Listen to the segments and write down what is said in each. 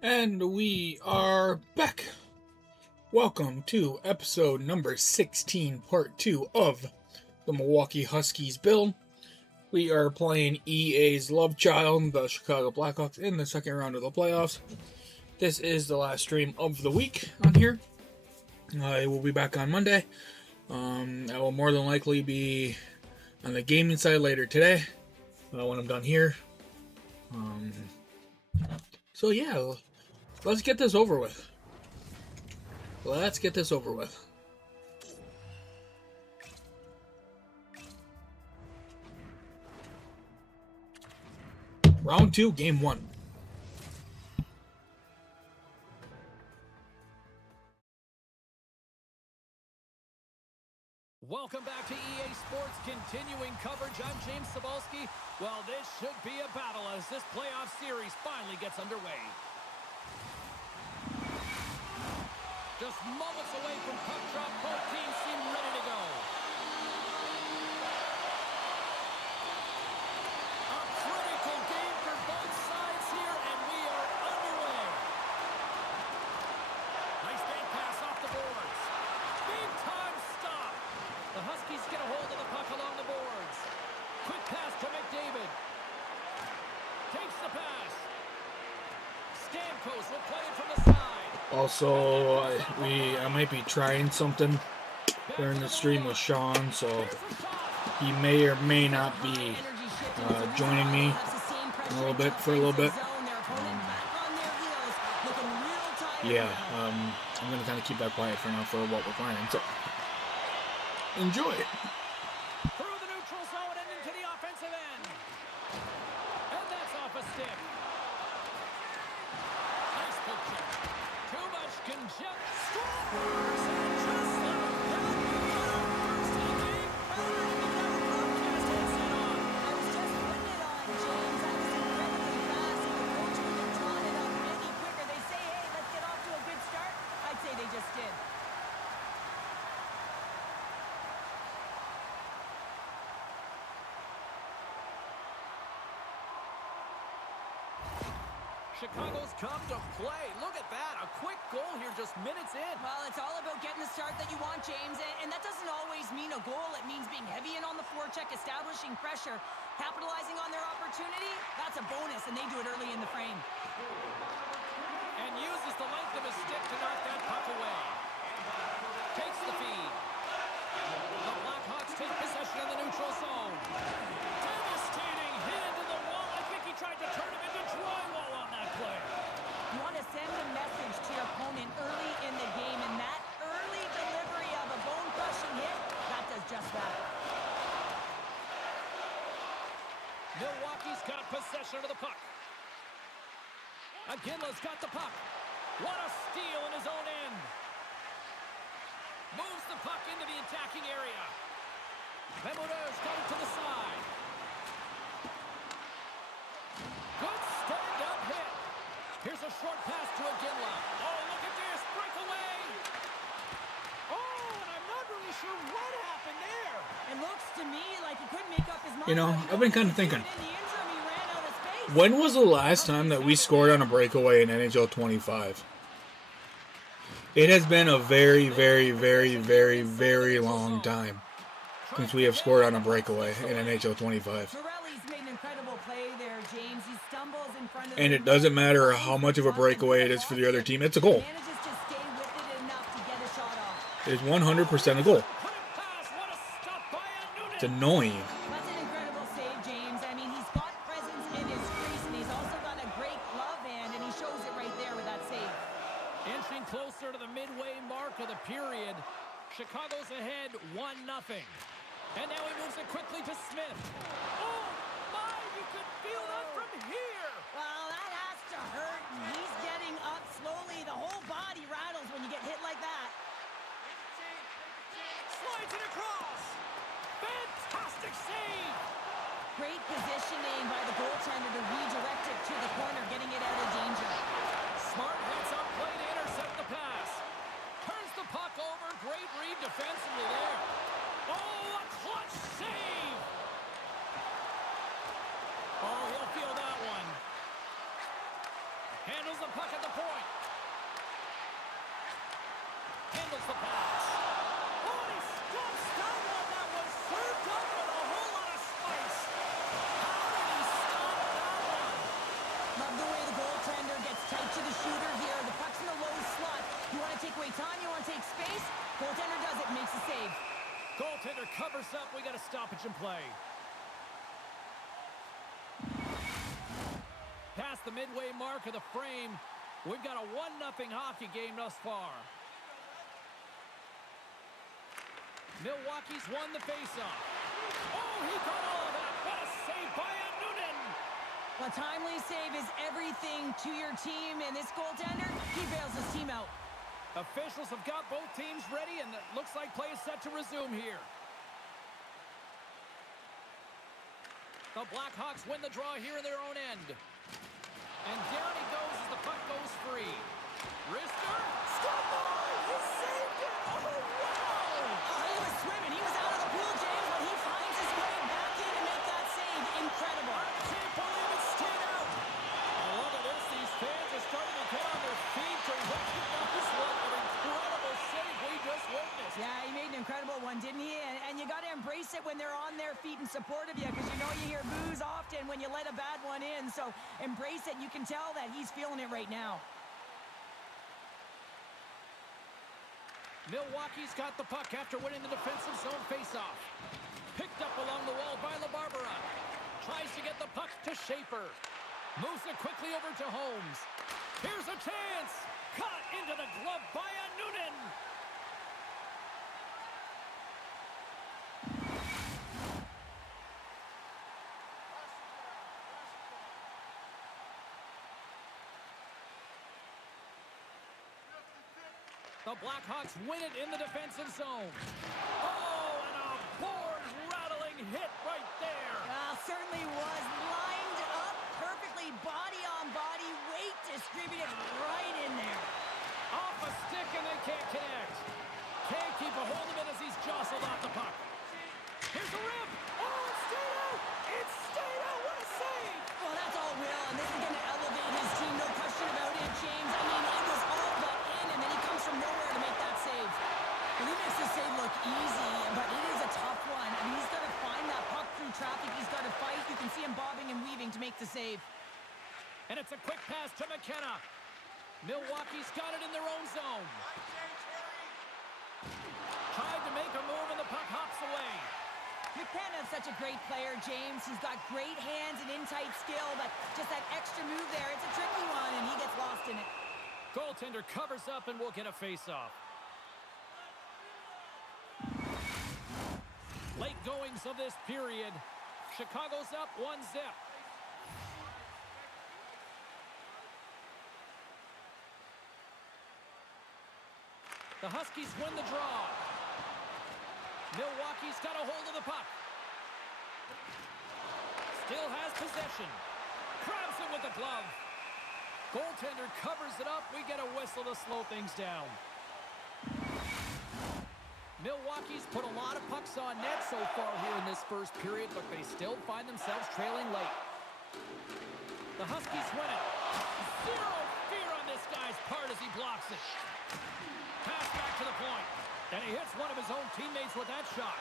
And we are back. Welcome to episode number 16, part 2 of the Milwaukee Huskies build. We are playing EA's Love Child, the Chicago Blackhawks, in the second round of the playoffs. This is the last stream of the week on here. I will be back on Monday. I will more than likely be on the gaming side later today when I'm done here. So yeah, let's get this over with. Round 2, game 1. Welcome back to EA Sports, continuing coverage. I'm James Cebulski. Well, this should be a battle as this playoff series finally gets underway. Just moments away from puck drop, both teams seem ready to go. A critical game for both sides here, and we are underway. Nice bank pass off the boards. Big time stop. The Huskies get a hold of the puck along the boards. Quick pass to McDavid. Takes the pass. Stamkos will play it from the side. Also, I might be trying something during the stream with Sean, so he may or may not be joining me for a little bit. I'm going to kind of keep that quiet for now for what we're playing, so enjoy it. Through the neutral zone and into the offensive end. And that's off a stick. Nice poke check. Too much congestion. Scores! And just like that, first of the game. Broadcast headset on. I was just putting it on, James. That was incredibly fast, and the coach couldn't have drawn it up any quicker. They say, hey, let's get off to a good start. I'd say they just did. Chicago's come to play. Look at that. A quick goal here just minutes in. Well, it's all about getting the start that you want, James, and that doesn't always mean a goal. It means being heavy in on the forecheck, establishing pressure, capitalizing on their opportunity. That's a bonus, and they do it early in the frame. And uses the length of his stick to knock that puck away. Takes the feed. The Blackhawks take possession in the neutral zone. Devastating hit into the wall. I think he tried to turn him into drywall on that play. You want to send a message to your opponent early in the game, and that early delivery of a bone-crushing hit, that does just that. Milwaukee's got possession of the puck. Aginla's got the puck. What a steal in his own end. Moves the puck into the attacking area. Memore's got it to the side. Good stand-up hit. Here's a short pass to Aginla. Oh, look at this. Breakaway. Oh, and I'm not really sure what happened there. It looks to me like he couldn't make up his mind. You know, I've been kind of thinking, In the interim, he ran out of space. when was the last time that we scored on a breakaway in NHL 25? It has been a very, very, very, very, very long time since we have scored on a breakaway in NHL 25. Morelli's made an incredible play there, James. He stumbles in front of And it doesn't matter how much of a breakaway it is for the other team. It's a goal. Manages to stay with it enough to get a shot off. It's 100% a goal. Couldn't pass. What a stop by Nunez. It's annoying. That's an incredible save, James. I mean, he's got presence in his crease, and he's also got a great glove hand, and he shows it right there with that save. Inching closer to the midway mark of the period. Chicago's ahead 1-0. And now he moves it quickly to Smith. Oh, my, you could feel that from here. Well, that has to hurt, and he's getting up slowly. The whole body rattles when you get hit like that. Slides it across. Fantastic save. Great positioning by the goaltender to redirect it to the corner, getting it out of danger. Smart heads up play to intercept the pass. Turns the puck over. Great read defensively there. Oh, a clutch save. Oh, he'll feel that one. Handles the puck at the point. Handles the pass. Oh, and he stops that one. That was served up with a whole lot of spice. How did he stop that one? Love the way the goaltender gets tight to the shooter here. The puck's in the low slot. You want to take away time, you want to take space. Goaltender does it, makes the save. Goaltender covers up. We got a stoppage in play. Past the midway mark of the frame, we've got a 1-0 hockey game thus far. Milwaukee's won the faceoff. Oh, he caught all of that. What a save by Noonan. A timely save is everything to your team, and this goaltender, he bails his team out. Officials have got both teams ready, and it looks like play is set to resume here. The Blackhawks win the draw here in their own end. And down he goes as the puck goes free. Rister, score! He saved it! Oh, wow! He was swimming. He was out of the pool, James, but he finds his way back in to make that save. Incredible. I can't believe it stayed out. I love this. These fans are starting to get on their feet to recognize what an incredible save we just witnessed. Yeah, he made an incredible one, didn't he? And you got to embrace it when they're on their feet in support of you, because you know you hear boos often when you let a bad one in. So embrace it. You can tell that he's feeling it right now. Milwaukee's got the puck after winning the defensive zone faceoff. Picked up along the wall by LaBarbera. Tries to get the puck to Schaefer. Moves it quickly over to Holmes. Here's a chance. Caught into the glove by Noonan. The Blackhawks win it in the defensive zone. Oh, and a board-rattling hit right there. Certainly was lined up perfectly, body on body, weight distributed right in there. Off a stick, and they can't connect. Can't keep a hold of it as he's jostled off the puck. Here's a rip. Oh, it stayed out. It stayed out. What a save. Well, that's all Will, and this is going to elevate his team, no question about it, James. I mean, it was all but in, and then he comes from nowhere to make that save. Well, he makes the save look easy, but it is a tough one. I mean, he's got to find that puck through traffic. He's got to fight. You can see him bobbing and weaving to make the save. And it's a quick pass to McKenna. Milwaukee's got it in their own zone. Tried to make a move, and the puck hops away. McKenna's such a great player, James. He's got great hands and in-tight skill, but just that extra move there, it's a tricky one, and he gets lost in it. Goaltender covers up, and we'll get a face-off. Late goings of this period. Chicago's up 1-0. The Huskies win the draw. Milwaukee's got a hold of the puck. Still has possession. Grabs it with the glove. Goaltender covers it up. We get a whistle to slow things down. Milwaukee's put a lot of pucks on net so far here in this first period, but they still find themselves trailing late. The Huskies win it. Zero fear on this guy's part as he blocks it. Pass back to the point. And he hits one of his own teammates with that shot.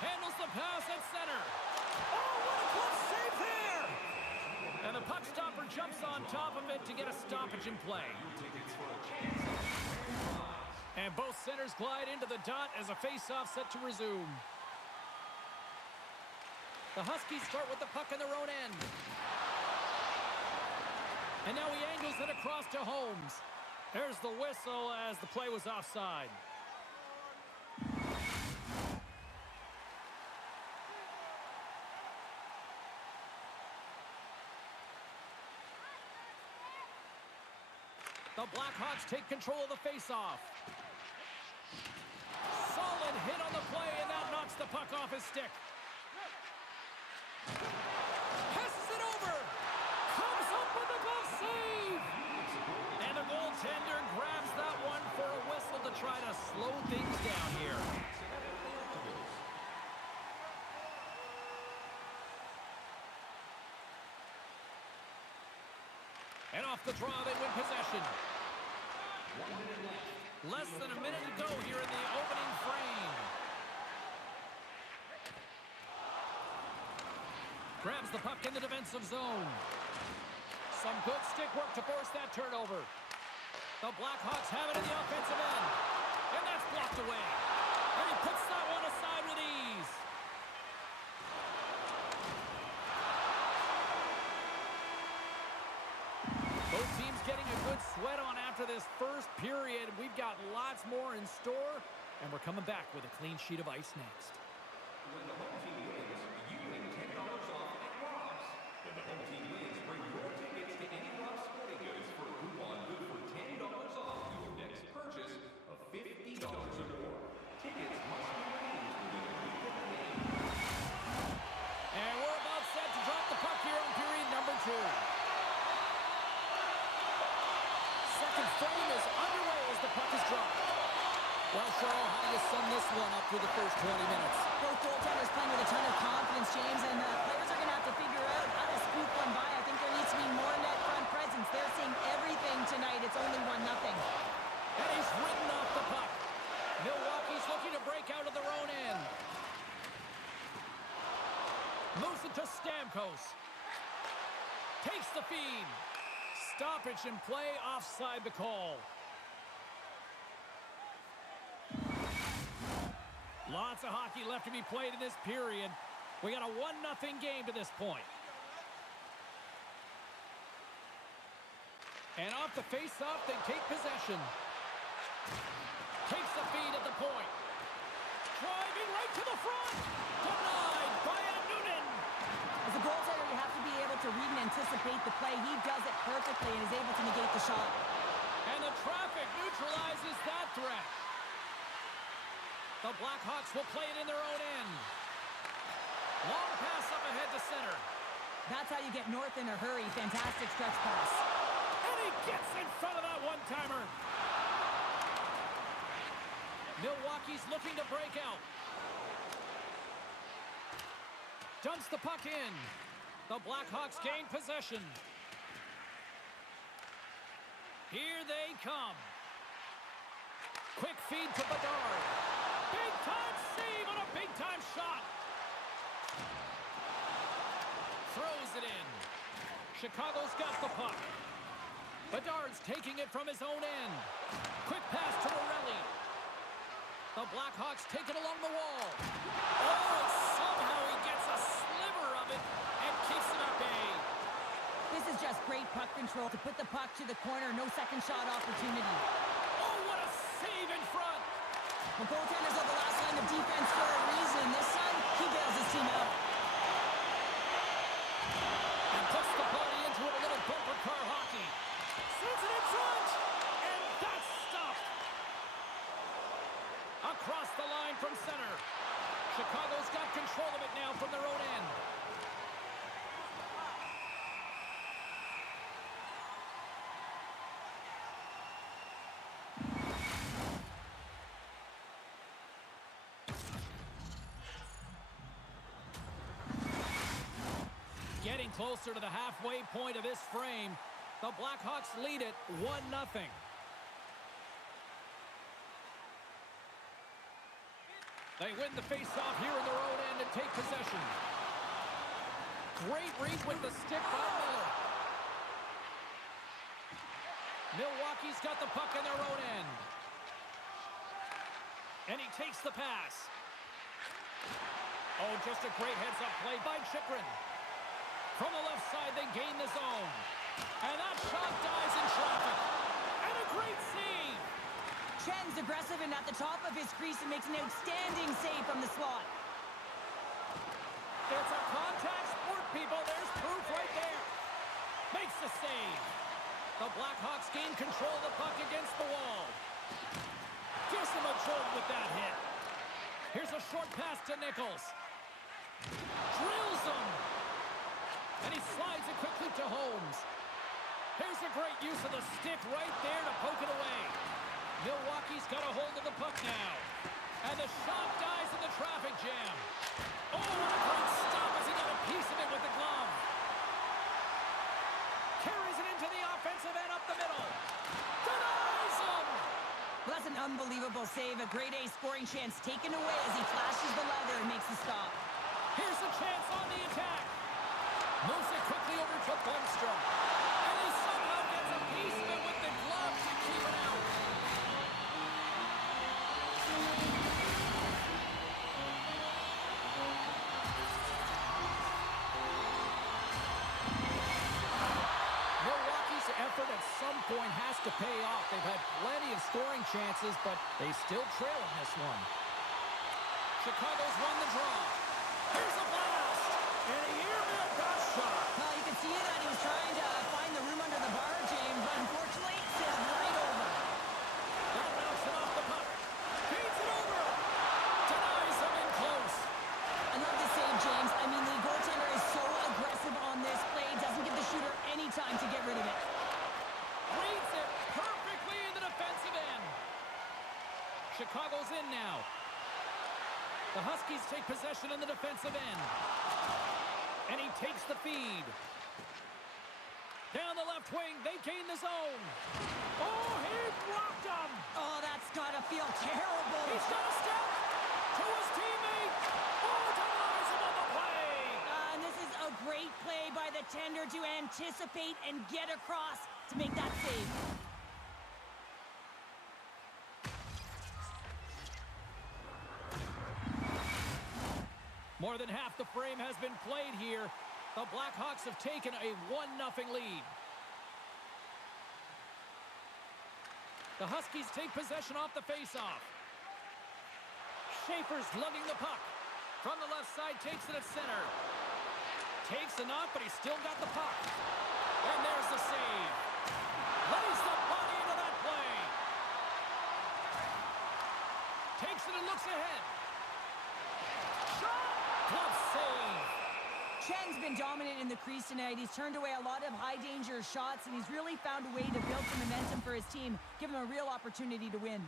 Handles the pass at center. Oh, what a close save there! And the puck stopper jumps on top of it to get a stoppage in play. And both centers glide into the dot as a face-off set to resume. The Huskies start with the puck in their own end. And now he angles it across to Holmes. There's the whistle as the play was offside. The Blackhawks take control of the face-off. Solid hit on the play, and that knocks the puck off his stick. Passes it over. Comes up with a glove save. And the goaltender grabs that one for a whistle to try to slow things down here. And off the draw, they win possession. Less than a minute to go here in the opening frame. Grabs the puck in the defensive zone. Some good stick work to force that turnover. The Blackhawks have it in the offensive end. And that's blocked away. And he puts that one aside with ease. Both teams getting a good sweat on after this first period. We've got lots more in store. And we're coming back with a clean sheet of ice next. When the home team wins, you win $10 off at Rob's. When the home team wins, bring your tickets to any Rob's Sporting Goods for a coupon good for $10 off your next purchase of $50 or more. Tickets must be redeemed within a week of the game. And we're about set to drop the puck here on period number 2. Second frame is underway as the puck is dropped. Well, Cheryl, how do you sum this one up through the first 20 minutes? Both goaltenders playing with a ton of confidence, James, and the players are going to have to figure out how to scoop one by. I think there needs to be more net front presence. They're seeing everything tonight. It's only 1-0. And he's ridden off the puck. Milwaukee's looking to break out of their own end. Moves it to Stamkos. Takes the feed. Stoppage in play, offside the call. Lots of hockey left to be played in this period. We got a 1-0 game to this point. And off the face-off, they take possession. Takes the feed at the point. Driving right to the front. Denied by Noonan. As a goaltender, you have to be able to read and anticipate the play. He does it perfectly and is able to negate the shot. And the traffic neutralizes that threat. The Blackhawks will play it in their own end. Long pass up ahead to center. That's how you get north in a hurry. Fantastic stretch pass. And he gets in front of that one-timer. Milwaukee's looking to break out. Dumps the puck in. The Blackhawks gain possession. Here they come. Quick feed to Bedard. Big-time save on a big-time shot. Throws it in. Chicago's got the puck. Bedard's taking it from his own end. Quick pass to Morelli. The Blackhawks take it along the wall. Oh, and somehow he gets a sliver of it and keeps it at bay. This is just great puck control to put the puck to the corner. No second shot opportunity. Oh, what a save in front. The goaltenders are the last line of defense for a reason. This time, he bails his team out. And puts the body into it, a little bumper car hockey. Sends it in front. And that's stopped. Across the line from center. Chicago's got control of it now from their own end. Getting closer to the halfway point of this frame. The Blackhawks lead it 1-0. They win the face-off here in their own end and take possession. Great read with the stick by Miller. Milwaukee's got the puck in their own end. And he takes the pass. Oh, just a great heads-up play by Chychrun. From the left side, they gain the zone. And that shot dies in traffic. And a great save. Chen's aggressive and at the top of his crease and makes an outstanding save from the slot. It's a contact sport, people. There's proof right there. Makes the save. The Blackhawks gain control of the puck against the wall. Gives him a jolt with that hit. Here's a short pass to Nichols. Drills him. And he slides it quickly to Holmes. Here's a great use of the stick right there to poke it away. Milwaukee's got a hold of the puck now. And the shot dies in the traffic jam. Oh, what a great stop as he got a piece of it with the glove. Carries it into the offense. Unbelievable save. A grade A scoring chance taken away as he flashes the leather and makes the stop. Here's a chance on the attack. Moves it quickly over to Lundstrom. And he somehow gets a piece of it with the glove to keep it out. Milwaukee's effort at some point has to pay off. They've had plenty of scoring chances, but they still trail in this one. Chicago's won the draw. Here's a blast! And a year-mill pass shot. Well, you can see that he was trying to find the room under the bar, James, but unfortunately, sailed right over. That'll bounce it off the puck. Feeds it over. Denies him in close. I love the save, James. I mean, the goaltender is so aggressive on this play. Doesn't give the shooter any time to get rid of it. Reads it perfectly in the defensive end. Chicago's in now. The Huskies take possession in the defensive end. And he takes the feed. Down the left wing, they gain the zone. Oh, he blocked him. Oh, that's got to feel terrible. He's got a step to his teammate. Oh, denies him on the play. And this is a great play by the tender to anticipate and get across to make that save. More than half the frame has been played here. The Blackhawks have taken a 1-0 lead. The Huskies take possession off the faceoff. Schaefer's lugging the puck. From the left side, takes it at center. Takes the knock, but he's still got the puck. And there's the save. Lays the body into that play. Takes it and looks ahead. Shot! Glove save. Chen's been dominant in the crease tonight. He's turned away a lot of high-danger shots, and he's really found a way to build some momentum for his team, give him a real opportunity to win.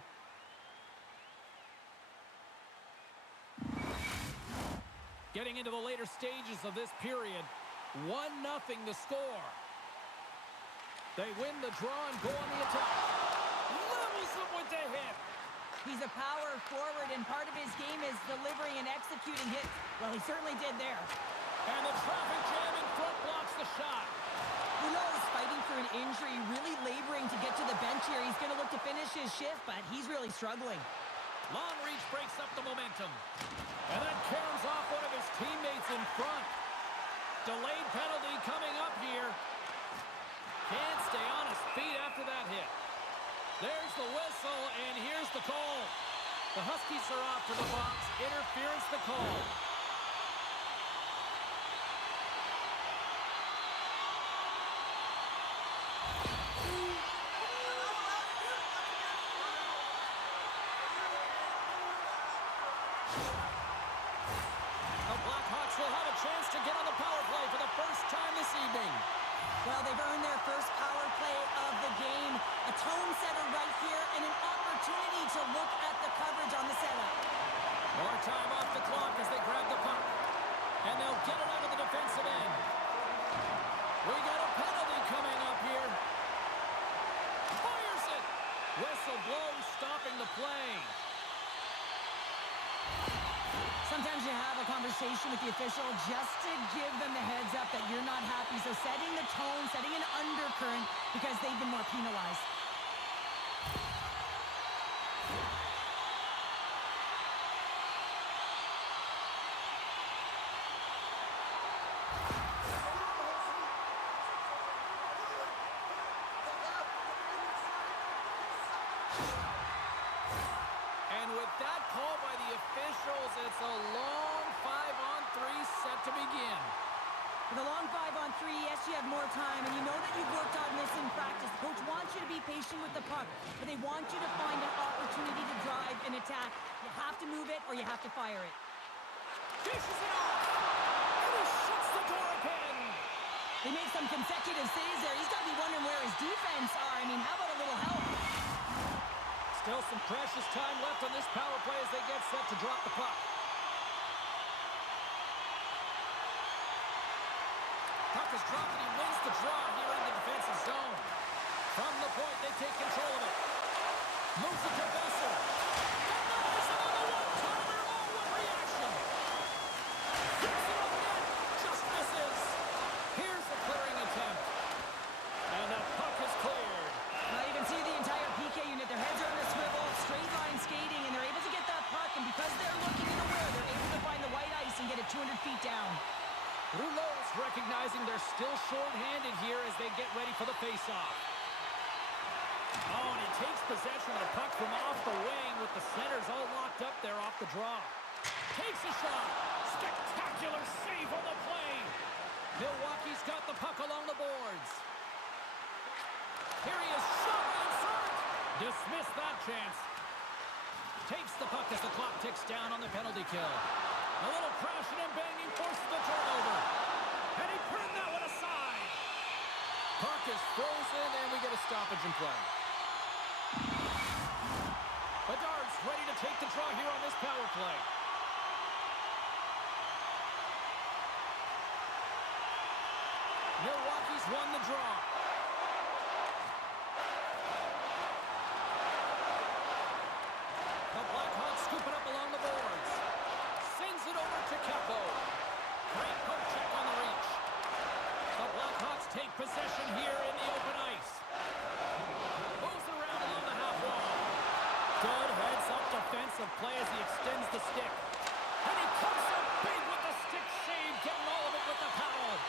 Getting into the later stages of this period, 1-0 the score. They win the draw and go on the attack. Levels them with the hit. He's a power forward, and part of his game is delivering and executing hits. Well, he certainly did there. And the traffic jam in front blocks the shot. Who knows, fighting through an injury, really laboring to get to the bench here. He's going to look to finish his shift, but he's really struggling. Long reach breaks up the momentum. And that caroms off one of his teammates in front. Delayed penalty coming up here. Can't stay on his feet after that hit. There's the whistle, and here's the call. The Huskies are off to the box. Interference the call. The Blackhawks will have a chance to get on the power play for the first time this evening. Well, they've earned their first power play of the game. A tone setter right here and an opportunity to look at the coverage on the setup. More time off the clock as they grab the puck. And they'll get it out of the defensive end. We got a penalty coming up here. Fires it. Whistle blows, stopping the play. Sometimes you have a conversation with the official just to give them the heads up that you're not happy. So setting the tone, setting an undercurrent because they've been more penalized. And with that call by the officials, it's a long 5-on-3 set to begin. For the long 5-on-3, yes, you have more time, and you know that you've worked on this in practice. The coach wants you to be patient with the puck, but they want you to find an opportunity to drive and attack. You have to move it, or you have to fire it. Dishes it off! And he shuts the door again! They make some consecutive saves there. He's got to be wondering where his defense are. I mean, how about a little help? Still some precious time left on this power play as they get set to drop the puck. Puck is dropped and he wins the draw here in the defensive zone. From the point, they take control of it. Moves it to Besser. Denies him on the one-timer. Oh, what reaction! Flips it on net. Just misses. Here's the clearing attempt. And that puck is cleared. Now you can see the entire PK unit. Their heads are on a swivel, straight line skating, and they're able to get that puck. And because they're looking in the rear, they're able to find the white ice and get it 200 feet down. Rouleau's recognizing they're still short-handed here as they get ready for the face-off. Oh, and he takes possession of the puck from off the wing with the centers all locked up there off the draw. Takes a shot. Spectacular save on the play. Milwaukee's got the puck along the boards. Here he is, shot in front. Dismiss that chance. Takes the puck as the clock ticks down on the penalty kill. A little crashing and banging forces the turnover. And he turned that one aside. Puck is frozen, and we get a stoppage in play. Bedard's ready to take the draw here on this power play. Milwaukee's won the draw. The Blackhawks scoop it up along the boards. Sends it over to Capo. Great poke check on the reach. The Blackhawks take possession here in the open ice. Moves it around along the half wall. Good heads-up defensive play as he extends the stick. And he comes up big with the stick save, getting all of it with the paddle.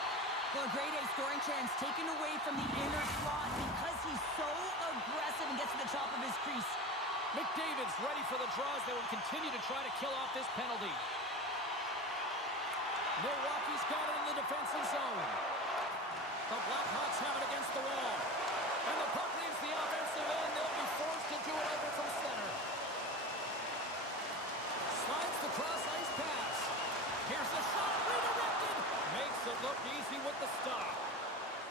Well, a grade A scoring chance taken away from the inner slot because he's so aggressive and gets to the top of his crease. McDavid's ready for the draws. They will continue to try to kill off this penalty. Milwaukee's got it in the defensive zone. The Blackhawks have it against the wall. And the puck leaves the offensive end. They'll be forced to do it over from center. Slides the cross-ice pass. Here's the shot, redirected. Makes it look easy with the stop.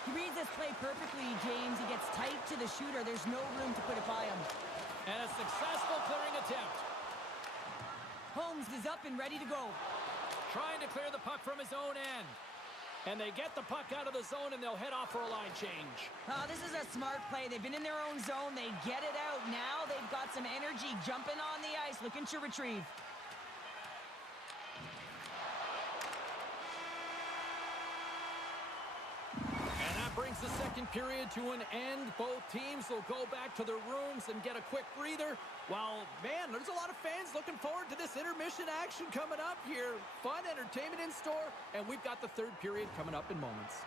He reads this play perfectly, James. He gets tight to the shooter. There's no room to put it by him. And a successful clearing attempt. Holmes is up and ready to go. Trying to clear the puck from his own end. And they get the puck out of the zone, and they'll head off for a line change. This is a smart play. They've been in their own zone. They get it out. Now they've got some energy jumping on the ice, looking to retrieve. Brings the second period to an end. Both teams will go back to their rooms and get a quick breather. While, man, there's a lot of fans looking forward to this intermission action coming up here. Fun entertainment in store, and we've got the third period coming up in moments.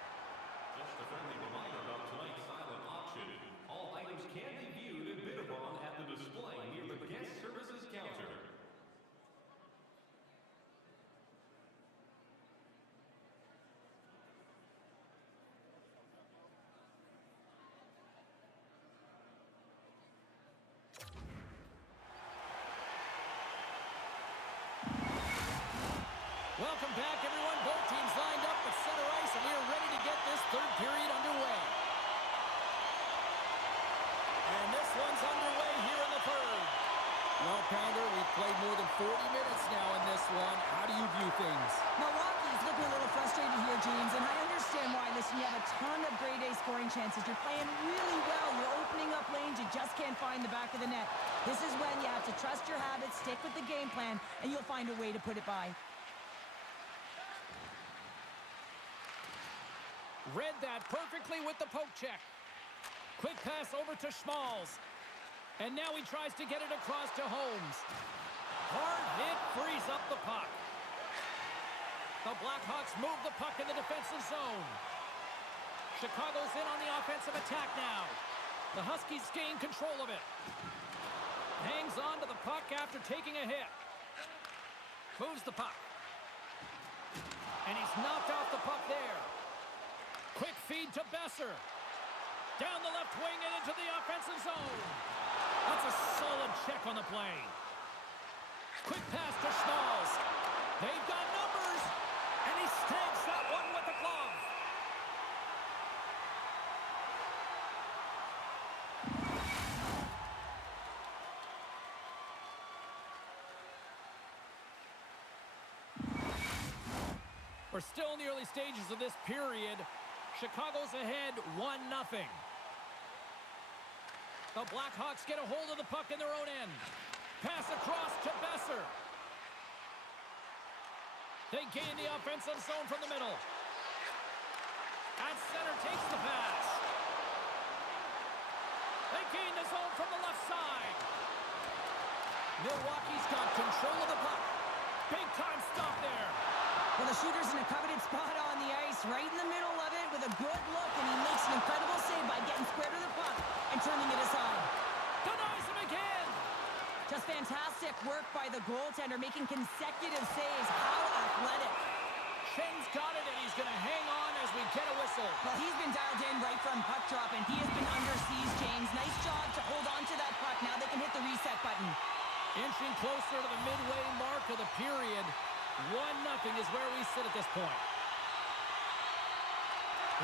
Just a friendly reminder about tonight's silent auction. All items can be viewed and bid upon at the display near the guest services counter. Welcome back, everyone. Both teams lined up at center ice, and we are ready to get this third period underway. And this one's underway here in the third. Well, Pounder, we've played more than 40 minutes now in this one. How do you view things? Milwaukee's looking a little frustrated here, James, and I understand why. Listen, you have a ton of grade A scoring chances. You're playing really well. You're opening up lanes. You just can't find the back of the net. This is when you have to trust your habits, stick with the game plan, and you'll find a way to put it by. Read that perfectly with the poke check. Quick pass over to Schmalz. And now he tries to get it across to Holmes. Hard hit frees up the puck. The Blackhawks move the puck in the defensive zone. Chicago's in on the offensive attack now. The Huskies gain control of it. Hangs on to the puck after taking a hit. Moves the puck. And he's knocked off the puck there. Quick feed to Besser. Down the left wing and into the offensive zone. That's a solid check on the play. Quick pass to Schmalz. They've got numbers. And he snags that one with the glove. We're still in the early stages of this period. Chicago's ahead 1-0. The Blackhawks get a hold of the puck in their own end. Pass across to Besser. They gain the offensive zone from the middle. At center takes the pass. They gain the zone from the left side. Milwaukee's got control of the puck. Big time stop there. Well, the shooter's in a coveted spot on the ice, right in the middle of it with a good look, and he makes an incredible save by getting square to the puck and turning it aside. Denies him again. Just fantastic work by the goaltender, making consecutive saves. How athletic. Chen's got it, and he's going to hang on as we get a whistle. Well, he's been dialed in right from puck drop, and he has been under siege, James. Nice job to hold on to that puck. Now they can hit the reset button. Inching closer to the midway mark of the period. 1-0 is where we sit at this point.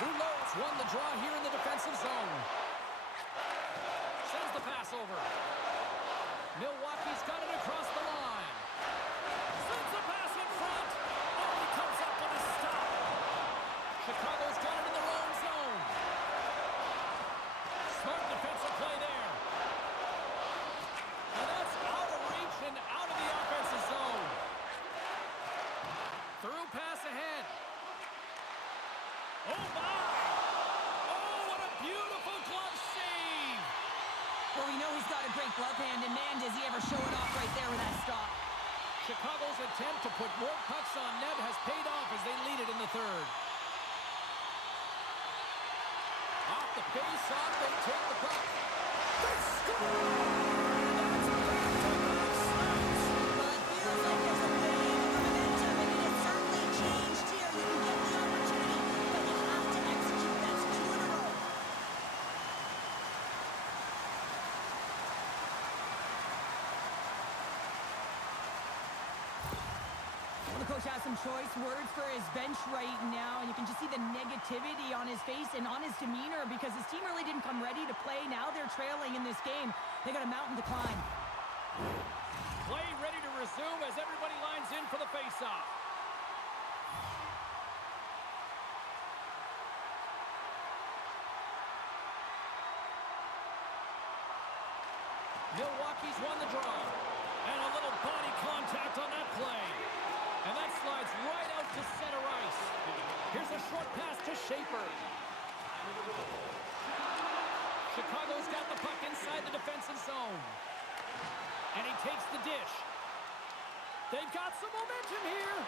Rouleau's won the draw here in the defensive zone. Sends the pass over. Milwaukee's got it across the line. Sends the pass in front. Oh, he comes up with a stop. Chicago's got it in their own zone. Smart defensive play there. And that's out of reach and out of the offensive zone. Through pass ahead. Oh, my! Oh, what a beautiful glove save! Well, we know he's got a great glove hand, and man, does he ever show it off right there with that stop. Chicago's attempt to put more pucks on net has paid off as they lead it in the third. Off the face-off, they take the puck. They score! That's back-to-back stops! Well, it feels like there's a bit of momentum, and it has certainly changed here. You can get the opportunity, but you have to execute. That's 2 in a row. Well, the coach has some choice words for his bench right now, and you can just see the negativity on his face and on his demeanor because his team really didn't come ready to play. Now they're trailing in this game. They got a mountain to climb. Play ready to resume as everybody lines in for the face-off. Milwaukee's won the draw. And a little body contact on that play. And that slides right out to center ice. Here's a short pass to Schaefer. Chicago's got the puck inside the defensive zone. And he takes the dish. They've got some momentum here.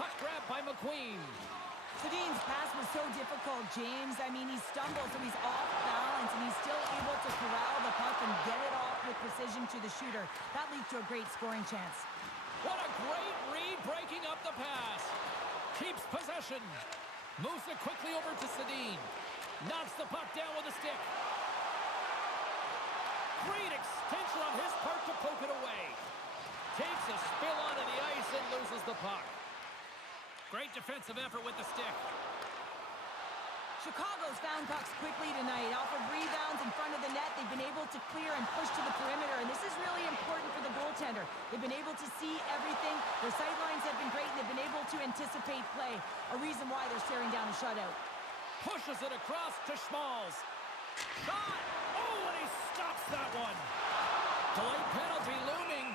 Puck grab by McQueen. Sedin's pass was so difficult, James. I mean, he stumbled, so he's off balance, and he's still able to corral the puck and get it off with precision to the shooter. That leads to a great scoring chance. What a great read breaking up the pass. Keeps possession. Moves it quickly over to Sedin. Knocks the puck down with a stick. Great extension on his part to poke it away. Takes a spill onto the ice and loses the puck. Great defensive effort with the stick. Chicago's found pucks quickly tonight. Off of rebounds in front of the net, they've been able to clear and push to the perimeter, and this is really important for the goaltender. They've been able to see everything. Their sight lines have been great, and they've been able to anticipate play, a reason why they're staring down a shutout. Pushes it across to Schmalz. Shot! Oh, and he stops that one. Delayed penalty looming.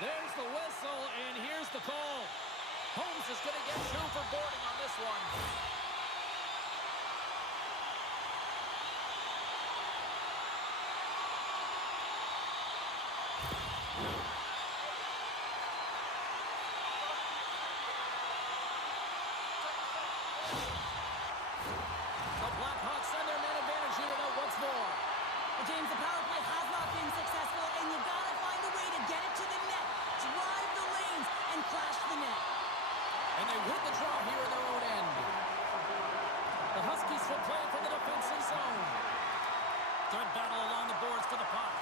There's the whistle, and here's the call. Holmes is going to get 2 for boarding on this one. The Blackhawks send their man advantage unit out once more. Well, James, the power play has not been successful, and you've got to find a way to get it to the net, drive the lanes, and clash the net. And they win the draw here in their own end. The Huskies will play from the defensive zone. Good battle along the boards for the puck.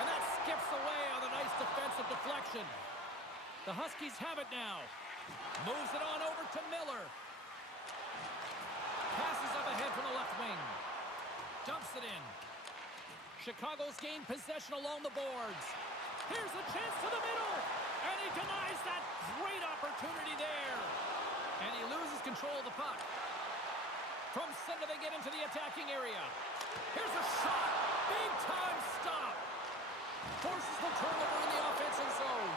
And that skips away on a nice defensive deflection. The Huskies have it now. Moves it on over to Miller. Passes up ahead from the left wing. Dumps it in. Chicago's gained possession along the boards. Here's a chance to the middle. And he denies that great opportunity there. And he loses control of the puck. From center they get into the attacking area. Here's a shot. Big time stop. Forces the turnover in the offensive zone.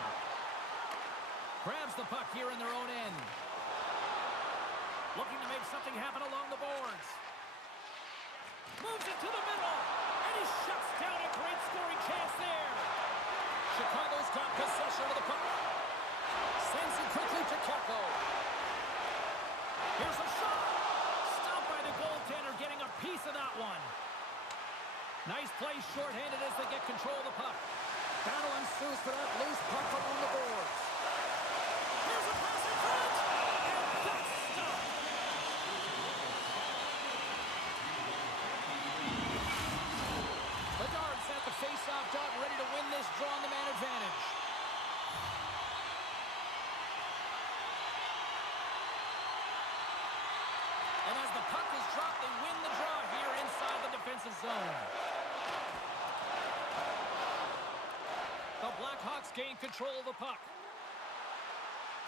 Grabs the puck here in their own end. Looking to make something happen along the boards. Moves it to the middle. And he shuts down a great scoring chance there. Chicago's got possession of the puck. Sends it quickly to Kako. Here's a shot. Stopped by the goaltender, getting a piece of that one. Nice play shorthanded as they get control of the puck. Battle ensues for that loose puck along the boards. Here's a pass in front. And that's stopped. Bedard's at the face-off dot, ready to win this draw on the man advantage. And as the puck is dropped, they win the draw here inside the defensive zone. The Blackhawks gain control of the puck.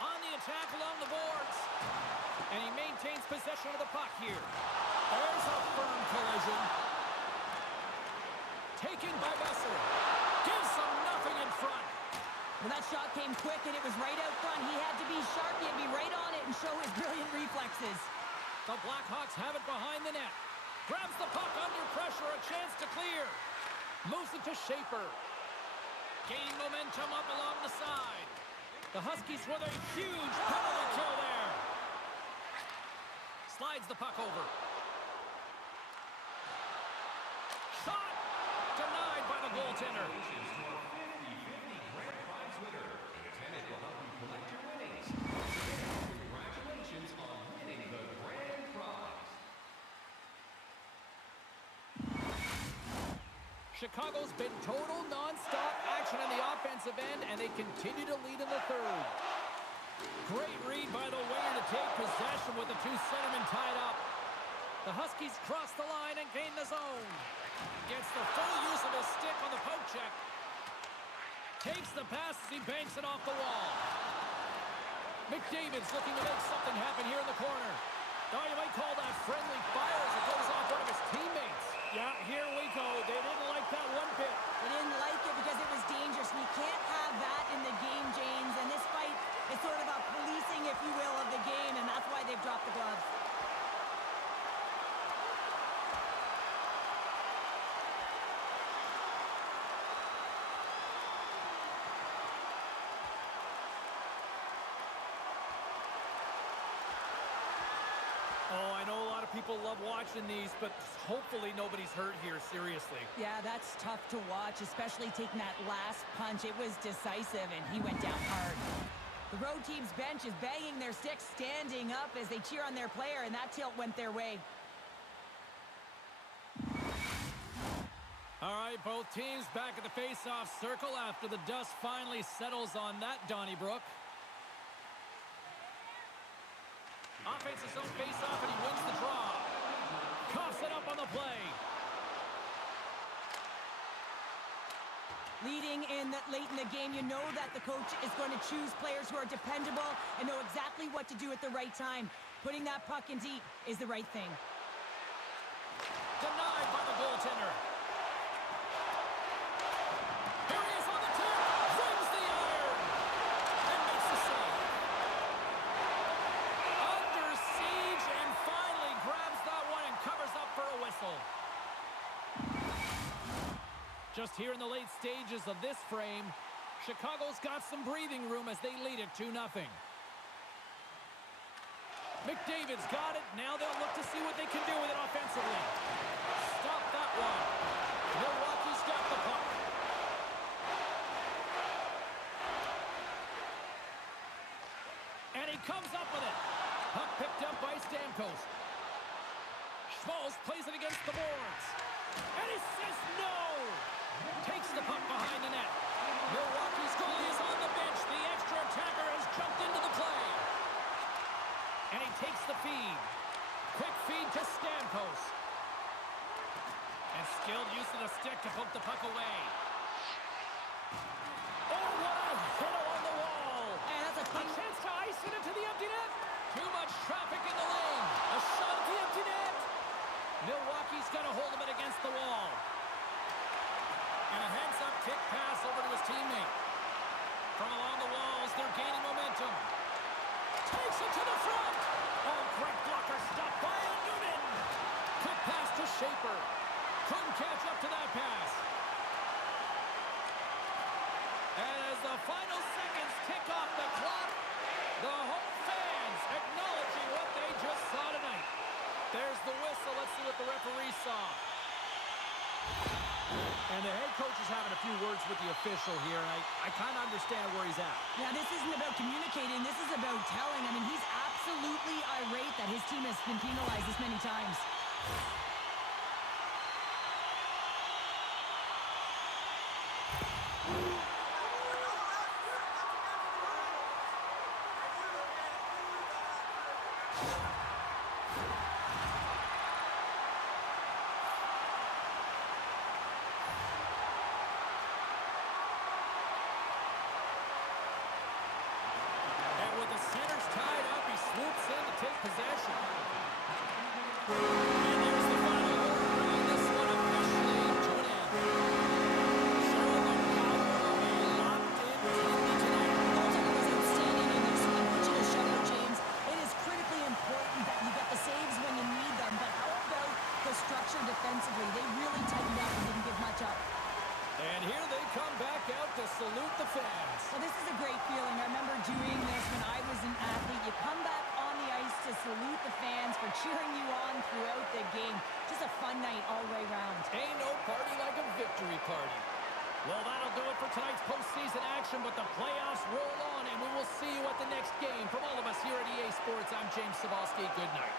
On the attack along the boards. And he maintains possession of the puck here. There's a firm collision. Taken by Besser. Gives them nothing in front. Well, that shot came quick, and it was right out front. He had to be sharp. He had to be right on it and show his brilliant reflexes. The Blackhawks have it behind the net. Grabs the puck under pressure, a chance to clear. Moves it to Schaefer. Gain momentum up along the side. The Huskies with a huge penalty kill there. Slides the puck over. Shot! Denied by the goaltender. Congratulations to our 50-50 grand prize winner. The tenant will help you collect your winnings. Congratulations on winning the grand prize. Chicago's been total non-stop action in the offensive end, and they continue to lead in the third. Great read by the winger to take possession with the two centermen tied up. The Huskies cross the line and gain the zone. Gets the full use of his stick on the poke check. Takes the pass as he banks it off the wall. McDavid's looking to make something happen here in the corner. Now you might call that friendly fire as it goes off one of his teammates. Yeah, here we go. They didn't like that one bit. They didn't like it because it was dangerous, and you can't have that in the game, James. And this fight is sort of a policing, if you will, of the game, and that's why they've dropped the gloves. Oh, I know a lot of people love watching these, but hopefully nobody's hurt here, seriously. Yeah, that's tough to watch, especially taking that last punch. It was decisive, and he went down hard. The road team's bench is banging their sticks, standing up as they cheer on their player, and that tilt went their way. All right, both teams back at the face-off circle after the dust finally settles on that Donnybrook. Offensive zone face-off, and he wins the draw. Coughs it up on the play. Leading in late in the game, you know that the coach is going to choose players who are dependable and know exactly what to do at the right time. Putting that puck in deep is the right thing. Denied by the goaltender. Here he is on the tip. Rings the iron. And makes the save. Under siege and finally grabs that one and covers up for a whistle. Just here in the late stages of this frame, Chicago's got some breathing room as they lead it 2-0. McDavid's got it. Now they'll look to see what they can do with it offensively. Stop that one. Milwaukee's got the puck. And he comes up with it. Puck picked up by Stamkos. Schmalz plays it against the boards. And he says no! Takes the puck behind the net. Milwaukee's goalie is on the bench. The extra attacker has jumped into the play. And he takes the feed. Quick feed to Stamkos. And skilled use of the stick to poke the puck away. Oh, what a hit on the wall! And that's a chance to ice it into the empty net. Too much traffic in the lane. A shot at the empty net. Milwaukee's got a hold of it against the wall. And a heads-up kick pass over to his teammate. From along the walls, they're gaining momentum. Takes it to the front. Oh, great blocker stop by Newman. Quick pass to Shaper. Couldn't catch up to that pass. And as the final seconds tick off the clock, the home fans acknowledging what they just saw tonight. There's the whistle. Let's see what the referee saw. And the head coach is having a few words with the official here, and I kind of understand where he's at. Yeah, this isn't about communicating. This is about telling. I mean, he's absolutely irate that his team has been penalized this many times. Possession. And there's the final word, bringing this one officially to an end. Showing the power of a locked-in team tonight. Goaltending was outstanding in this one. Put you to shut out, James. It is critically important that you get the saves when you need them, but how about the structure defensively? They really tightened up and didn't give much up. And here they come back out to salute the fans. Well, this is a great feeling. I remember doing this when I was an athlete. You come back on the ice to salute the fans for cheering you on throughout the game. Just a fun night all the way around. Ain't no party like a victory party. Well, that'll do it for tonight's postseason action, but the playoffs roll on, and we will see you at the next game. From all of us here at EA Sports, I'm James Cybulski. Good night.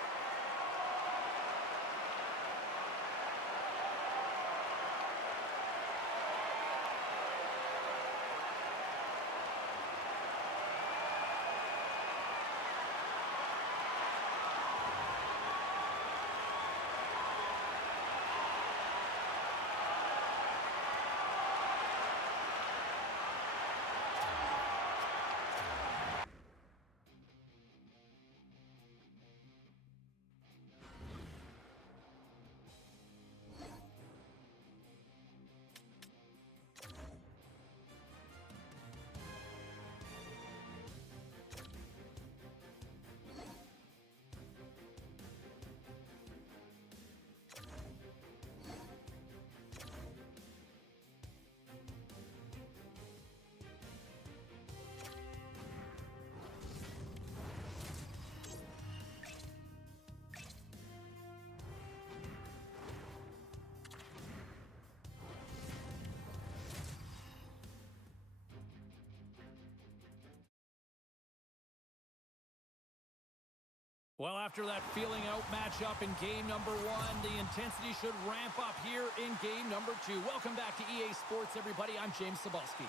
Well, after that feeling out matchup in game number one, the intensity should ramp up here in game number two. Welcome back to EA Sports, everybody. I'm James Cybulski.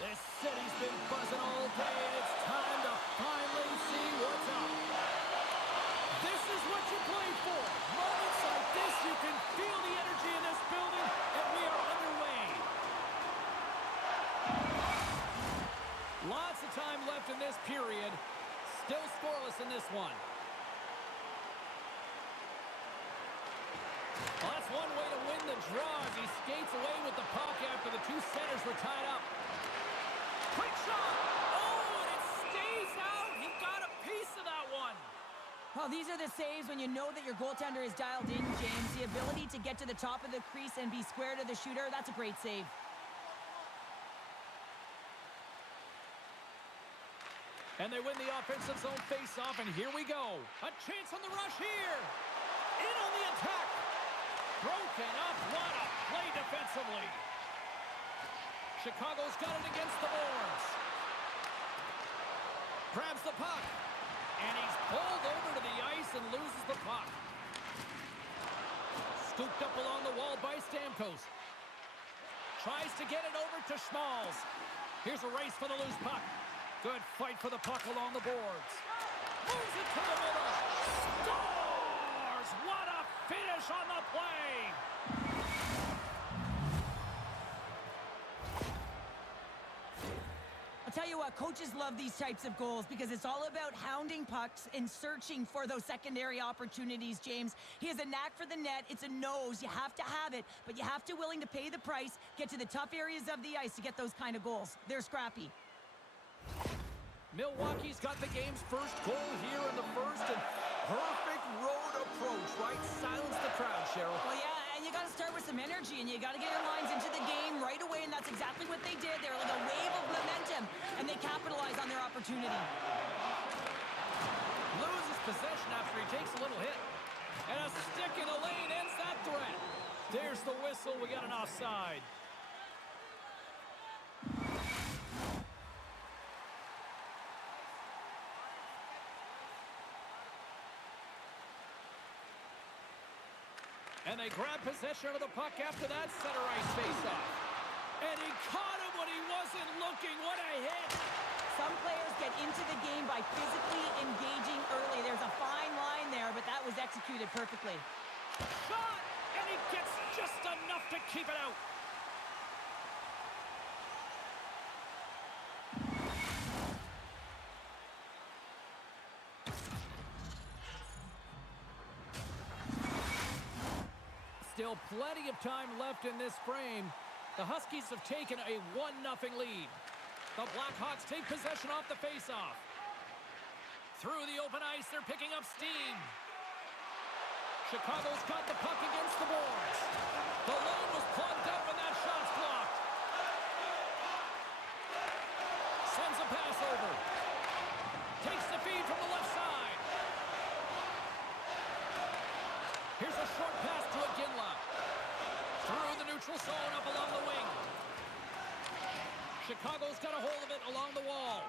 This city's been buzzing all day, and it's time to finally see what's up. This is what you play for. Moments like this, you can feel the energy in this building, and we are underway. Lots of time left in this period. Still scoreless in this one. Well, that's one way to win the draw as he skates away with the puck after the two centers were tied up. Quick shot! Oh, and it stays out. He got a piece of that one. Well, these are the saves when you know that your goaltender is dialed in, James. The ability to get to the top of the crease and be square to the shooter, that's a great save. And they win the offensive zone face-off, and here we go. A chance on the rush here. In on the attack. Broken up. What a play defensively. Chicago's got it against the boards. Grabs the puck. And he's pulled over to the ice and loses the puck. Scooped up along the wall by Stamkos. Tries to get it over to Schmalz. Here's a race for the loose puck. Good fight for the puck along the boards. Moves it to the middle. Scores! What a finish on the play! I'll tell you you what, coaches love these types of goals because it's all about hounding pucks and searching for those secondary opportunities, James. He has a knack for the net. It's a nose. You have to have it, but you have to willing to pay the price, get to the tough areas of the ice to get those kind of goals. They're scrappy. Milwaukee's got the game's first goal here in the first, and perfect road approach, right? Silence the crowd, Cheryl. Well, yeah, and you got to start with some energy, and you got to get your lines into the game right away, and that's exactly what they did. They were like a wave of momentum, and they capitalized on their opportunity. Loses possession after he takes a little hit. And a stick in the lane ends that threat. There's the whistle. We got an offside. And they grab possession of the puck after that center ice faceoff. And he caught him when he wasn't looking. What a hit! Some players get into the game by physically engaging early. There's a fine line there, but that was executed perfectly. Shot! And he gets just enough to keep it out. Still plenty of time left in this frame. The Huskies have taken a 1-0 lead. The Blackhawks take possession off the faceoff. Through the open ice, they're picking up steam. Chicago's got the puck against the boards. The lane was plugged up and that shot's blocked. Sends a pass over. Takes the feed from the left side. Here's a short pass to Iginla. Through the neutral zone, up along the wing. Chicago's got a hold of it along the wall.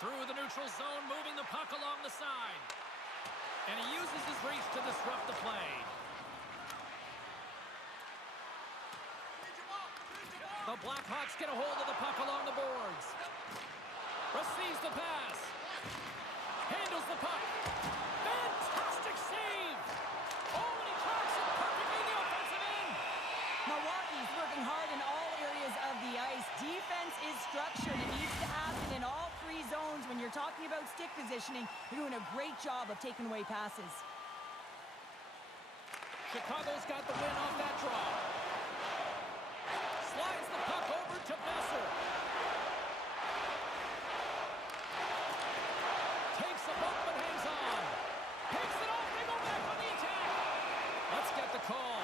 Through the neutral zone, moving the puck along the side. And he uses his reach to disrupt the play. The Blackhawks get a hold of the puck along the boards. Receives the pass. Handles the puck. Fantastic save! Oh, and he tracks it perfectly in the offensive end! Milwaukee's working hard in all areas of the ice. Defense is structured. It needs to happen in all three zones. When you're talking about stick positioning, they're doing a great job of taking away passes. Chicago's got the win off that draw. Slides the puck over to Besser. Takes a bump but hangs on. Picks it off. They go back on the attack. Let's get the call.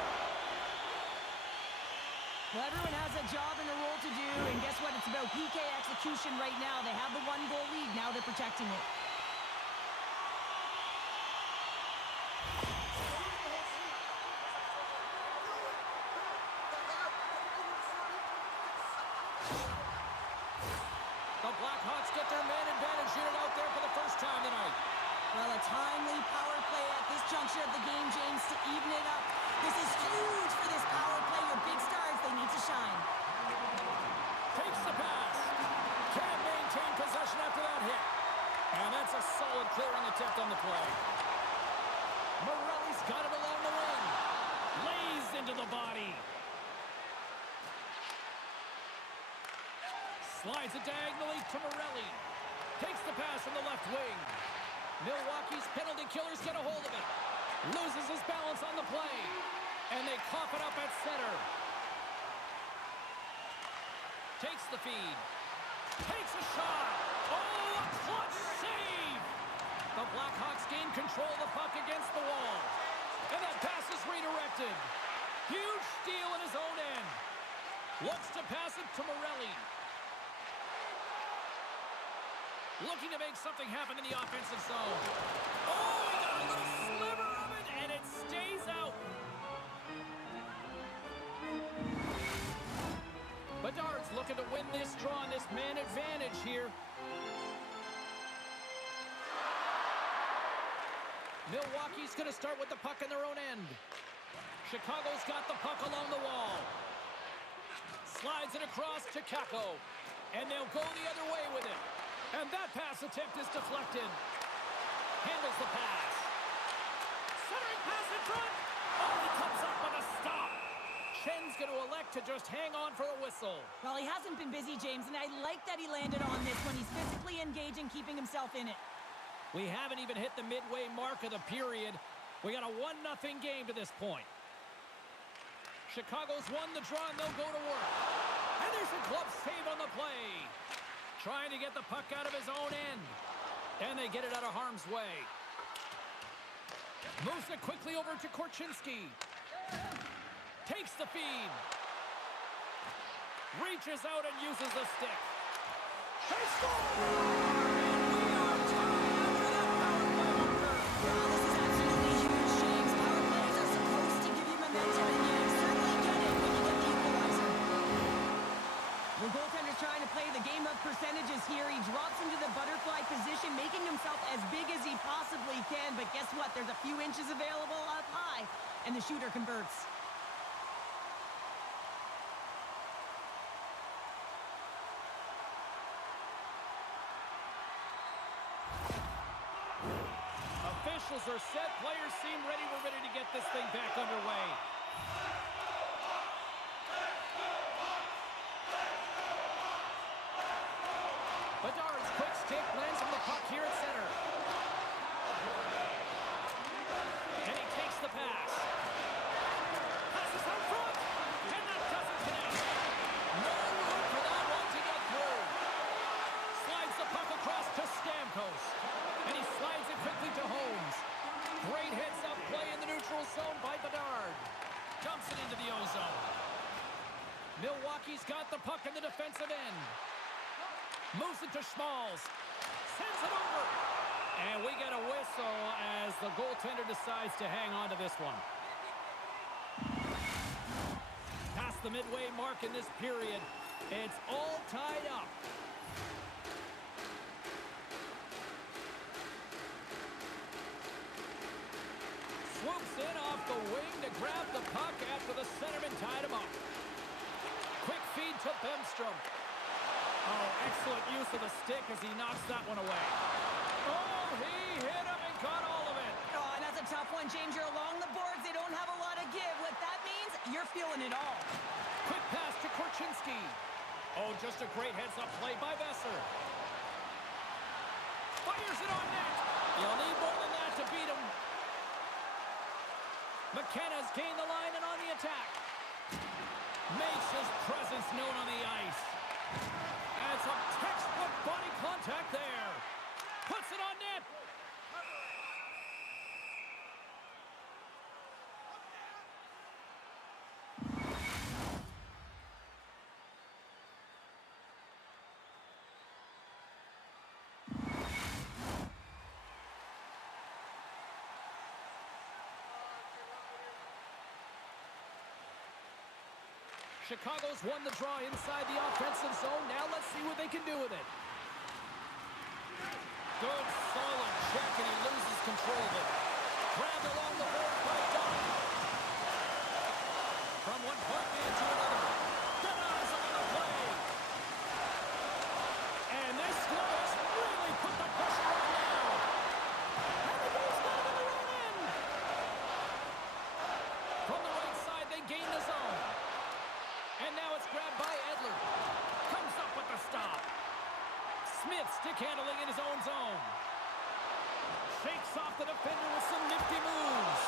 Well, everyone has a job and a role to do, and guess what? It's about PK execution right now. They have the 1-goal lead. Now they're protecting it. The Blackhawks get their man advantage unit out there for the first time tonight. Well, a timely power play at this juncture of the game, James, to even it up. This is huge for this power play. Your big stars, they need to shine. Takes the pass. Can't maintain possession after that hit. And that's a solid clearing attempt on the play. Morelli's got it along the wing. Lays into the body. Slides it diagonally to Morelli. Takes the pass from the left wing. Milwaukee's penalty killers get a hold of it. Loses his balance on the play. And they cough it up at center. Takes the feed. Takes a shot. Oh, a clutch save! The Blackhawks gain control of the puck against the wall. And that pass is redirected. Huge steal in his own end. Looks to pass it to Morelli. Looking to make something happen in the offensive zone. Oh, he got a little sliver of it, and it stays out. Bedard's looking to win this draw on this man advantage here. Milwaukee's going to start with the puck in their own end. Chicago's got the puck along the wall. Slides it across to Kako. And they'll go the other way with it. And that pass attempt is deflected. Handles the pass. Centering pass in front. Oh, he comes up with a stop. Schenn's going to elect to just hang on for the whistle. Well, he hasn't been busy, James, and I like that he landed on this one. He's physically engaging, keeping himself in it. We haven't even hit the midway mark of the period. We got a 1-0 game to this point. Chicago's won the draw, and they'll go to work. And there's a glove save on the play. Trying to get the puck out of his own end. And they get it out of harm's way. Moves it quickly over to Korchinski. Takes the feed. Reaches out and uses the stick. They score! The goaltender's trying to play the game of percentages here. He drops into the butterfly position, making himself as big as he possibly can. But guess what? There's a few inches available up high, and the shooter converts. Officials are set. Players seem ready. We're ready to get this thing back underway. Bedard's quick stick lands on the puck here at center. And he takes the pass. Passes out front. And that doesn't connect. No room for that one to get through. Slides the puck across to Stamkos. And he slides it quickly to Holmes. Great heads-up play in the neutral zone by Bedard. Dumps it into the O-zone. Milwaukee's got the puck in the defensive end. Moves it to Schmalz. Sends it over. And we get a whistle as the goaltender decides to hang on to this one. Past the midway mark in this period. It's all tied up. Swoops in off the wing to grab the puck after the centerman tied him up. Quick feed to Bemstrom. Oh, excellent use of the stick as he knocks that one away. Oh, he hit him and got all of it. Oh, and that's a tough one, James. You're along the boards. They don't have a lot of give. What that means, you're feeling it all. Quick pass to Korchinski. Oh, just a great heads-up play by Besser. Fires it on net. You'll need more than that to beat him. McKenna's gained the line and on the attack. Makes his presence known on the ice. And some textbook body contact there. Puts it on net. Chicago's won the draw inside the offensive zone. Now let's see what they can do with it. Good, solid check, and he loses control of it. Grabbed along the board by Dunn. From one point man to another. Denies on the play. And this score has really put the pressure on now. And the goal's got him in the wrong end. From the right side, they gain the zone. And now it's grabbed by Edler. Comes up with the stop. Smith stick handling in his own zone. Shakes off the defender with some nifty moves.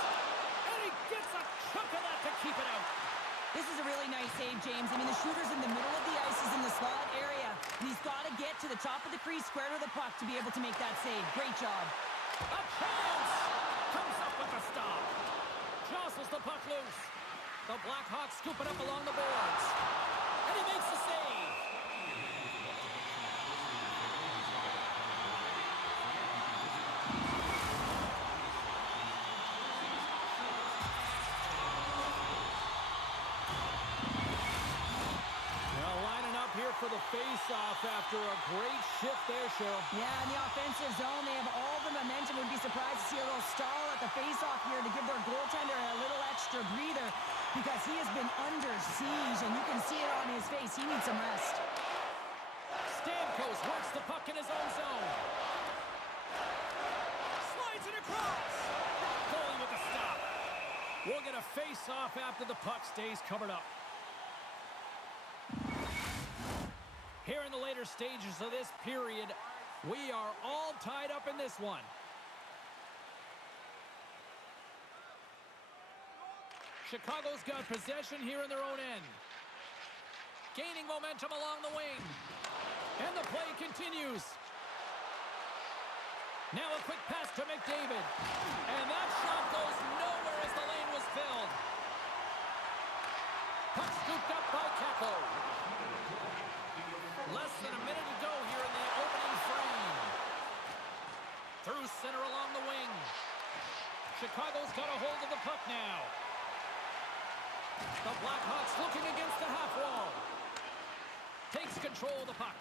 And he gets a chunk of that to keep it out. This is a really nice save, James. I mean, the shooter's in the middle of the ice. He's in the slot area. And he's got to get to the top of the crease, square to the puck to be able to make that save. Great job. A chance! Comes up with the stop. Jostles the puck loose. The Blackhawks scoop it up along the boards. And he makes the save. Now lining up here for the face-off after a great shift there, Cheryl. Yeah, in the offensive zone, they have all the momentum. Would be surprised to see a little stall at the face-off here to give their goaltender a little extra breather because he has been under siege, and you can see it on his face. He needs some rest. Stamkos works the puck in his own zone. Slides it across. Goalie with the stop. We'll get a face-off after the puck stays covered up. Here in the later stages of this period, we are all tied up in this one. Chicago's got possession here in their own end. Gaining momentum along the wing. And the play continues. Now a quick pass to McDavid. And that shot goes nowhere as the lane was filled. Puck scooped up by Kako. Less than a minute to go here in the opening frame. Through center along the wing. Chicago's got a hold of the puck now. The Blackhawks looking against the half wall. Takes control of the puck.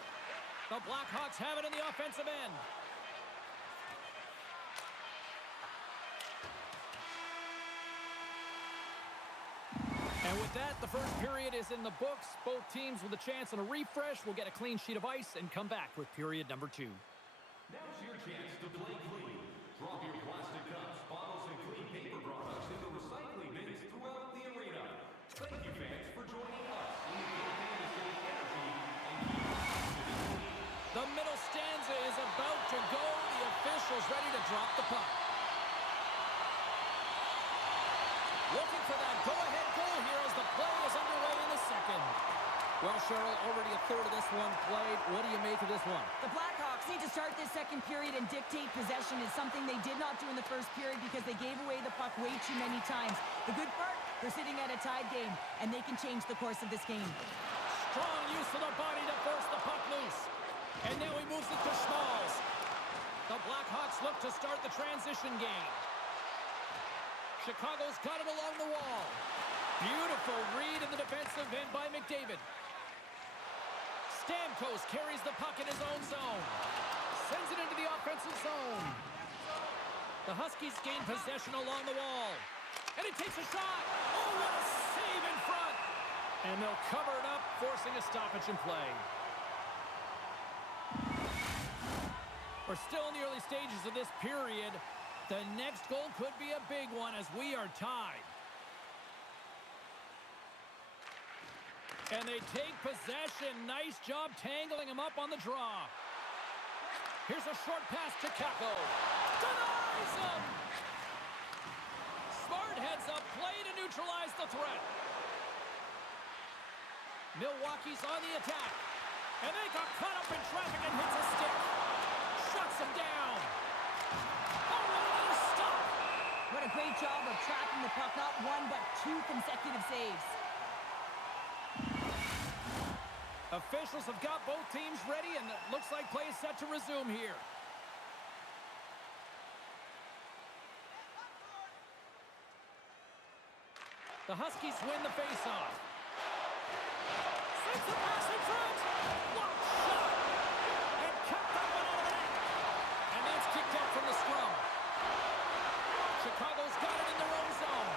The Blackhawks have it in the offensive end. And with that, the first period is in the books. Both teams with a chance on a refresh will get a clean sheet of ice and come back with period number 2. Now's your chance to play clean. Drop your plastic cups, bottles, and clean paper products in the recycling bins throughout the arena. Thank you, fans, for joining us in the campaign to save energy and keep clean. The middle stanza is about to go. The officials ready to drop the puck. Looking for that go-ahead goal here as the play is underway in the second. Well, Cheryl, already a third of this one played. What do you make of this one? The Blackhawks need to start this second period and dictate possession. Is something they did not do in the first period because they gave away the puck way too many times. The good part, they're sitting at a tied game, and they can change the course of this game. Strong use of the body to force the puck loose. And now he moves it to Smalls. The Blackhawks look to start the transition game. Chicago's got it along the wall. Beautiful read in the defensive end by McDavid. Stamkos carries the puck in his own zone. Sends it into the offensive zone. The Huskies gain possession along the wall. And he takes a shot. Oh, what a save in front. And they'll cover it up, forcing a stoppage in play. We're still in the early stages of this period. The next goal could be a big one as we are tied. And they take possession. Nice job tangling him up on the draw. Here's a short pass to Kako. Denies him! Smart heads up play to neutralize the threat. Milwaukee's on the attack. And they got caught up in traffic and hits a stick. Shuts him down. Oh, another stop! What a great job of tracking the puck. Not one, but 2 consecutive saves. Officials have got both teams ready, and it looks like play is set to resume here. The Huskies win the faceoff. Sends the pass in front. Block shot. And cut that one out of the net. And that's kicked out from the scrum. Chicago's got it in their own zone.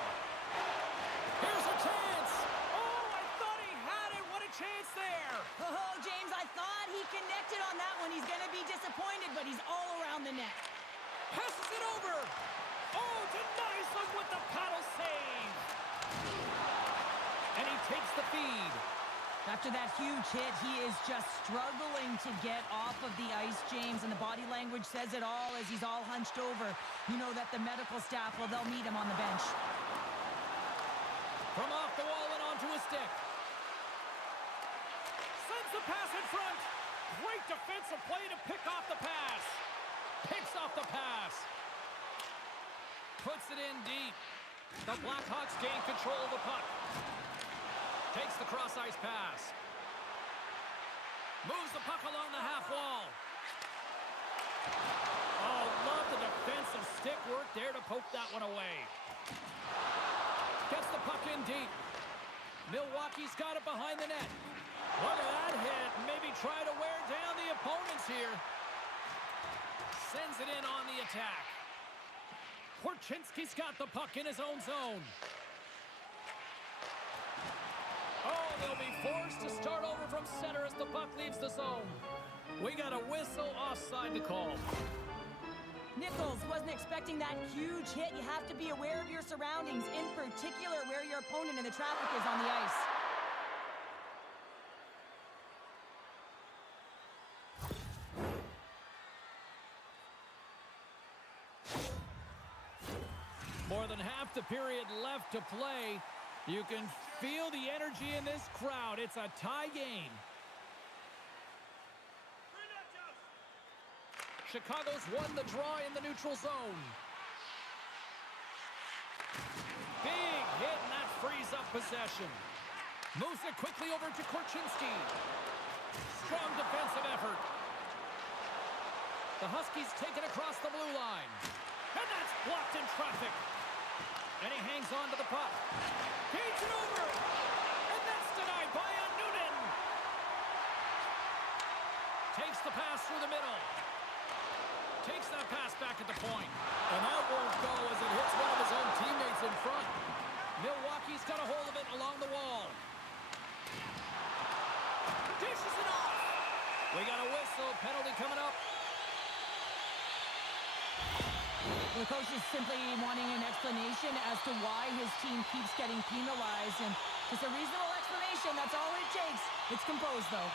Here's a chance. Oh, I thought he had it. What a chance there. Oh, James, I thought he connected on that one. He's going to be disappointed, but he's all around the net. Passes it over. Oh, denies them with the paddle save. And he takes the feed. After that huge hit, he is just struggling to get off of the ice, James, and the body language says it all as he's all hunched over. You know that the medical staff, well, they'll meet him on the bench. From off the wall and onto a stick. Sends the pass in front. Great defensive play to pick off the pass. Picks off the pass. Puts it in deep. The Blackhawks gain control of the puck. Takes the cross-ice pass. Moves the puck along the half wall. Oh, love the defensive stick work there to poke that one away. Gets the puck in deep. Milwaukee's got it behind the net. Look at that hit. Maybe try to wear down the opponents here. Sends it in on the attack. Korchinski's got the puck in his own zone. Oh, they'll be forced to start over from center as the puck leaves the zone. We got a whistle offside to call. Nichols wasn't expecting that huge hit. You have to be aware of your surroundings, in particular where your opponent and the traffic is on the ice. More than half the period left to play. You can feel the energy in this crowd. It's a tie game. Chicago's won the draw in the neutral zone. Big hit, and that frees up possession. Moves it quickly over to Korchinski. Strong defensive effort. The Huskies take it across the blue line. And that's blocked in traffic. And he hangs on to the puck. Feeds it over. And that's denied by Noonan. Takes the pass through the middle. Takes that pass back at the point. And that won't go as it hits one of his own teammates in front. Milwaukee's got a hold of it along the wall. Dishes it off. We got a whistle. Penalty coming up. The coach is simply wanting an explanation as to why his team keeps getting penalized. And just a reasonable explanation, that's all it takes. It's composed, though.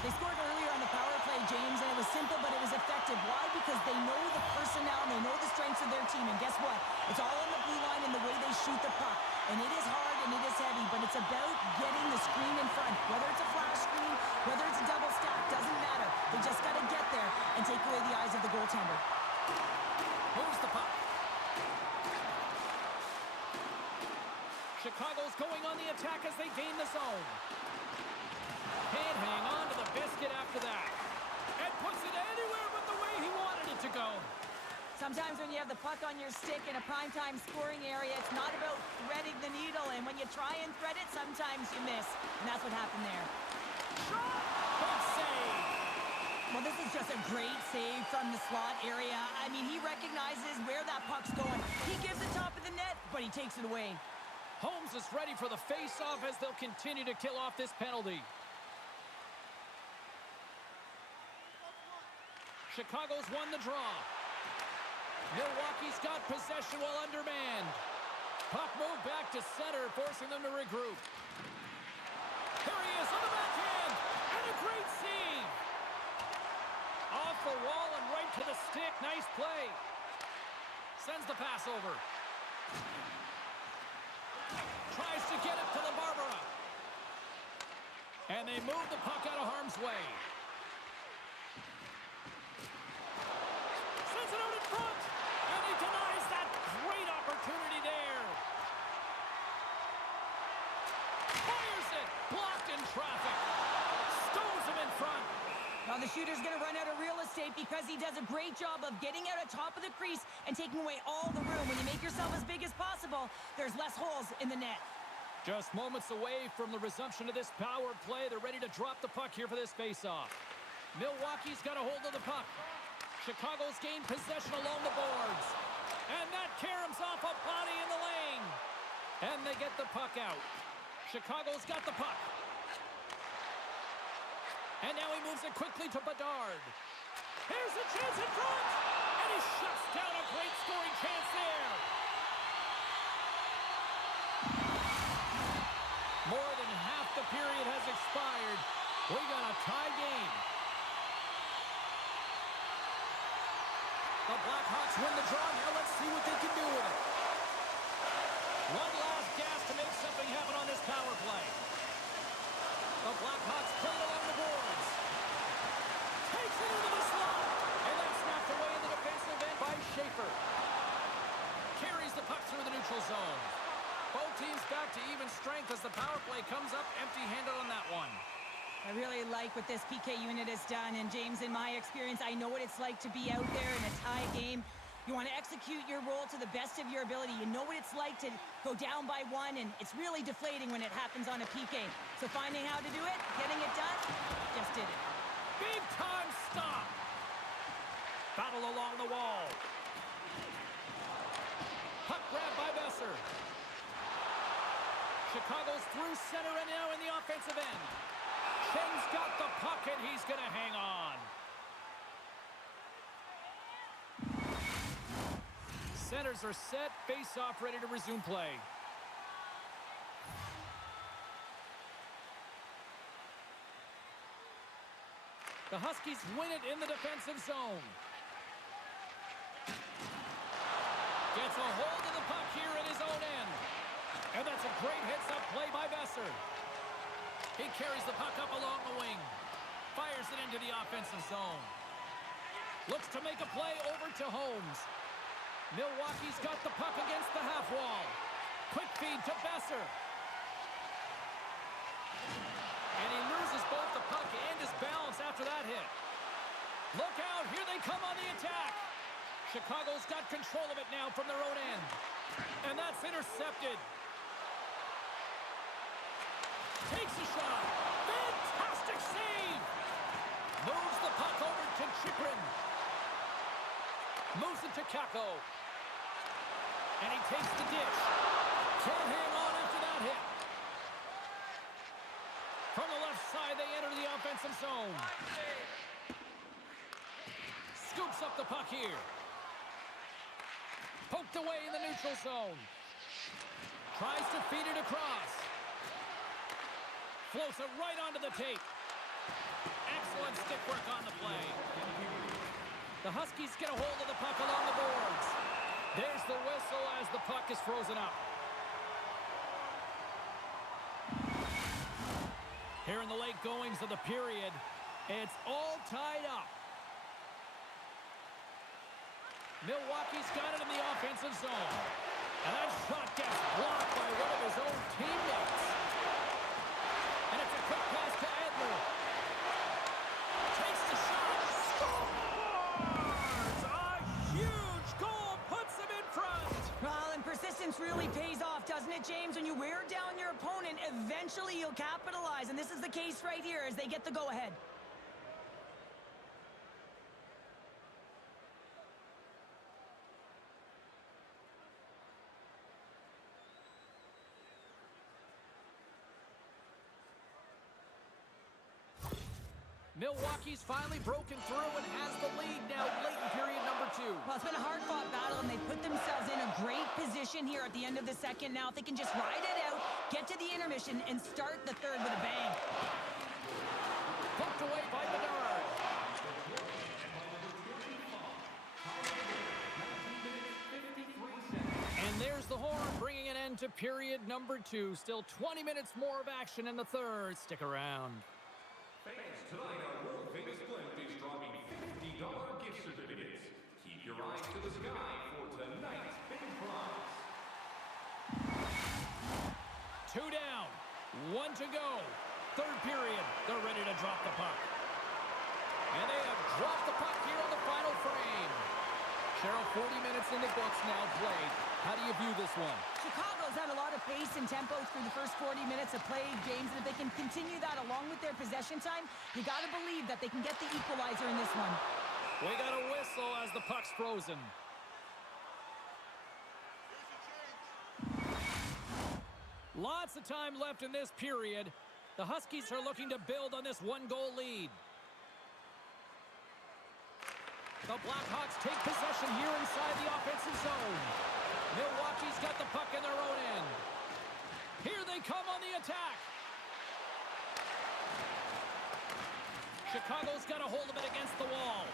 They scored earlier on the power play, James, and it was simple, but it was effective. Why? Because they know the personnel and they know the strengths of their team. And guess what? It's all on the blue line and the way they shoot the puck. And it is hard and it is heavy, but it's about getting the screen in front. Whether it's a flash screen, whether it's a double stack, doesn't matter. They just got to get there and take away the eyes of the goaltender. Moves the puck. Chicago's going on the attack as they gain the zone. Can't hang on to the biscuit after that. And puts it anywhere but the way he wanted it to go. Sometimes when you have the puck on your stick in a primetime scoring area, it's not about threading the needle. And when you try and thread it, sometimes you miss. And that's what happened there. Big save. Well, this is just a great save from the slot area. I mean, he recognizes where that puck's going. He gives it top of the net, but he takes it away. Holmes is ready for the face-off as they'll continue to kill off this penalty. Chicago's won the draw. Milwaukee's got possession while undermanned. Puck moved back to center, forcing them to regroup. There he is on the backhand, and a great save. Off the wall and right to the stick. Nice play. Sends the pass over. Tries to get it to the Barbara. And they move the puck out of harm's way. Sends it out in front. And he denies that great opportunity there. Fires it. Blocked in traffic. Stones him in front. Now the shooter's going to run out of real estate because he does a great job of getting out at top of the crease and taking away all the room. When you make yourself as big as possible, there's less holes in the net. Just moments away from the resumption of this power play. They're ready to drop the puck here for this face-off. Milwaukee's got a hold of the puck. Chicago's gained possession along the boards. And that caroms off a body in the lane. And they get the puck out. Chicago's got the puck. And now he moves it quickly to Bedard. Here's a chance in front. And he shuts down a great scoring chance there. More than half the period has expired. We got a tie game. The Blackhawks win the draw. Now let's see what they can do with it. One last gas to make something happen on this power play. The Blackhawks play it along the boards. Takes it into the slot. And then snapped away in the defensive end by Schaefer. Carries the puck through the neutral zone. Both teams back to even strength as the power play comes up empty-handed on that one. I really like what this PK unit has done. And James, in my experience, I know what it's like to be out there in a tie game. You want to execute your role to the best of your ability. You know what it's like to go down by one, and it's really deflating when it happens on a PK. So finding how to do it, getting it done, just did it. Big time stop. Battle along the wall. Puck grab by Besser. Chicago's through center and now in the offensive end. Cheng's got the puck and he's going to hang on. Centers are set, face-off ready to resume play. The Huskies win it in the defensive zone. Gets a hold of the puck here in his own end. And that's a great heads-up play by Besser. He carries the puck up along the wing. Fires it into the offensive zone. Looks to make a play over to Holmes. Milwaukee's got the puck against the half wall. Quick feed to Besser. And he loses both the puck and his balance after that hit. Look out, here they come on the attack. Chicago's got control of it now from their own end. And that's intercepted. Takes a shot. Fantastic save. Moves the puck over to Chychrun. Moves it to Kakko. And he takes the dish. Can't hang on after that hit. From the left side, they enter the offensive zone. Scoops up the puck here. Poked away in the neutral zone. Tries to feed it across. Floats it right onto the tape. Excellent stick work on the play. The Huskies get a hold of the puck along the boards. There's the whistle as the puck is frozen up. Here in the late goings of the period, it's all tied up. Milwaukee's got it in the offensive zone. And that shot gets blocked by one of his own teammates. And it's a quick pass to Edler. Takes the shot. Scores! A huge goal puts him in front. Well, and persistence really pays off, doesn't it, James? When you wear down your opponent, eventually you'll capitalize. And this is the case right here as they get the go-ahead. Milwaukee's finally broken through and has the lead now late in period number 2. Well, it's been a hard-fought battle, and they put themselves in a great position here at the end of the second. Now, if they can just ride it out, get to the intermission, and start the third with a bang. Poked away by Bedard. And there's the horn, bringing an end to period number 2. Still 20 minutes more of action in the third. Stick around. Fans, tonight our world-famous Blend is dropping $50 gift certificates. Keep your eyes to the sky for tonight's big prize. 2 down, 1 to go. Third period, they're ready to drop the puck. And they have dropped the puck here on the final frame. Cheryl, 40 minutes in the books now played. How do you view this one? Chicago's had a lot of pace and tempo through the first 40 minutes of play, James, and if they can continue that along with their possession time, you got to believe that they can get the equalizer in this one. We got a whistle as the puck's frozen. Lots of time left in this period. The Huskies are looking to build on this one-goal lead. The Blackhawks take possession here inside the offensive zone. Milwaukee's got the puck in their own end. Here they come on the attack. Chicago's got a hold of it against the wall.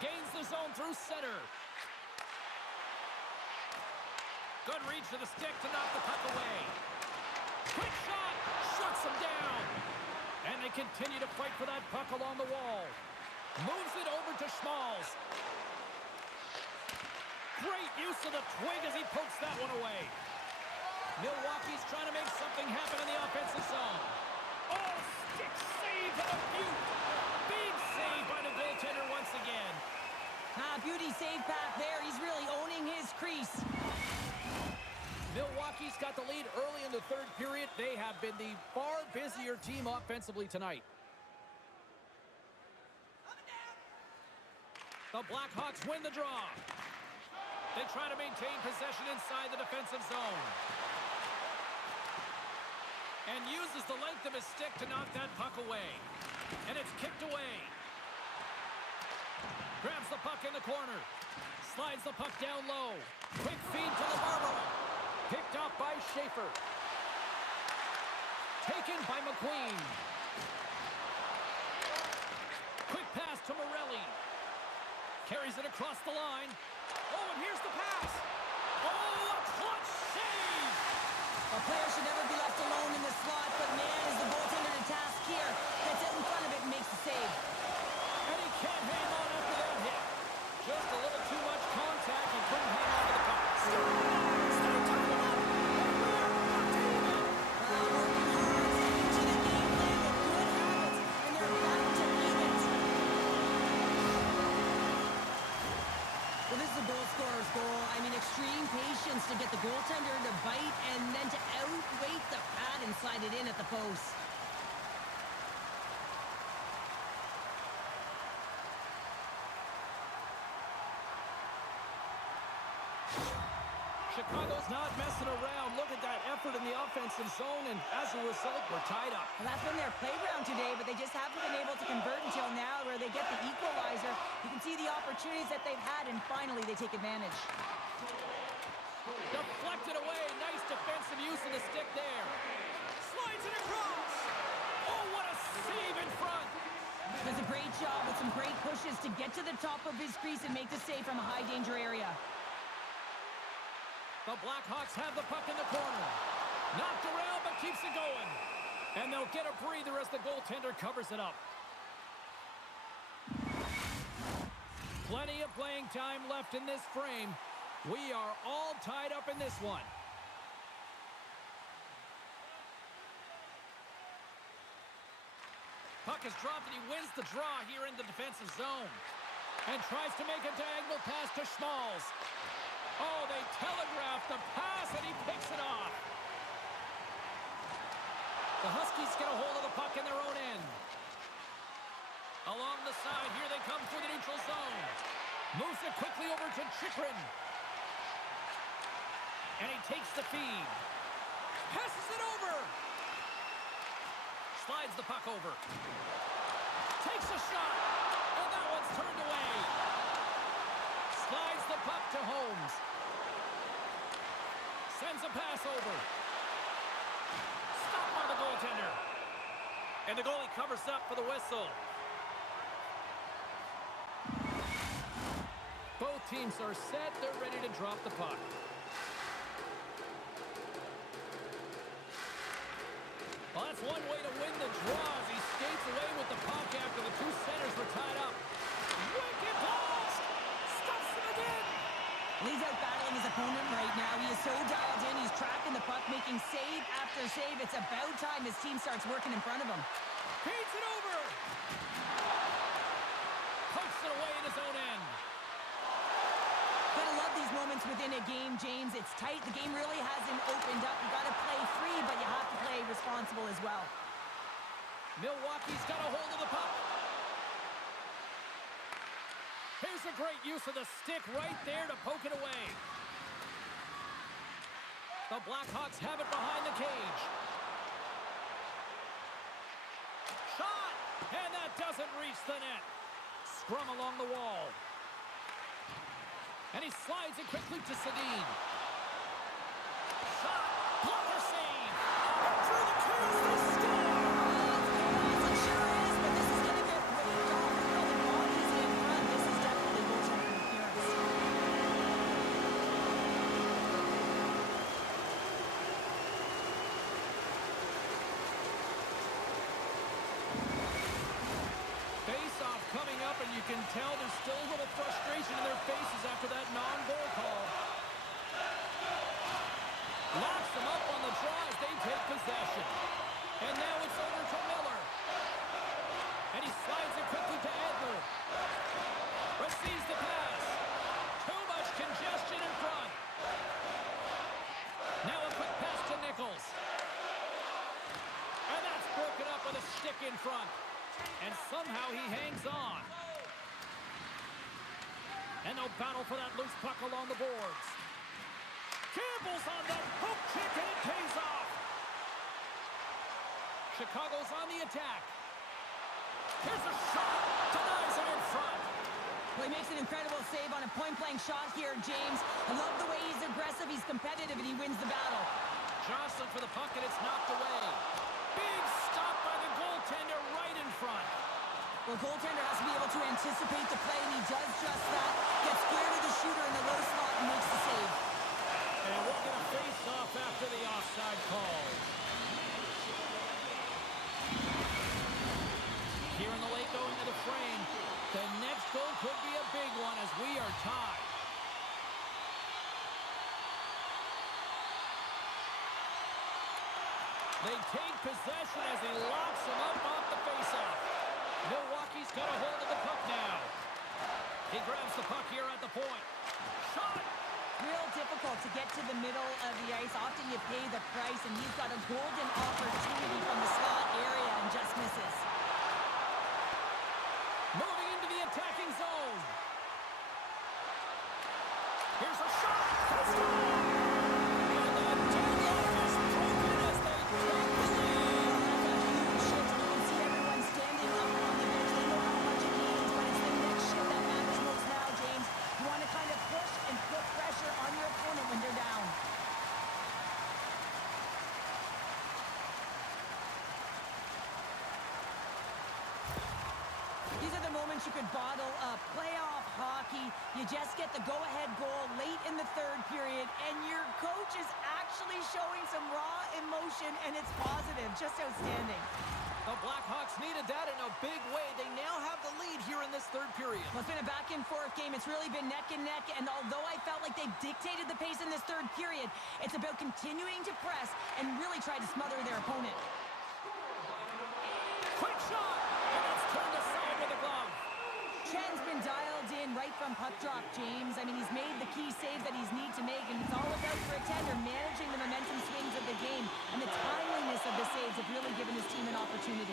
Gains the zone through center. Good reach to the stick to knock the puck away. Quick shot! Shuts them down. And they continue to fight for that puck along the wall. Moves it over to Schmalz. Great use of the twig as he pokes that one away. Milwaukee's trying to make something happen in the offensive zone. Oh, stick save and a beaut. Big save by the goaltender once again. Beauty save path there. He's really owning his crease. Milwaukee's got the lead early in the third period. They have been the far busier team offensively tonight. The Blackhawks win the draw. They try to maintain possession inside the defensive zone. And uses the length of his stick to knock that puck away. And it's kicked away. Grabs the puck in the corner. Slides the puck down low. Quick feed to the Barbara. Picked off by Schaefer. Taken by McQueen. Quick pass to Morelli. Carries it across the line. Oh, and here's the pass. Oh, a clutch save! A player should never be left alone in the slot, but man, is the goaltender to task here. Gets out in front of it and makes the save. And he can't hang on after that hit. Just a little too much contact. He couldn't hang on to the puck. Extreme patience to get the goaltender to bite and then to outweight the pad and slide it in at the post. Chicago's not messing around. Look at that effort in the offensive zone, and as a result, we're tied up. Well, that's been their playground today, but they just haven't been able to convert until now where they get the equalizer. You can see the opportunities that they've had, and finally they take advantage. Deflected away. Nice defensive use of the stick there. Slides it across. Oh, what a save in front. Does a great job with some great pushes to get to the top of his crease and make the save from a high-danger area. The Blackhawks have the puck in the corner. Knocked around, but keeps it going. And they'll get a breather as the goaltender covers it up. Plenty of playing time left in this frame. We are all tied up in this one. Puck is dropped and he wins the draw here in the defensive zone. And tries to make a diagonal pass to Schmalz. Oh, they telegraphed the pass and he picks it off. The Huskies get a hold of the puck in their own end. Along the side, here they come through the neutral zone. Moves it quickly over to Chychrun. And he takes the feed. Passes it over. Slides the puck over. Takes a shot. And that one's turned away. Slides the puck to Holmes. Sends a pass over. Stopped by the goaltender. And the goalie covers up for the whistle. Both teams are set. They're ready to drop the puck. Well, that's one way to win the draw as he skates away with the puck after the two centers were tied up. Wicked pass! Stuffs it again! He's out battling his opponent right now. He is so dialed in. He's tracking the puck, making save after save. It's about time his team starts working in front of him. Feeds it over! Pokes it away in his own end. Gotta love these moments within a game, James. It's tight. The game really hasn't opened up. You gotta play free, but you have to play responsible as well. Milwaukee's got a hold of the puck. Here's a great use of the stick right there to poke it away. The Blackhawks have it behind the cage. Shot! And that doesn't reach the net. Scrum along the wall. And he slides it quickly to Sedin. Shot! Blocker save! Through the crease, they score! It sure is, but this is going to get waved off until the body's in front. This is definitely goaltender interference. Face-off coming up, and you can tell there's still a little frustration in their faces after that non-goal call. Locks them up on the draw as they take possession. And now it's over to Miller. And he slides it quickly to Edler. Receives the pass. Too much congestion in front. Now a quick pass to Nichols. And that's broken up with a stick in front. And somehow he hangs on. And they'll battle for that loose puck along the boards. Campbell's on the hook kick, and it pays off. Chicago's on the attack. Here's a shot. Denies it in front. Well, he makes an incredible save on a point-blank shot here, James. I love the way he's aggressive, he's competitive, and he wins the battle. Jostling for the puck, and it's knocked away. Big stop by the goaltender right in front. Well, goaltender has to be able to anticipate the play, and he does just that. Gets square to the shooter in the low slot and makes the save. And we'll get a face-off after the offside call. Here in the late going to the frame. The next goal could be a big one as we are tied. They take possession as he locks him up off the faceoff. Milwaukee's got a hold of the puck now. He grabs the puck here at the point. Shot! Real difficult to get to the middle of the ice. Often you pay the price, and he's got a golden opportunity from the slot area and just misses. Moving into the attacking zone. Here's a shot. And the deadlock is broken as they take the lead. That's a huge shift. You can see everyone standing up on the bench. They know how much it means, but it's the next shift that matters most now, James. You want to kind of push and put pressure on your opponent when they're down. These are the moments you could bottle up. Playoff hockey, you just get the go-ahead goal late in the third period, and your coach is actually showing some raw emotion, and it's positive. Just outstanding. The Blackhawks needed that in a big way. They now have the lead here in this third period. Well, it's been a back-and-forth game. It's really been neck and neck, and although I felt like they dictated the pace in this third period, it's about continuing to press and really try to smother their opponent. Quick shot! And it's turned aside with a glove. Chen's been dialed in right from puck drop, James. I mean, he's made the key save that he's need to make, and it's all about for a tender managing the momentum swings of the game, and the timeliness of the saves have really given his team an opportunity.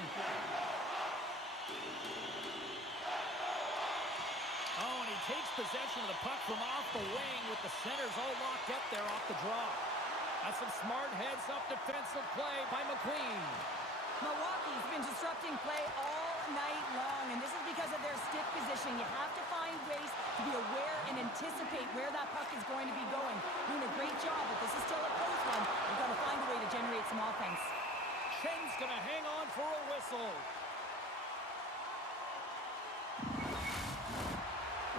Oh, and he takes possession of the puck from off the wing with the centers all locked up there off the draw. That's some smart heads-up defensive play by McQueen. Milwaukee's been disrupting play all night long, and this is because of their stick position. You have to find ways to be aware and anticipate where that puck is going to be going. Doing a great job, but this is still a close one. You've got to find a way to generate some offense. Chen's going to hang on for a whistle.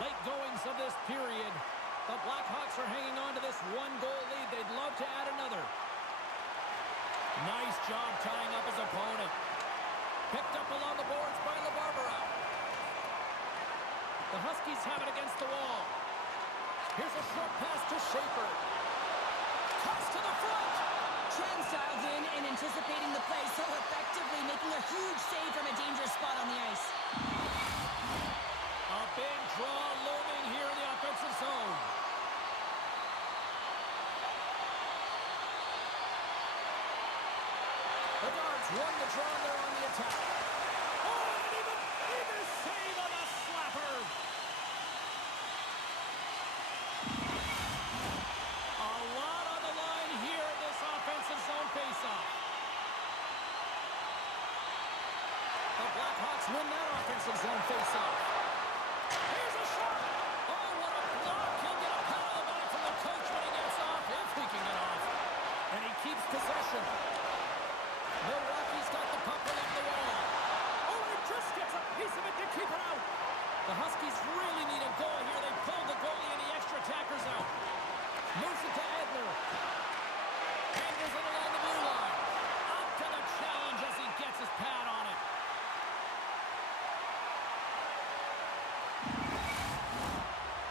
Late goings of this period. The Blackhawks are hanging on to this one-goal lead. They'd love to add another. Nice job tying up his opponent. Picked up along the boards by LaBarbera. The Huskies have it against the wall. Here's a short pass to Schaefer. Cuts to the front. Chen's dialed in and anticipating the play so effectively, making a huge save from a dangerous spot on the ice. A big draw looming here in the offensive zone. The Darts won the draw and they're on the attack. Oh, and even save on a slapper. A lot on the line here in this offensive zone faceoff. The Blackhawks win that offensive zone faceoff. Here's a shot. Oh, what a block. He'll get a pat on the back from the coach when he gets off, if he can get off. And he keeps possession. Milwaukee's got the puck along the wall. Oh, and it just gets a piece of it to keep it out. The Huskies really need a goal here. They pulled the goalie and the extra attackers out. Moves it to Edler. Angles it along the blue line. Up to the challenge as he gets his pad on it.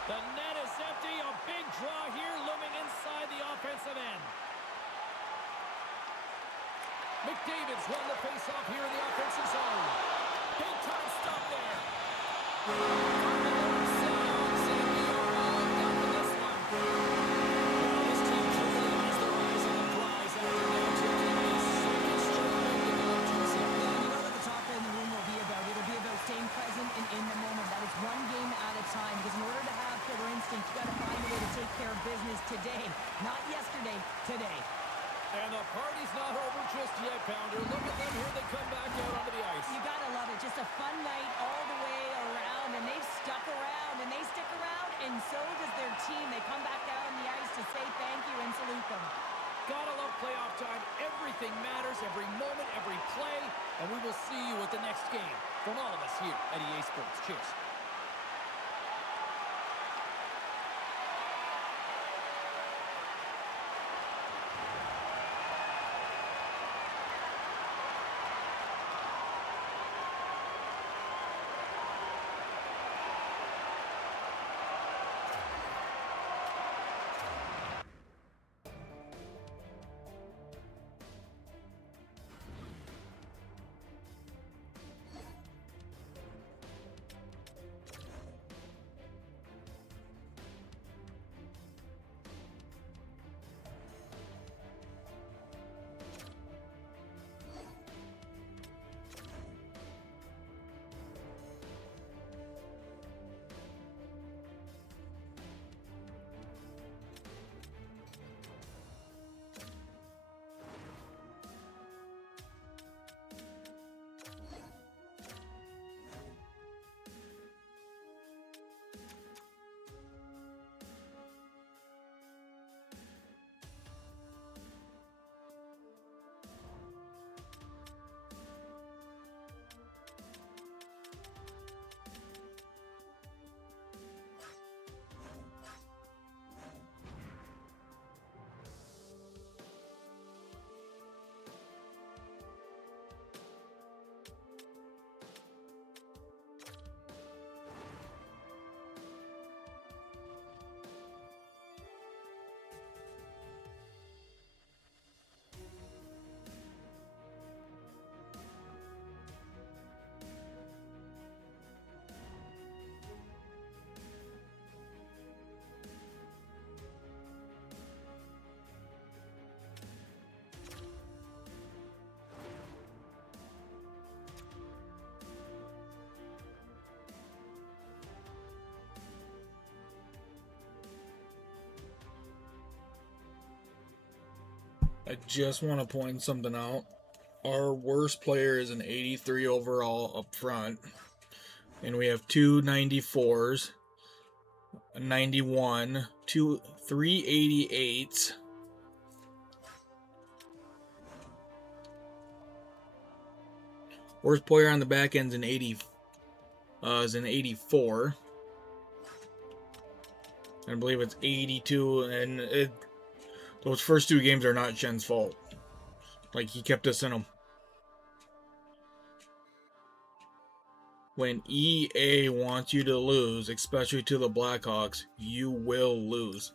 The net is empty. A big draw here looming inside the offensive end. McDavid's won the face-off here in the offensive zone. Big time stop there. This team clearly has their eyes on the prize after now taking a second straight win to go to Yeah, you know what the talk in the room will be about. It'll be about staying present and in the moment. That is one game at a time, because in order to have survivor instinct. You got to find a way to take care of business today, not yesterday, today. And the party's not over just yet, Pounder. Look at them. Here they come back out onto the ice. You got to love it. Just a fun night all the way around, and they've stuck around, and they stick around, and so does their team. They come back out on the ice to say thank you and salute them. Gotta love playoff time. Everything matters, every moment, every play. And we will see you at the next game from all of us here at EA Sports. Cheers. I just want to point something out. Our worst player is an 83 overall up front. And we have two 94s, a 91, two 388s. Worst player on the back end is an 84. I believe it's 82, and those first two games are not Shen's fault. Like, he kept us in them. When EA wants you to lose, especially to the Blackhawks, you will lose.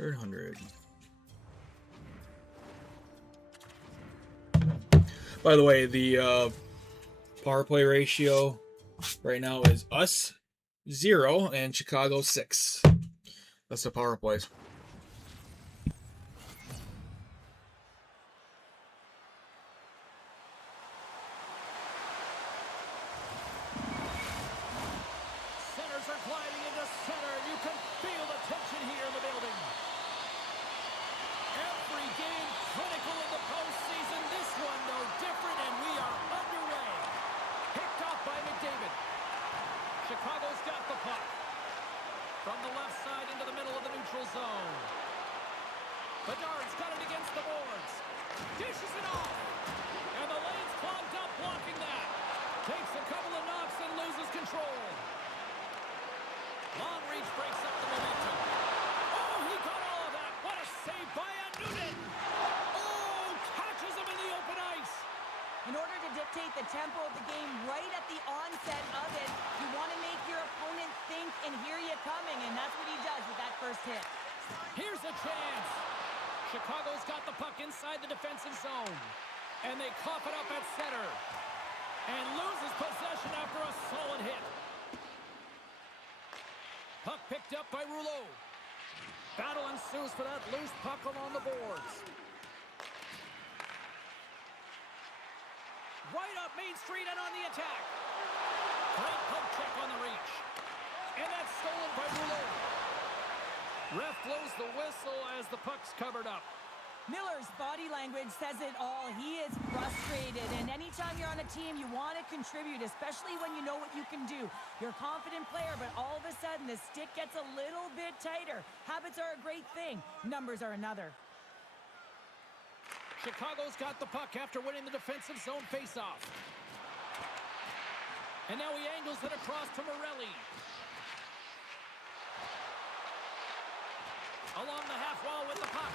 $100. By the way, the power play ratio right now is us 0 and Chicago 6. That's the power plays. Centers are gliding into center. You can feel the tension here in the building. Every game critical in the postseason. This one no different, and we are underway. Picked off by McDavid. Chicago's got the puck. From the left side into the middle of the neutral zone. Bedard's got it against the boards. Dishes it off. And the lane's clogged up blocking that. Takes a couple of knocks and loses control. Long reach breaks up the momentum. Oh, he got all of that. What a save by Noonan. Oh, catches him in the open ice. In order to dictate the tempo of the game right at the onset of it, you want to make your opponent think and hear you coming, and that's what he does with that first hit. Here's a chance. Chicago's got the puck inside the defensive zone. And they cough it up at center. And loses possession after a solid hit. picked up by Rouleau. Battle ensues for that loose puck along the boards. Right up Main Street and on the attack. Great poke check on the reach. And that's stolen by Rouleau. Ref blows the whistle as the puck's covered up. Miller's body language says it all. He is frustrated, and anytime you're on a team, you want to contribute, especially when you know what you can do. You're a confident player, but all of a sudden, the stick gets a little bit tighter. Habits are a great thing. Numbers are another. Chicago's got the puck after winning the defensive zone faceoff. And now he angles it across to Morelli. Along the half wall with the puck.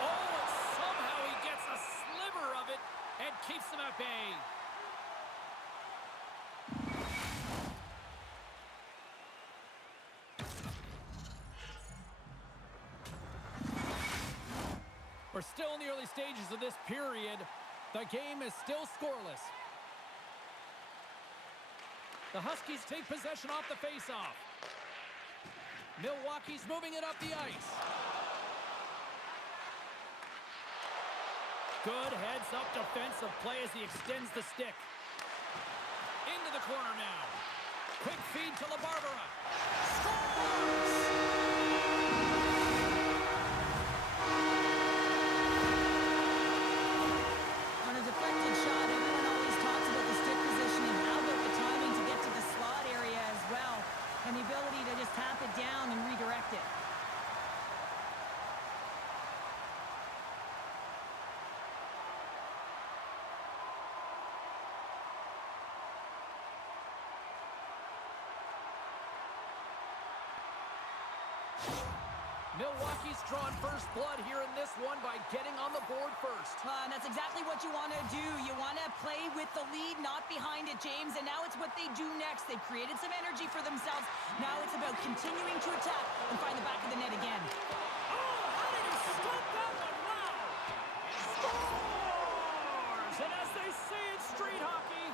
Oh, and somehow he gets a sliver of it and keeps them at bay. We're still in the early stages of this period. The game is still scoreless. The Huskies take possession off the faceoff. Milwaukee's moving it up the ice. Good heads-up defensive play as he extends the stick. Into the corner now. Quick feed to LaBarbera. Scores! On a deflected shot, everyone always talks about the stick positioning. How about the timing to get to the slot area as well? And the ability to just tap it down and redirect it. Milwaukee's drawn first blood here in this one by getting on the board first. And that's exactly what you want to do. You want to play with the lead, not behind it, James. And now it's what they do next. They've created some energy for themselves. Now it's about continuing to attack and find the back of the net again. Oh, how did he stop that one? Wow! Scores! And as they say in street hockey,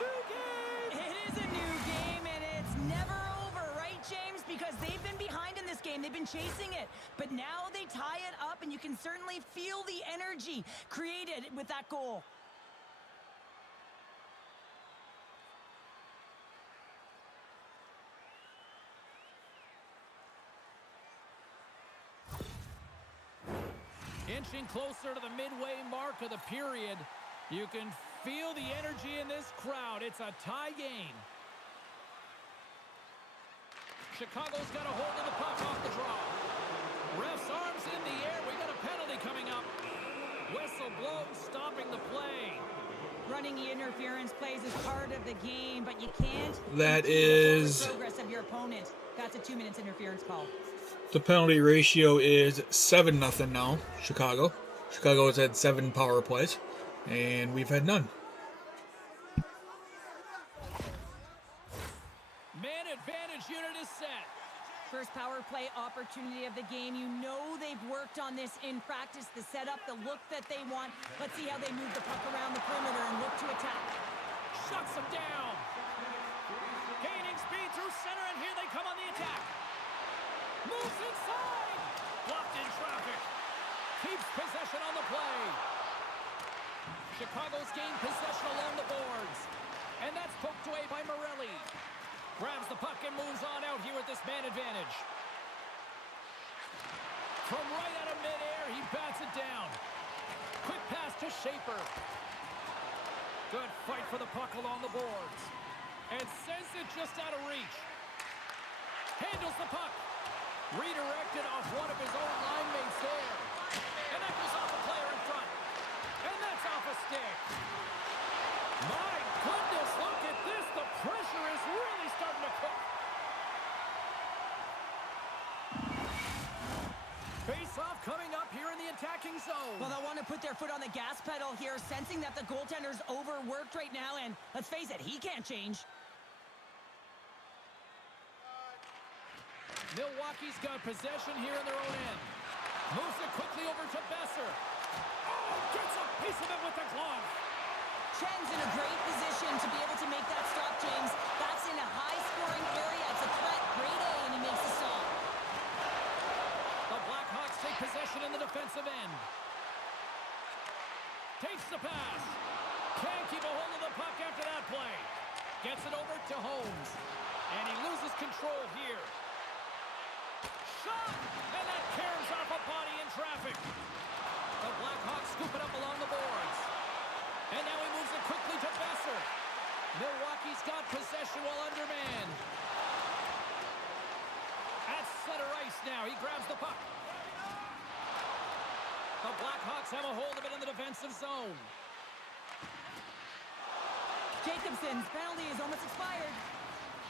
new game! It is a new game, and it's never over, right, James? Because they've been behind in this game. They've been chasing it. But now they tie it up, and you can certainly feel the energy created with that goal. Inching closer to the midway mark of the period. You can feel the energy in this crowd. It's a tie game. Chicago's got a hold of the puck off the draw. Ref's arms in the air. We got a penalty coming up. Whistle blows, stopping the play. Running the interference plays is part of the game, but you can't. That is the progress of your opponent. That's a 2 minutes interference call. the penalty ratio is 7-0 now. Chicago has had 7 power plays, and we've had none. Man advantage unit is set. First power play opportunity of the game. You know they've worked on this in practice, the setup, the look that they want. Let's see how they move the puck around the perimeter and look to attack. Shuts them down. Gaining speed through center, and here they come on the attack. Moves inside. Blocked in traffic. Keeps possession on the play. Chicago's gained possession along the boards. And that's poked away by Morelli. Grabs the puck and moves on out here with this man advantage. From right out of midair, he bats it down. Quick pass to Schaefer. Good fight for the puck along the boards. And sends it just out of reach. Handles the puck. Redirected off one of his own line mates there. And that goes off a player in front. And that's off a stick. My goodness, look at this. The pressure is really starting to cook. Face-off coming up here in the attacking zone. Well, they'll want to put their foot on the gas pedal here, sensing that the goaltender's overworked right now, and let's face it, he can't change. Milwaukee's got possession here in their own end. Moves it quickly over to Besser. Oh, gets a piece of it with the glove. Chen's in a great position to be able to make that stop, James. That's in a high-scoring area. It's a threat, grade A, and he makes the stop. possession in the defensive end. Takes the pass. Can't keep a hold of the puck after that play. Gets it over to Holmes. And he loses control here. Shot! And that caroms off a body in traffic. The Blackhawks scoop it up along the boards. And now he moves it quickly to Besser. Milwaukee's got possession while undermanned. At center ice now. He grabs the puck. The Blackhawks have a hold of it in the defensive zone. Jacobson's penalty is almost expired.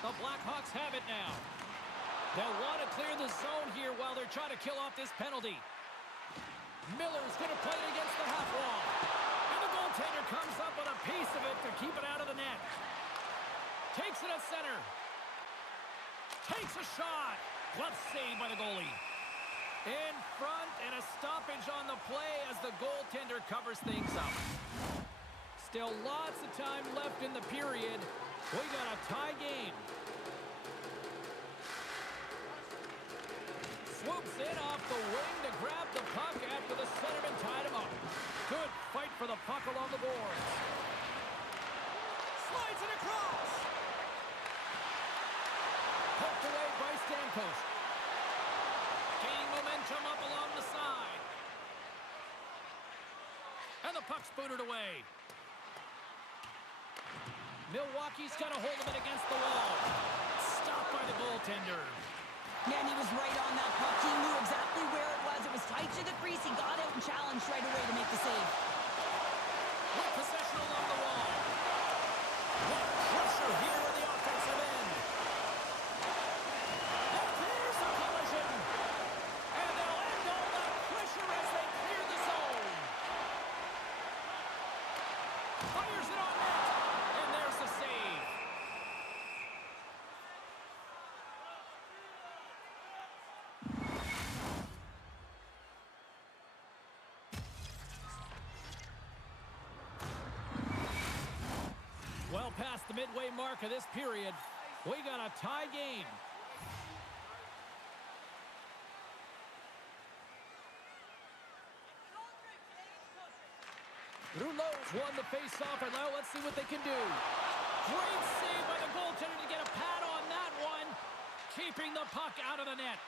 The Blackhawks have it now. They'll want to clear the zone here while they're trying to kill off this penalty. Miller's going to play it against the half wall. And the goaltender comes up with a piece of it to keep it out of the net. Takes it at center. Takes a shot. Glove saved by the goalie. In front, and a stoppage on the play as the goaltender covers things up. Still lots of time left in the period. We got a tie game. Swoops in off the wing to grab the puck after the centerman tied him up. Good fight for the puck along the boards. Slides it across. Poked away by Stamkos. Gaining momentum up along the side. And the puck's booted away. Milwaukee's got a hold of it against the wall. Stopped by the goaltender. Man, he was right on that puck. He knew exactly where it was. It was tight to the crease. He got out and challenged right away to make the save. With possession along the wall. What pressure here in the offensive end. And here's a collision. And they'll end all that pressure as they clear the zone. Fires it on net. And there's the save. Well past the midway mark of this period, we got a tie game. Rouleau's won the face-off, and now let's see what they can do. Great save by the goaltender to get a pad on that one, keeping the puck out of the net.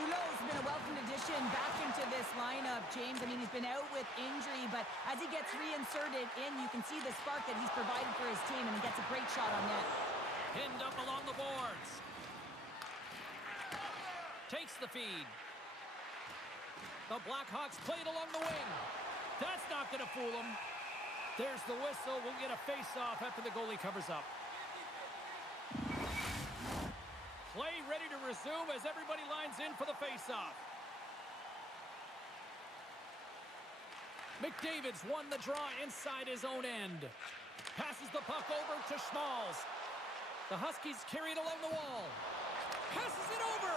Rouleau's been a welcome addition back into this lineup, James. I mean, he's been out with injury, but as he gets reinserted in, you can see the spark that he's provided for his team, and he gets a great shot on net. Pinned up along the boards. Takes the feed. The Blackhawks play it along the wing. That's not going to fool him. There's the whistle. We'll get a face-off after the goalie covers up. Play ready to resume as everybody lines in for the face-off. McDavid's won the draw inside his own end. Passes the puck over to Schmalz. The Huskies carry it along the wall. Passes it over.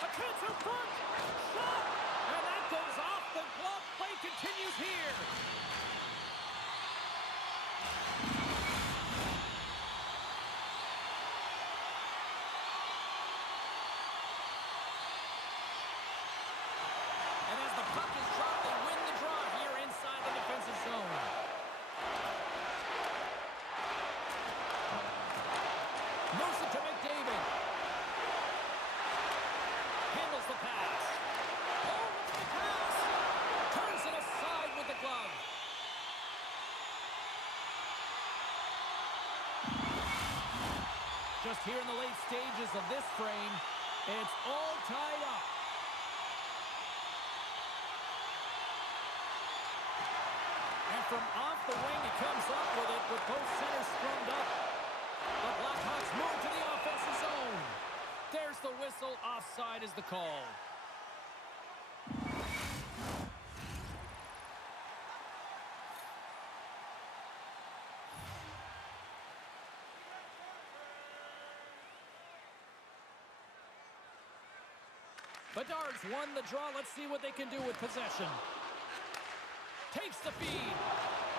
A chance in front. Shot. And that goes off the glove. Play continues here. And as the puck is dropped, they win the draw here inside the defensive zone. Moves it to McDavid. Handles the pass. Oh, look at the pass. Turns it aside with the glove. Just here in the late stages of this frame, it's all tied up. And from off the wing, he comes up with it with both centers scrummed up. The Blackhawks move to the offensive zone. There's the whistle. Offside is the call. Bedard's won the draw. Let's see what they can do with possession. Takes the feed.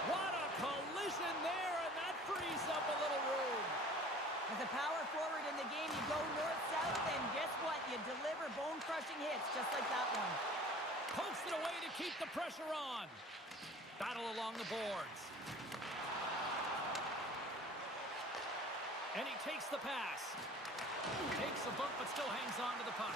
What a collision there, and that frees up a little room. As a power forward in the game, you go north-south, and guess what? You deliver bone-crushing hits just like that one. Pokes it away to keep the pressure on. Battle along the boards. And he takes the pass. Takes a bump, but still hangs on to the puck.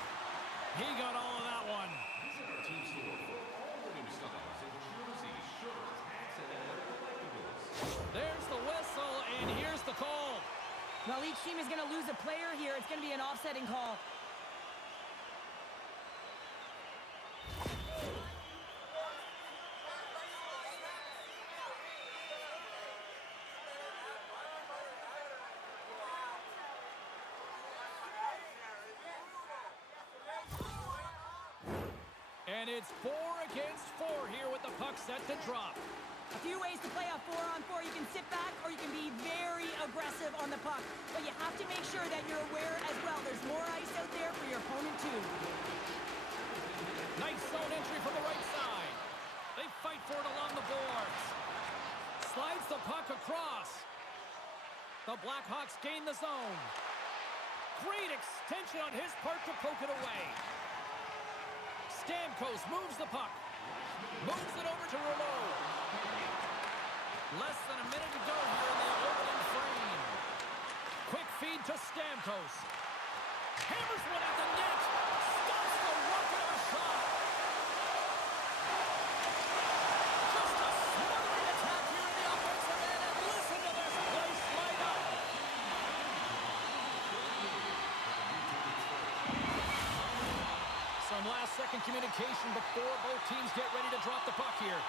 He got all of that one. Visit our team store for all the new styles of jerseys, shirts, hats, and other collectibles. There's the whistle, and here's the call. Well, each team is going to lose a player here. It's going to be an offsetting call. And it's 4 against 4 here with the puck set to drop. A few ways to play a 4-on-4. You can sit back or you can be very aggressive on the puck. But you have to make sure that you're aware as well. There's more ice out there for your opponent too. Nice zone entry from the right side. They fight for it along the boards. Slides the puck across. The Blackhawks gain the zone. Great extension on his part to poke it away. Stamkos moves the puck. Moves it over to Rouleau. Less than a minute to go here in the opening frame. Quick feed to Stamkos. Hammers one at the net. Stops the rocket of a shot. Just a smothering attack here in the offensive end. And listen to this place light up. Some last-second communication before both teams get ready to drop the puck here.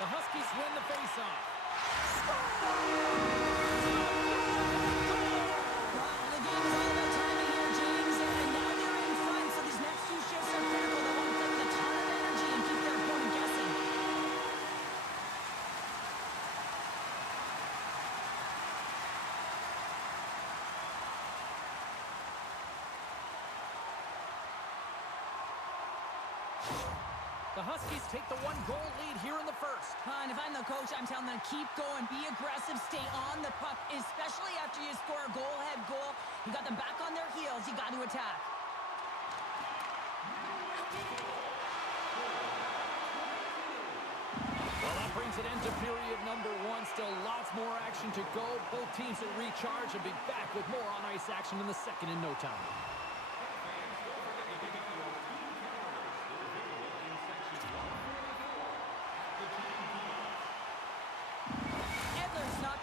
The Huskies win the faceoff. The game is all about timing here, James. And now they're in front, so these next two shifts are critical. They want to play with a ton of energy and keep their opponent guessing. The Huskies take the 1-goal lead here in the first. And if I'm the coach, I'm telling them keep going, be aggressive, stay on the puck, especially after you score a goal-ahead goal. You got them back on their heels. You got to attack. Well, that brings an end to period number 1. Still lots more action to go. Both teams will recharge and be back with more on-ice action in the second in no time.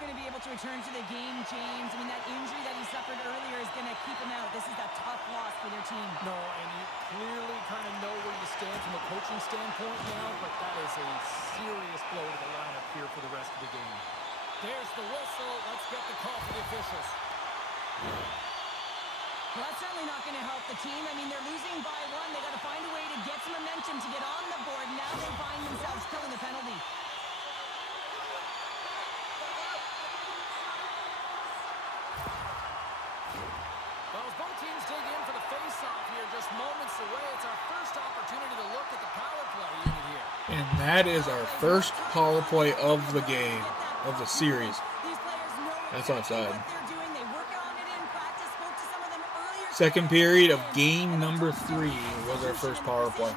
Going to be able to return to the game, James. I mean, that injury that he suffered earlier is going to keep him out. This is a tough loss for their team. No, and you clearly kind of know where you stand from a coaching standpoint now, but that is a serious blow to the lineup here for the rest of the game. There's the whistle. Let's get the call for the officials. Well, that's certainly not going to help the team. I mean, they're losing by 1. They got to find a way to get some momentum to get on the board. Now they find themselves killing the penalty. Both teams dig in for the face-off here just moments away. It's our first opportunity to look at the power play unit here. And that is our first power play of the game, of the series. That's offside. Second period of game number 3 was our first power play.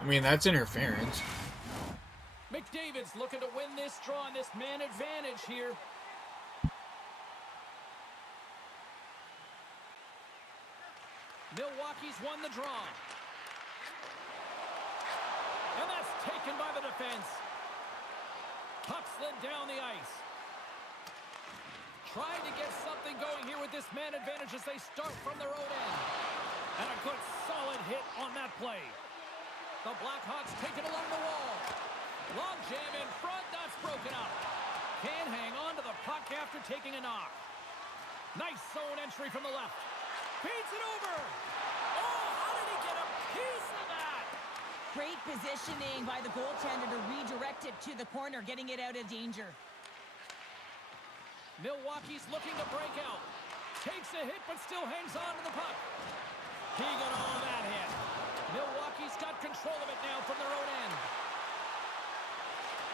I mean, that's interference. McDavid's looking to win this draw on this man advantage here. Milwaukee's won the draw. And that's taken by the defense. Puck slid down the ice. Trying to get something going here with this man advantage as they start from their own end. And a good solid hit on that play. The Blackhawks take it along the wall. Long jam in front, that's broken up. Can hang on to the puck after taking a knock. Nice zone entry from the left. Feeds it over. Oh, how did he get a piece of that? Great positioning by the goaltender to redirect it to the corner, getting it out of danger. Milwaukee's looking to break out. Takes a hit, but still hangs on to the puck. He got all of that hit. Milwaukee's got control of it now from their own end.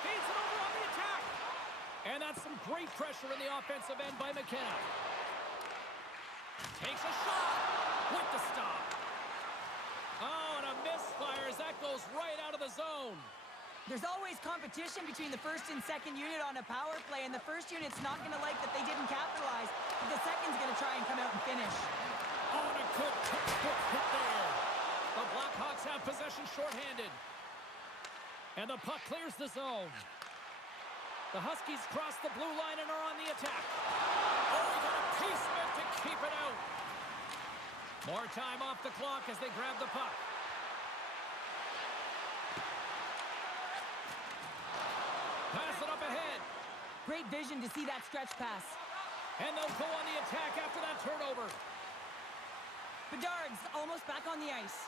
Feeds it over on the attack. And that's some great pressure in the offensive end by McKenna. Takes a shot with the stop. Oh, and a misfire as that goes right out of the zone. There's always competition between the first and second unit on a power play, and the first unit's not going to like that they didn't capitalize, but the second's going to try and come out and finish. Oh, and a good textbook hit there. The Blackhawks have possession shorthanded. And the puck clears the zone. The Huskies cross the blue line and are on the attack. Oh, he got a piece of it to keep it out. More time off the clock as they grab the puck. Pass it up ahead. Great vision to see that stretch pass. And they'll go on the attack after that turnover. Bedard's almost back on the ice.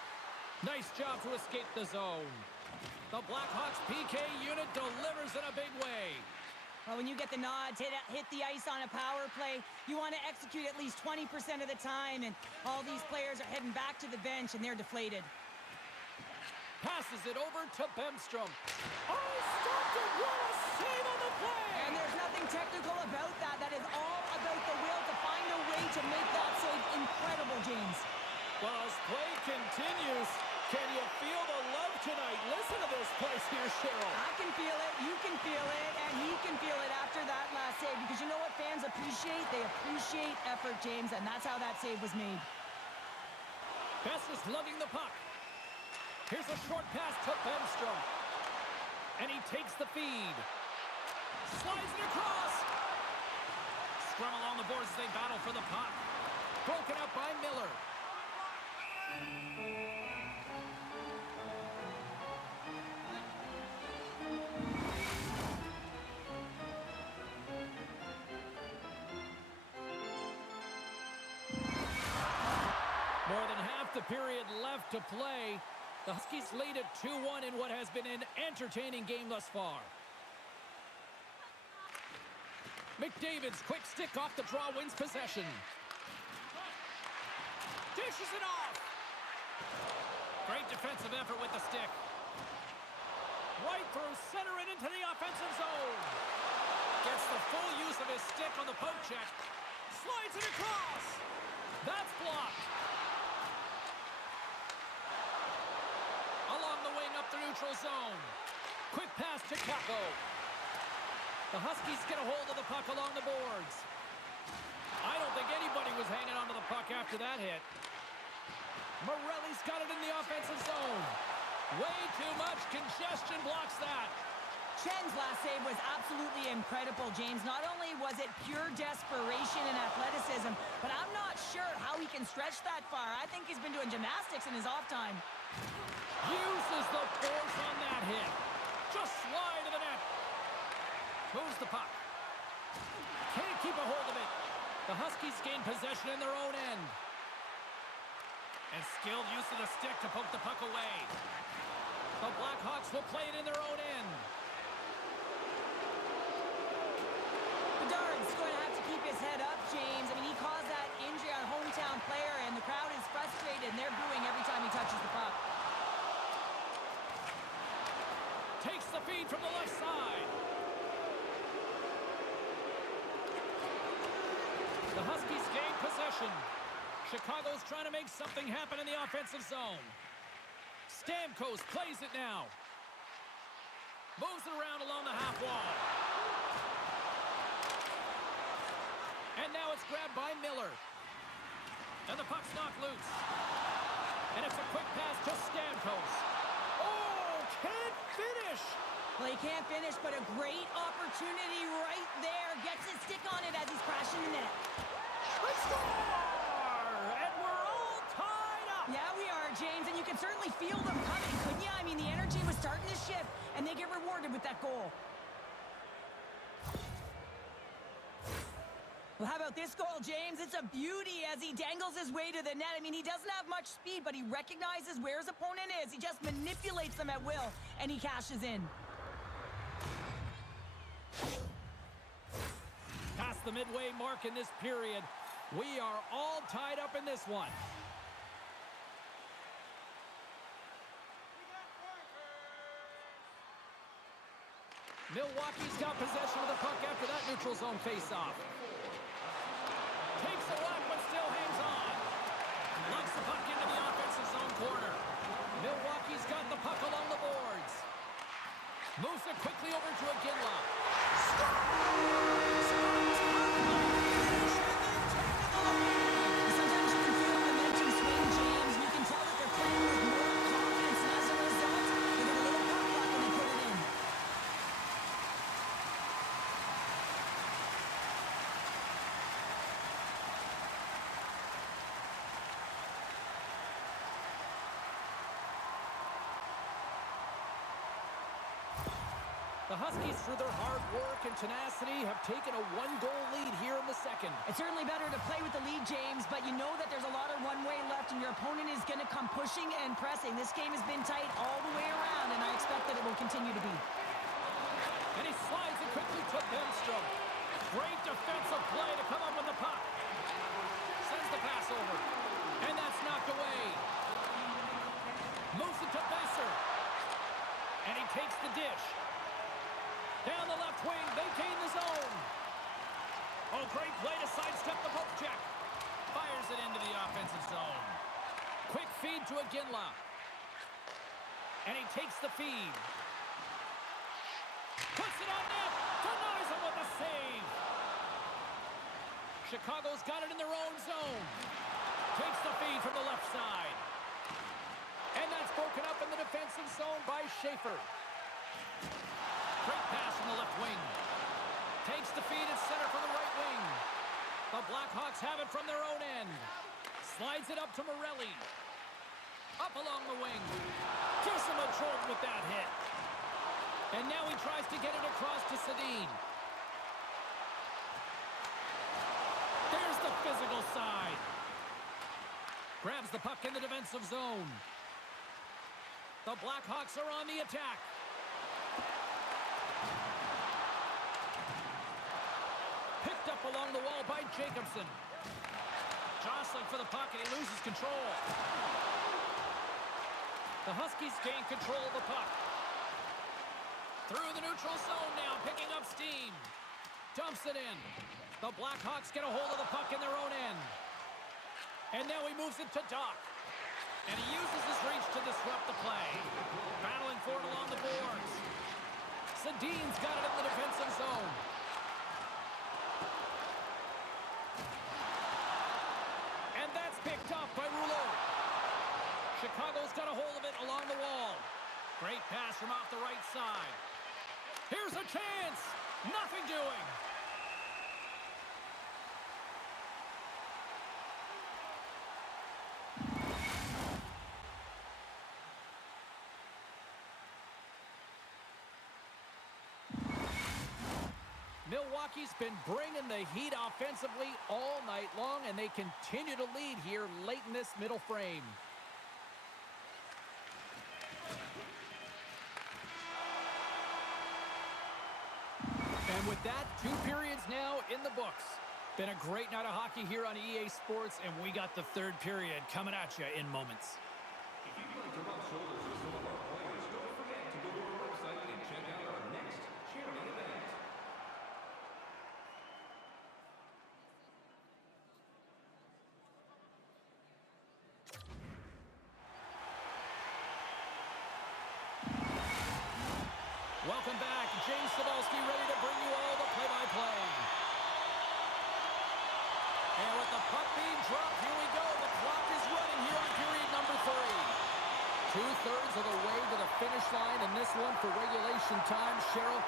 Nice job to escape the zone. The Blackhawks PK unit delivers in a big way. Well, when you get the nod to hit the ice on a power play, you want to execute at least 20% of the time, and all these players are heading back to the bench, and they're deflated. Passes it over to Bemstrom. Oh, stopped it! What a save on the play! And there's nothing technical about that. That is all about the will to find a way to make that save incredible, James. Well, as play continues, can you feel the love tonight? Listen to this place here, Cheryl. I can feel it, you can feel it, and he can feel it after that last save. Because you know what fans appreciate? They appreciate effort, James, and that's how that save was made. Best is lugging the puck. Here's a short pass to Bemstrom. And he takes the feed. Slides it across. Scrum along the boards as they battle for the puck. Broken up by Miller. More than half the period left to play. The Huskies lead at 2-1 in what has been an entertaining game thus far. McDavid's quick stick off the draw wins possession. Dishes it off. Great defensive effort with the stick. Right through center and into the offensive zone. Gets the full use of his stick on the poke check. Slides it across. That's blocked. Along the wing up the neutral zone. Quick pass to Capo. The Huskies get a hold of the puck along the boards. I don't think anybody was hanging onto the puck after that hit. Morelli's got it in the offensive zone. Way too much congestion blocks that. Chen's last save was absolutely incredible, James. Not only was it pure desperation and athleticism, but I'm not sure how he can stretch that far. I think he's been doing gymnastics in his off time. Uses the force on that hit. Just slide to the net. Moves the puck. Can't keep a hold of it. The Huskies gain possession in their own end. And skilled use of the stick to poke the puck away. The Blackhawks will play it in their own end. Bedard's going to have to keep his head up, James. I mean, he caused that injury on a hometown player, and the crowd is frustrated, and they're booing every time he touches the puck. Takes the feed from the left side. The Huskies gain possession. Chicago's trying to make something happen in the offensive zone. Stamkos plays it now. Moves it around along the half wall. And now it's grabbed by Miller. And the puck's knocked loose. And it's a quick pass to Stamkos. Oh, can't finish. Well, he can't finish, but a great opportunity right there. Gets his stick on it as he's crashing the net. Let's score! And we're all tied up. Yeah, we are, James, and you can certainly feel them coming, couldn't you? I mean, the energy was starting to shift, and they get rewarded with that goal. Well, how about this goal, James? It's a beauty as he dangles his way to the net. I mean, he doesn't have much speed, but he recognizes where his opponent is. He just manipulates them at will, and he cashes in. Past the midway mark in this period, we are all tied up in this one. Milwaukee's got possession of the puck after that neutral zone face-off. Takes a whack, but still hangs on. corner. Milwaukee's got the puck along the boards. Moves it quickly over to Iginla. Sometimes you can feel momentum swing, James. You can tell that they're playing with more confidence, and as a result, they get a little puck luck and they put it in. The Huskies, through their hard work and tenacity, have taken a one-goal lead here in the second. It's certainly better to play with the lead, James, but you know that there's a lot of runway left, and your opponent is going to come pushing and pressing. This game has been tight all the way around, and I expect that it will continue to be. And he slides it quickly to Bemstrom. Great defensive play to come up with the puck. Sends the pass over. And that's knocked away. Moves it to Besser. And he takes the dish. Down the left wing, they gain the zone. Oh, great play to sidestep the poke check. Fires it into the offensive zone. Quick feed to Iginla. And he takes the feed. Puts it on net. Denies him with a save. Chicago's got it in their own zone. Takes the feed from the left side. And that's broken up in the defensive zone by Schaefer. Great pass from the left wing. Takes the feed at center from the right wing. The Blackhawks have it from their own end. Slides it up to Morelli. Up along the wing. Gives him a jolt with that hit. And now he tries to get it across to Sedin. There's the physical side. Grabs the puck in the defensive zone. The Blackhawks are on the attack. Picked up along the wall by Jacobson. Jostling for the puck, and he loses control. The Huskies gain control of the puck. Through the neutral zone now, picking up steam. Dumps it in. The Blackhawks get a hold of the puck in their own end. And now he moves it to Doc. And he uses his reach to disrupt the play. Battling for it along the boards. Sedin's got it in the defensive zone. And that's picked up by Rouleau. Chicago's got a hold of it along the wall. Great pass from off the right side. Here's a chance. Nothing doing. Milwaukee's been bringing the heat offensively all night long, and they continue to lead here late in this middle frame. And with that, 2 periods now in the books. Been a great night of hockey here on EA Sports, and we got the 3rd period coming at you in moments. If you'd like to rub shoulders with some of our players, don't forget to go to our website and check out our next charity event. Welcome back. James Cebulski ready to bring you all the play-by-play. And with the puck being dropped, here we go. The clock is running here on period number 3. 2/3 of the way to the finish line in this one for regulation time. Cheryl,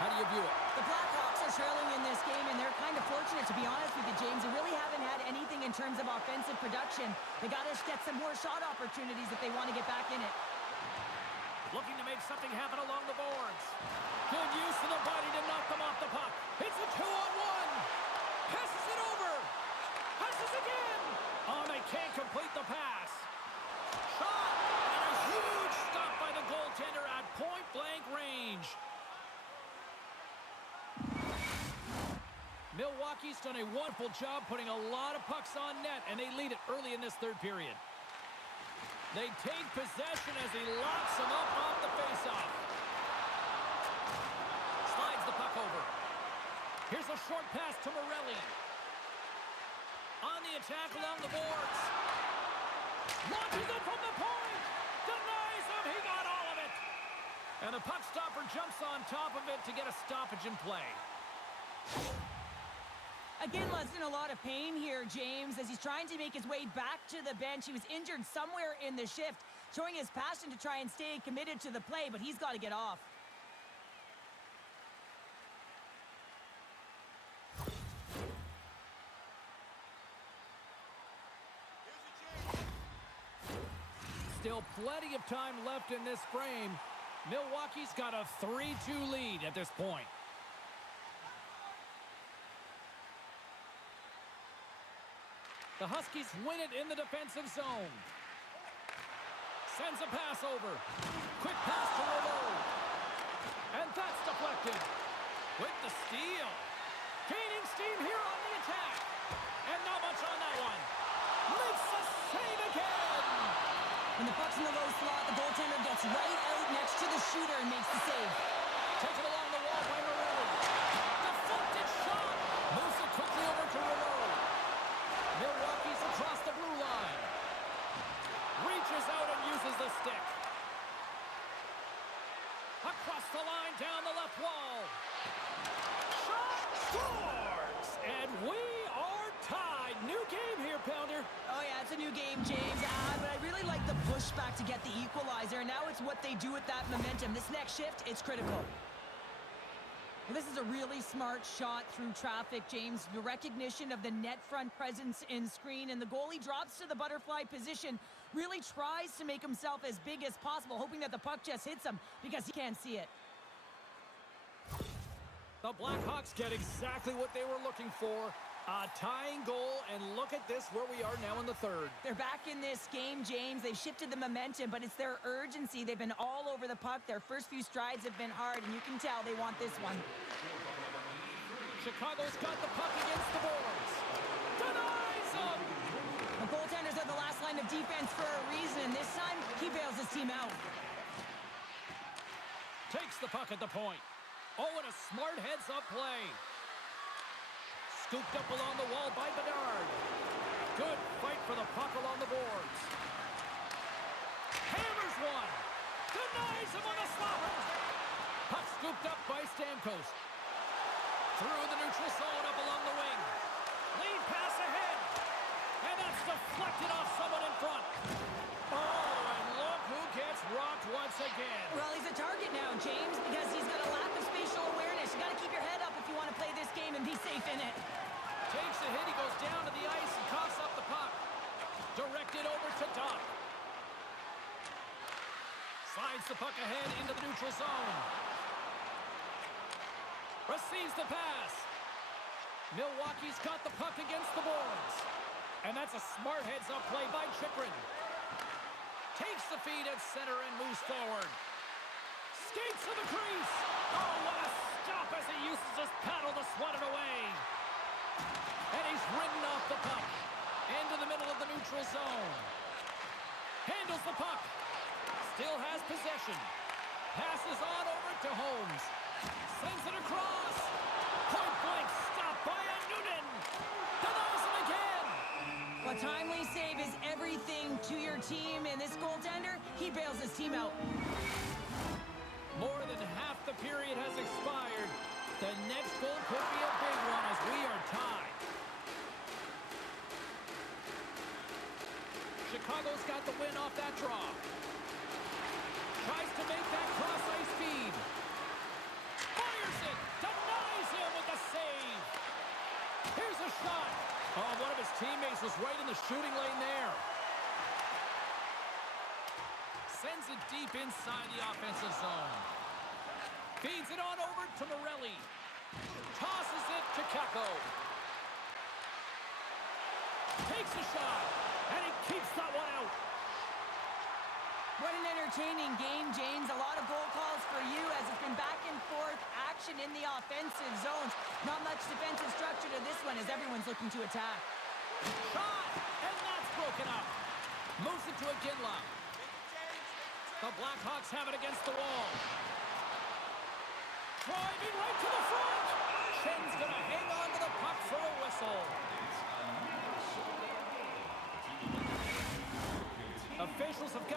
how do you view it? The Blackhawks are trailing in this game, and they're kind of fortunate, to be honest with you, James. They really haven't had anything in terms of offensive production. They got to get some more shot opportunities if they want to get back in it. Looking to make something happen along the boards. Good use of the body to knock them off the puck. It's a 2-on-1. Passes it over. Passes again. Oh, they can't complete the pass. Shot. And a huge stop by the goaltender at point-blank range. Milwaukee's done a wonderful job putting a lot of pucks on net, and they lead it early in this 3rd period. They take possession as he locks him up off the faceoff. Slides the puck over. Here's a short pass to Morelli. On the attack along the boards. Launches it from the point. Denies him. He got all of it. And the puck stopper jumps on top of it to get a stoppage in play. Iginla's in a lot of pain here, James, as he's trying to make his way back to the bench. He was injured somewhere in the shift, showing his passion to try and stay committed to the play, but he's got to get off. Still plenty of time left in this frame. Milwaukee's got a 3-2 lead at this point. The Huskies win it in the defensive zone. Sends a pass over. Quick pass to Rouleau. And that's deflected. With the steal. Gaining steam here on the attack. And not much on that one. Makes the save again. When the puck's in the low slot, the goaltender gets right out next to the shooter and makes the save. Taken along the wall by Morelli. Deflected shot. Moves it quickly over to Rouleau. Milwaukee's across the blue line. Reaches out and uses the stick. Across the line, down the left wall. Shot scores! And we are tied. New game here, Pounder. Oh, yeah, it's a new game, James. But I really like the pushback to get the equalizer. Now it's what they do with that momentum. This next shift, it's critical. Well, this is a really smart shot through traffic, James. The recognition of the net front presence in screen, and the goalie drops to the butterfly position, really tries to make himself as big as possible, hoping that the puck just hits him because he can't see it. The Blackhawks get exactly what they were looking for. A tying goal, and look at this, where we are now in the third. They're back in this game, James. They've shifted the momentum, but it's their urgency. They've been all over the puck. Their first few strides have been hard, and you can tell they want this one. Chicago's got the puck against the boards. Denies him! The goaltenders are the last line of defense for a reason. This time, he bails his team out. Takes the puck at the point. Oh, and a smart heads-up play. Scooped up along the wall by Bedard. Good fight for the puck along the boards. Hammers one. Denies him on a slapper. Puck scooped up by Stamkos. Through the neutral zone up along the wing. Lead pass ahead. And that's deflected off someone in front. Oh, and look who gets rocked once again. Well, he's a target now, James, because he's got a lack of spatial awareness. You got to keep your head up if you want to play this game and be safe in it. Takes a hit, he goes down to the ice and coughs up the puck. Directed over to Duck. Slides the puck ahead into the neutral zone. Receives the pass. Milwaukee's got the puck against the boards. And that's a smart heads-up play by Chychrun. Takes the feed at center and moves forward. Skates to the crease. Oh, what a stop as he uses his paddle to swat it away. And he's ridden off the puck. Into the middle of the neutral zone. Handles the puck. Still has possession. Passes on over to Holmes. Sends it across. Point blank stop by Noonan. Denies him again. A timely save is everything to your team, and this goaltender, he bails his team out. More than half the period has expired. The next goal could be a big one as we are tied. Chicago's got the win off that draw. Tries to make that cross-ice feed. Fires it. Denies him with the save. Here's a shot. Oh, one of his teammates was right in the shooting lane there. Sends it deep inside the offensive zone. Feeds it on over to Morelli. Tosses it to Kakko. Takes a shot, and he keeps that one out. What an entertaining game, James. A lot of goal calls for you as it's been back and forth action in the offensive zones. Not much defensive structure to this one as everyone's looking to attack. Shot, and that's broken up. Moves it to Iginla. The Blackhawks have it against the wall. Driving right to the front. Shen's going to hang on to the puck for a whistle.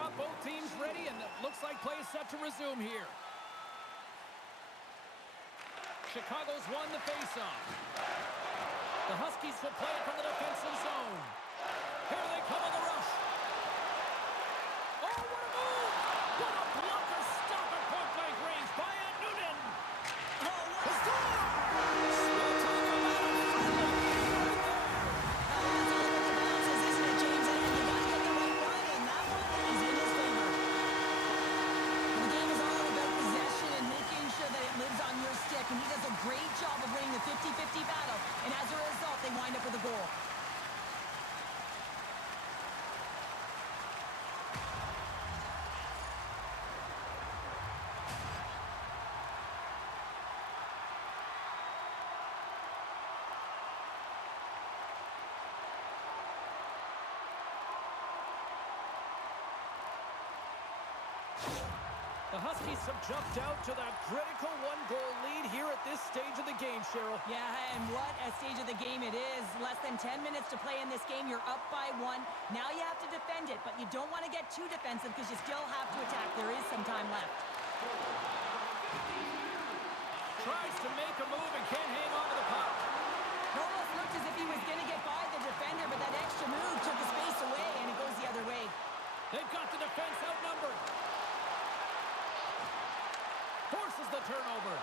got both teams ready, and it looks like play is set to resume here. Chicago's won the faceoff. The Huskies will play it from the defensive zone. Here they come on the rush. Oh, what a move! What a blocker stop at point-blank range by Noonan. Oh, what a Score! We'll talk about a friendly game right there. That's all about the bounces, isn't it, James? And you got to get the right one, and that one is in his favor. The game is all about possession and making sure that it lives on your stick, and he does a great job of winning the 50-50 battle, and as a result, they wind up with a goal. The Huskies have jumped out to that critical one-goal lead here at this stage of the game, Cheryl. Yeah, and what a stage of the game it is. Less than 10 minutes to play in this game. You're up by 1. Now you have to defend it, but you don't want to get too defensive because you still have to attack. There is some time left. Tries to make a move and can't hang on to the puck. It almost looked as if he was going to get by the defender, but that extra move took the space away, and it goes the other way. They've got the defense outnumbered. Forces the turnover.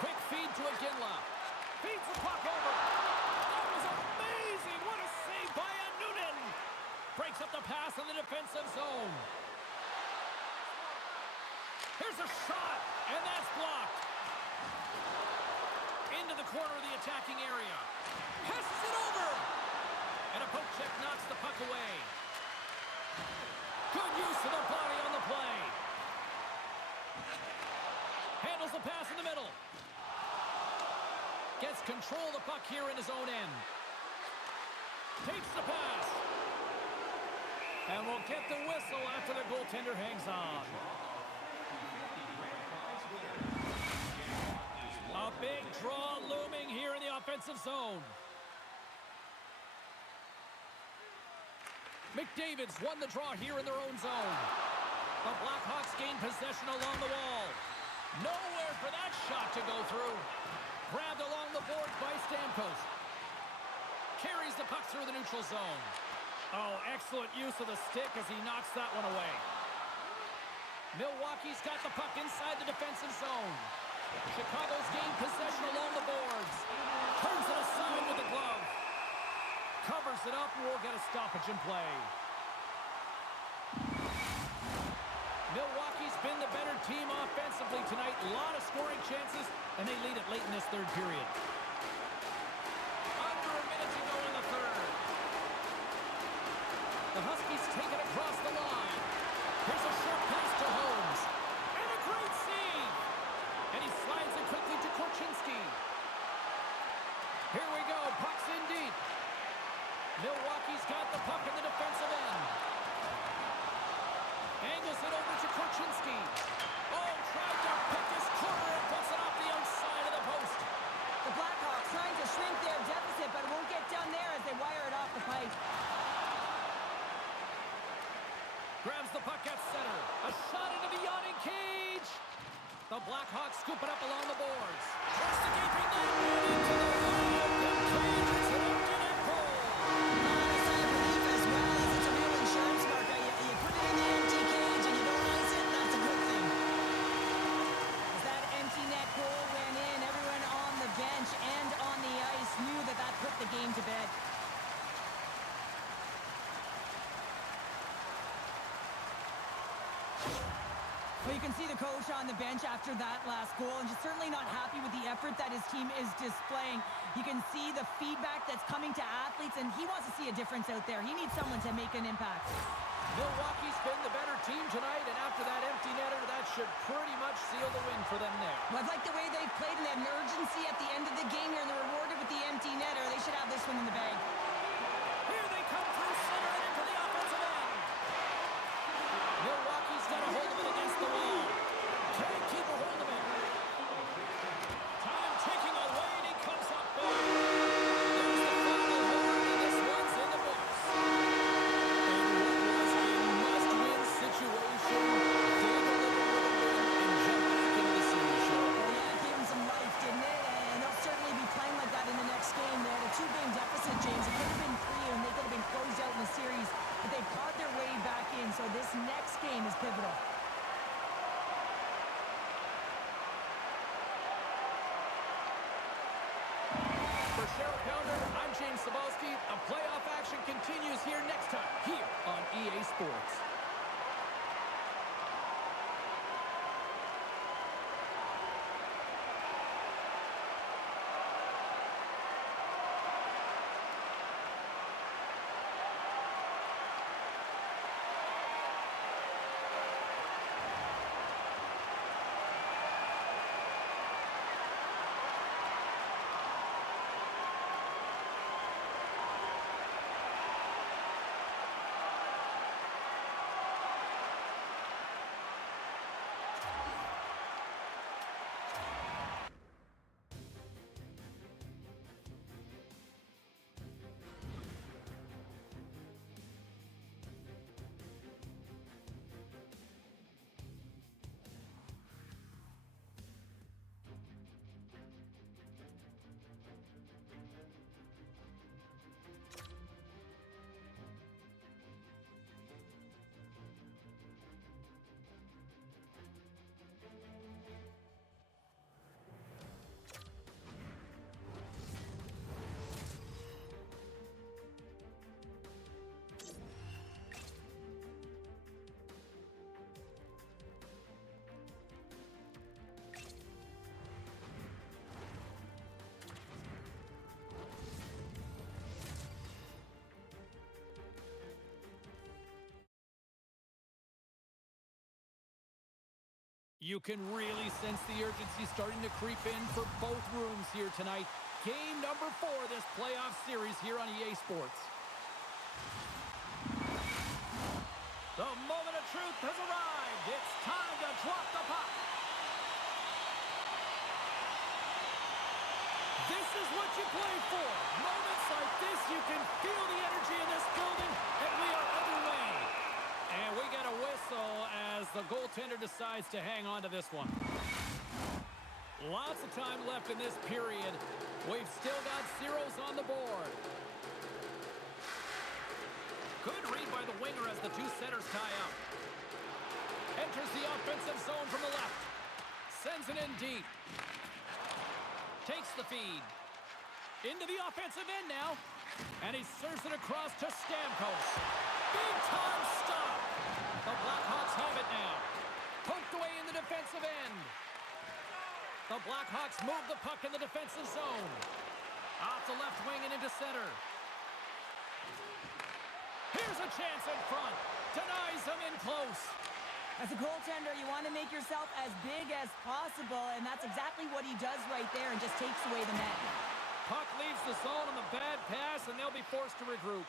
Quick feed to Iginla. Feeds the puck over. That was amazing. What a save by Noonan. Breaks up the pass in the defensive zone. Here's a shot, and that's blocked. Into the corner of the attacking area. Passes it over. And a poke check knocks the puck away. Good use of the body on the play. Handles the pass in the middle. Gets control of the puck here in his own end. Takes the pass. And will get the whistle after the goaltender hangs on. A big draw looming here in the offensive zone. McDavid's won the draw here in their own zone. The Blackhawks gain possession along the wall. Nowhere for that shot to go through. Grabbed along the boards by Stamkos. Carries the puck through the neutral zone. Oh, excellent use of the stick as he knocks that one away. Milwaukee's got the puck inside the defensive zone. Chicago's gained possession along the boards. Turns it aside with the glove. Covers it up and we'll get a stoppage in play. Milwaukee's been the better team offensively tonight. A lot of scoring chances, and they lead it late in this third period. Under a minute to go in the third. The Huskies take it across the line. Here's a short pass to Holmes. And a great save! And he slides it quickly to Korchinski. Here we go, puck's in deep. Milwaukee's got the puck in the defensive end. Angles it over to Korchinski. Oh, tried to pick his corner and puts it off the outside of the post. The Blackhawks trying to shrink their deficit, but it won't get done there as they wire it off the pipe. Grabs the puck at center. A shot into the yawning cage. The Blackhawks scoop it up along the boards. Towards the gaping net. Into the open cage. It's an empty net goal. A sigh of relief as well, as it's a real insurance marker. You put it in the empty cage and you don't ice it, and that's a good thing. As that empty net goal went in, everyone on the bench and on the ice knew that that put the game to bed. Well, you can see the coach on the bench after that last goal, and just certainly not happy with the effort that his team is displaying. You can see the feedback that's coming to athletes, and he wants to see a difference out there. He needs someone to make an impact. Milwaukee's been the better team tonight, and after that empty netter, that should pretty much seal the win for them there. Well, I like the way they've played, and they had an urgency at the end of the game here, and they're rewarded with the empty netter. They should have this one in the bag. Here they come through center and into the offensive end. Milwaukee's got a hold of it against the wall. Can't keep a hold of it. Time ticking away, and he comes up big. There's the final horn, and this one's in the books. And what was a must-win situation Cheryl Pounder. I'm James Cebulski. The playoff action continues here next time, here on EA Sports. You can really sense the urgency starting to creep in for both rooms here tonight. Game number 4 of this playoff series here on EA Sports. The moment of truth has arrived. It's time to drop the puck. This is what you play for. Moments like this, you can feel the energy in this building, and we are underway. And we get a whistle as the goaltender decides to hang on to this one. Lots of time left in this period. We've still got zeros on the board. Good read by the winger as the two centers tie up. Enters the offensive zone from the left. Sends it in deep. Takes the feed. Into the offensive end now. And he serves it across to Stamkos. Big time stop. The Blackhawks have it now. Poked away in the defensive end. The Blackhawks move the puck in the defensive zone. Off the left wing and into center. Here's a chance in front. Denies them in close. As a goaltender, you want to make yourself as big as possible, and that's exactly what he does right there and just takes away the net. Puck leaves the zone on the bad pass, and they'll be forced to regroup.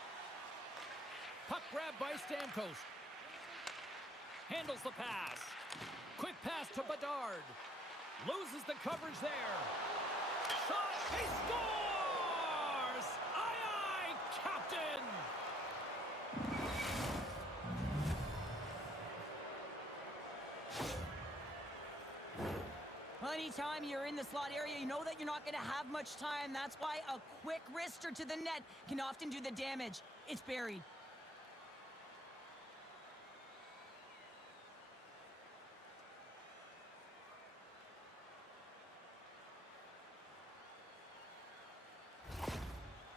Puck grab by Stamkos. Handles the pass. Quick pass to Bedard. Loses the coverage there. Shot. He scores! Aye, aye, Captain! Anytime you're in the slot area, you know that you're not going to have much time. That's why a quick wrister to the net can often do the damage. It's buried.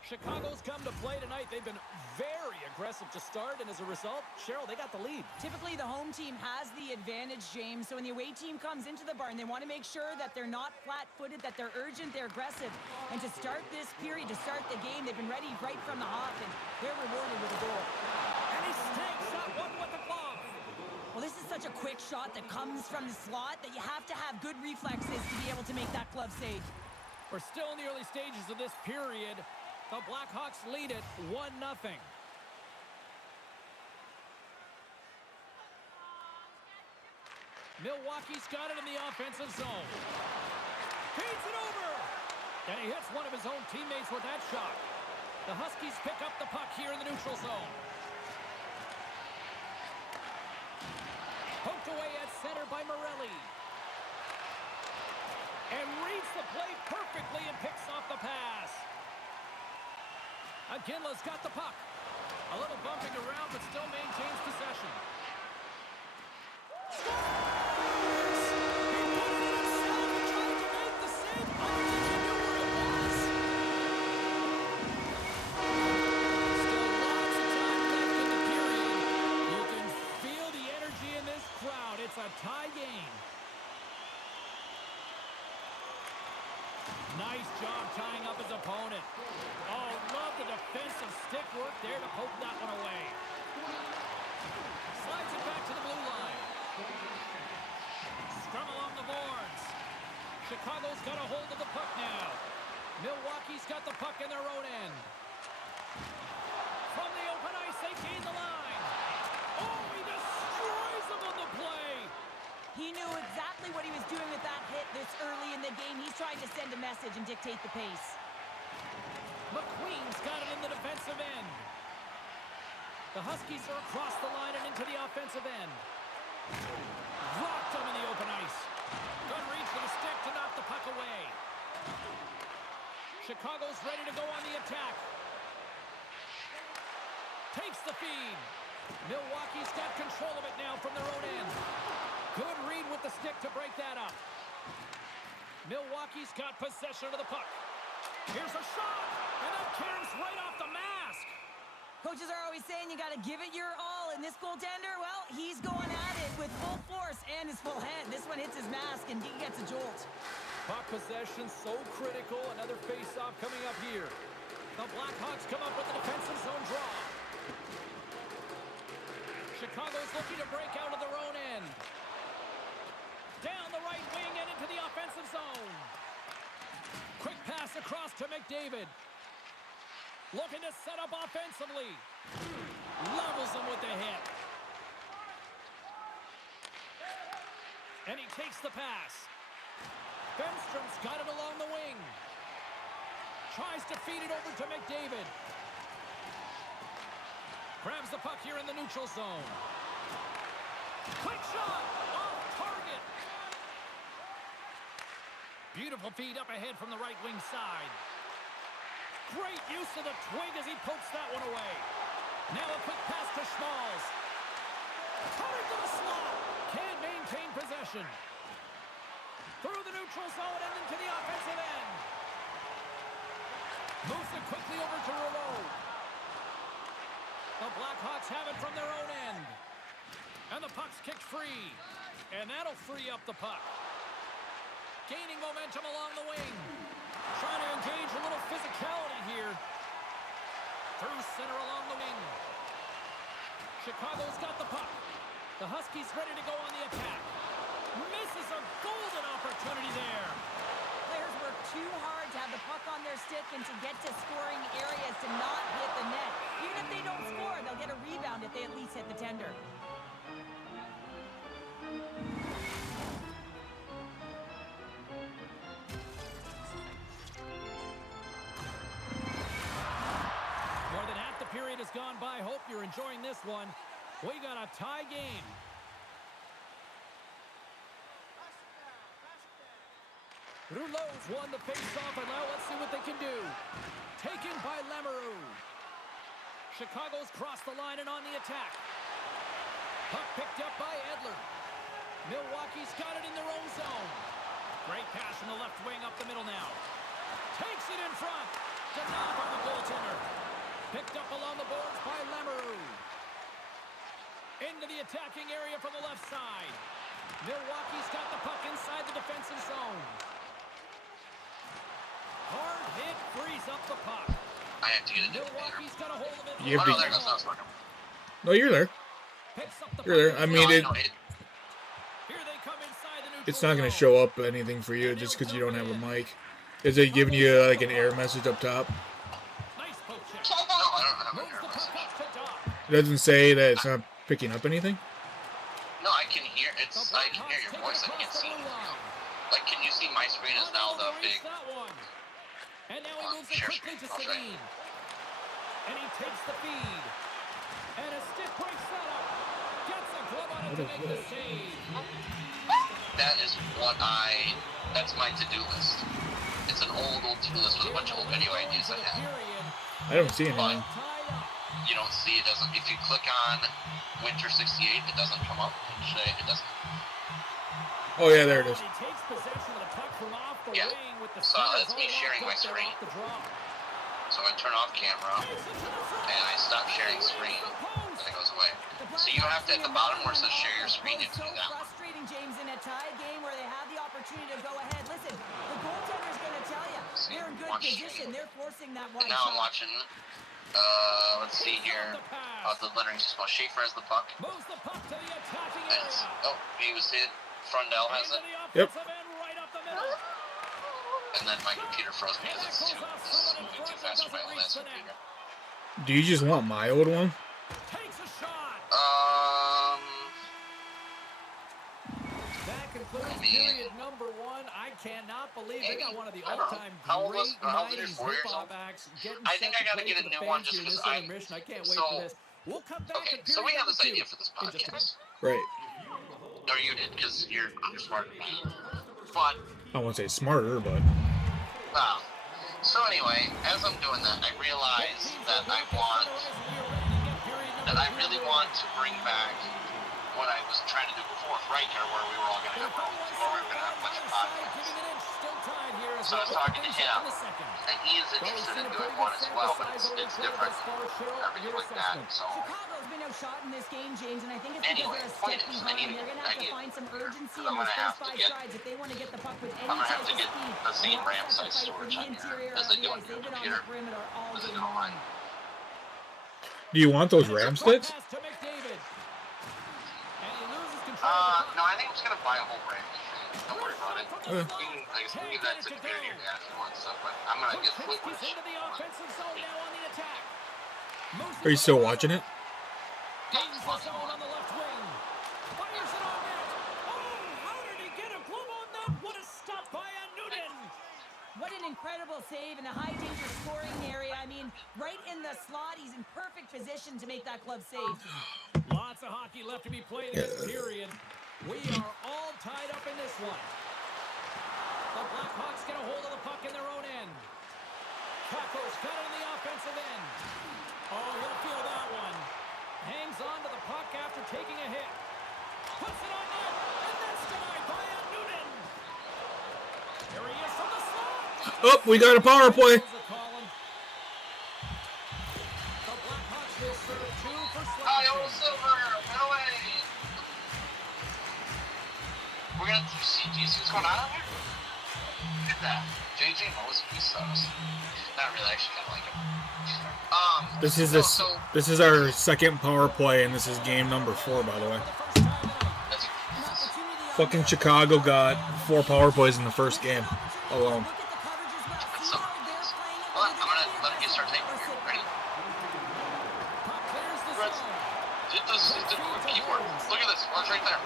Chicago's come to play tonight. They've been very aggressive to start, and as a result, Cheryl, they got the lead. Typically, the home team has the advantage, James. So when the away team comes into the barn, they want to make sure that they're not flat-footed, that they're urgent, they're aggressive. And to start this period, to start the game, they've been ready right from the hop, and they're rewarded with a goal. And he stakes that one with the glove. Well, this is such a quick shot that comes from the slot that you have to have good reflexes to be able to make that glove save. We're still in the early stages of this period. The Blackhawks lead it 1-0. Milwaukee's got it in the offensive zone. Feeds it over! And he hits one of his own teammates with that shot. The Huskies pick up the puck here in the neutral zone. Poked away at center by Morelli. And reads the play perfectly and picks off the pass. Aginla's got the puck. A little bumping around, but still maintains possession. Scores! He put it in himself and tried to make the save. Oh, did you know where it was? Nice job tying up his opponent. Oh, love the defensive stick work there to poke that one away. Slides it back to the blue line. Scrum along the boards. Chicago's got a hold of the puck now. Milwaukee's got the puck in their own end. From the open ice, they gain the line. Oh, he destroys them on the play. He knew exactly what he was doing with that hit this early in the game. He's trying to send a message and dictate the pace. McQueen's got it in the defensive end. The Huskies are across the line and into the offensive end. Rocked him in the open ice. Good reach for the stick to knock the puck away. Chicago's ready to go on the attack. Takes the feed. Milwaukee's got control of it now from their own end. Good read with the stick to break that up. Milwaukee's got possession of the puck. Here's a shot, and that caroms right off the mask. Coaches are always saying you got to give it your all. And this goaltender, well, he's going at it with full force and his full head. This one hits his mask, and he gets a jolt. Puck possession so critical. Another face-off coming up here. The Blackhawks come up with the defensive zone draw. Chicago's looking to break out of their own end. Down the right wing and into the offensive zone. Quick pass across to McDavid. Looking to set up offensively. Levels him with the hit. And he takes the pass. Benstrom's got it along the wing. Tries to feed it over to McDavid. Grabs the puck here in the neutral zone. Quick shot! Off target! Beautiful feed up ahead from the right wing side. Great use of the twig as he pokes that one away. Now a quick pass to Schmalz. Coming to the slot. Can't maintain possession. Through the neutral zone and into the offensive end. Moves it quickly over to Rouleau. The Blackhawks have it from their own end. And the puck's kicked free. And that'll free up the puck. Gaining momentum along the wing. Trying to engage a little physicality here. Through center along the wing. Chicago's got the puck. The Huskies ready to go on the attack. Misses a golden opportunity there. Players work too hard to have the puck on their stick and to get to scoring areas to not hit the net. Even if they don't score, they'll get a rebound if they at least hit the tender. More than half the period has gone by. Hope you're enjoying this one. We got a tie game. Rouleau's won the face-off, and now let's see what they can do. Taken by Lamoureux. Chicago's crossed the line and on the attack. Puck picked up by Edler. Milwaukee's got it in their own zone. Great pass from the left wing up the middle now. Takes it in front. Denied by the goaltender. Picked up along the boards by Lamoureux. Into the attacking area from the left side. Milwaukee's got the puck inside the defensive zone. Hard hit frees up the puck. I have to get a new Milwaukee's got a hold of it. You have to- there goes Osborne. No, you're there. Picks up the You're puck. there. I mean, No, it, Here they come inside the neutral it's not going to zone. show up anything for you just because you don't have a mic. Is it giving you like an error message up top? Nice poke check. No, I don't have Moves an the error puck message. up to top. It doesn't say that it's not picking up anything? No, I can hear I can hear your voice. I can't see anything. Like, can you see my screen is now the big? And now he moves it Share quickly to screen. I'll try. Celine. And he takes the feed. And a stick breaks that up. Gets a glove on it to make the save. That is that's my to-do list. It's an old to-do list with a bunch of old video ideas I have. I don't see anything. You don't see it doesn't. If you click on Winter 68, it doesn't come up. It doesn't. Oh yeah, there it is. He takes possession of the puck from off the Yeah. wing with the So that's center me hole sharing my locked up there screen. off the draw. So I turn off camera and I stop sharing screen. Then it goes away. So you have to at the bottom where it says share your screen, you have to do that one. Frustrating, James, in a tie game where they have the opportunity to go ahead. Listen, the goaltender's going to tell see. They're in good Watch position. stream. They're forcing that And wide now I'm shot. watching, let's see here. The lettering system. Schaefer has the puck. Moves the puck to the attacking Nice. area. Oh, he was hit. Frondell has Into it. the offensive end, right up the middle. And then my computer froze because this is moving too fast for my old ass computer. Do you just want my old one? Takes a shot. That concludes period number 1. I cannot believe they got one of the all-time great 90s hip-hop acts getting I think set I gotta to play get for a the new one fans just here this because intermission. I can't wait so- for this. We'll come back Okay, to so we period have this number 2 idea for this in just a minute. podcast. Right. Or you did, because you're smarter than me. But, I won't say smarter, but wow. So anyway, as I'm doing that, I realize that I really want to bring back what I was trying to do before with Riker, where we were all going to have our own, where we were going to have a bunch of podcasts. So I was talking to him, and he is interested in doing one as well, but it's different, everything like that. So Chicago's been outshot in this game, James, and I think it's because anyway, they're a point step is, behind. They're going to have to find some urgency in I'm those gonna have first to 5 get- strides if they want to get the puck with any I'm gonna type have to of get speed. the same They'll RAM have to size fight for storage the on here interior as of they the do on ice. your They've been on computer, the perimeter all as they game do on long. mine. do you want those RAM sticks? No, I think I'm just gonna buy a whole brand new thing. Don't worry about it. Okay. We can give that to the community if you want stuff, but I'm gonna get flip with it. Are you still watching it? Gains the zone on the left wing. Fires it on net. Oh, how did he get a glove on that? What a stop by Newton. What an incredible save in a high-danger scoring area. I mean, right in the slot. He's in perfect position to make that glove save. Lots of hockey left to be played in this period. We are all tied up in this one. The Blackhawks get a hold of the puck in their own end. Kakos got it in the offensive end. Oh, he'll feel that one. Hangs on to the puck after taking a hit. Puts it on net, and that's denied by Newton. Here he is from the slot. Oh, we got a power play. The Blackhawks will serve 2 for Iowa slashing. Silver, no way. We're gonna do what's going on here? Look at that. JJ Mosby sucks. Not really, I actually kind of like him. This is our second power play, and this is game number 4, by the way. That's Fucking Chicago got 4 power plays in the first game alone. Look at the coverage as well. See so. how they're playing it? Well, I'm gonna let it get started taking here. Ready? Puck clears the Press. zone. Hit this keyboard. Look at this. Watch right there.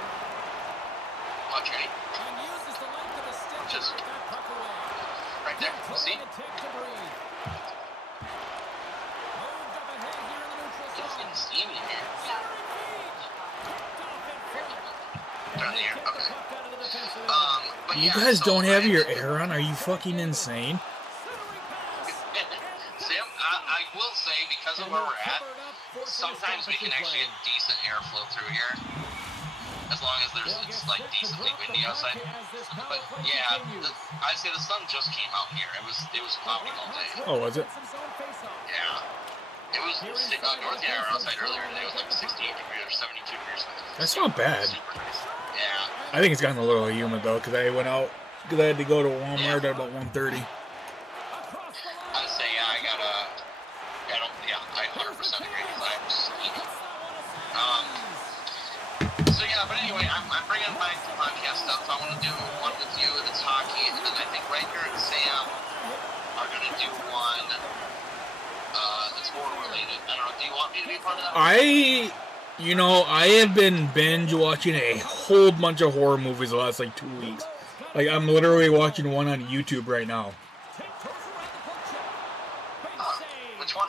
Watch, ready? And uses the length of his stick to Just- knock that puck away. Right there. See? Taking a tick to breathe. Moved up ahead here in the neutral It's zone. getting steamy in here. Centering feed. Picked off in front. Turn it here. Kick the Okay. puck out of the defensive end. But You yeah, guys so don't have I- your air on? Are you fucking insane? Centering pass. Sam, I will say, because of where we're at, sometimes we can actually get decent airflow through here. As long as it's like decently windy outside. But yeah, I say the sun just came out here. It was cloudy all day. Oh, was it? Yeah. It was North yeah, we were outside earlier today. It was like 68 degrees or 72 degrees. That's not bad. Super nice. Yeah. I think it's gotten a little humid, though, because I went out, because I had to go to Walmart at about 1:30. I'd say I 100% agree because I'm sleeping. So yeah, but anyway, I'm bringing back the podcast stuff. I want to do one with you, and it's hockey, and then I think Riker and Sam are going to do one that's more related. I don't know, do you want me to be part of that? I have been binge watching a whole bunch of horror movies the last, 2 weeks. I'm literally watching one on YouTube right now. Which one?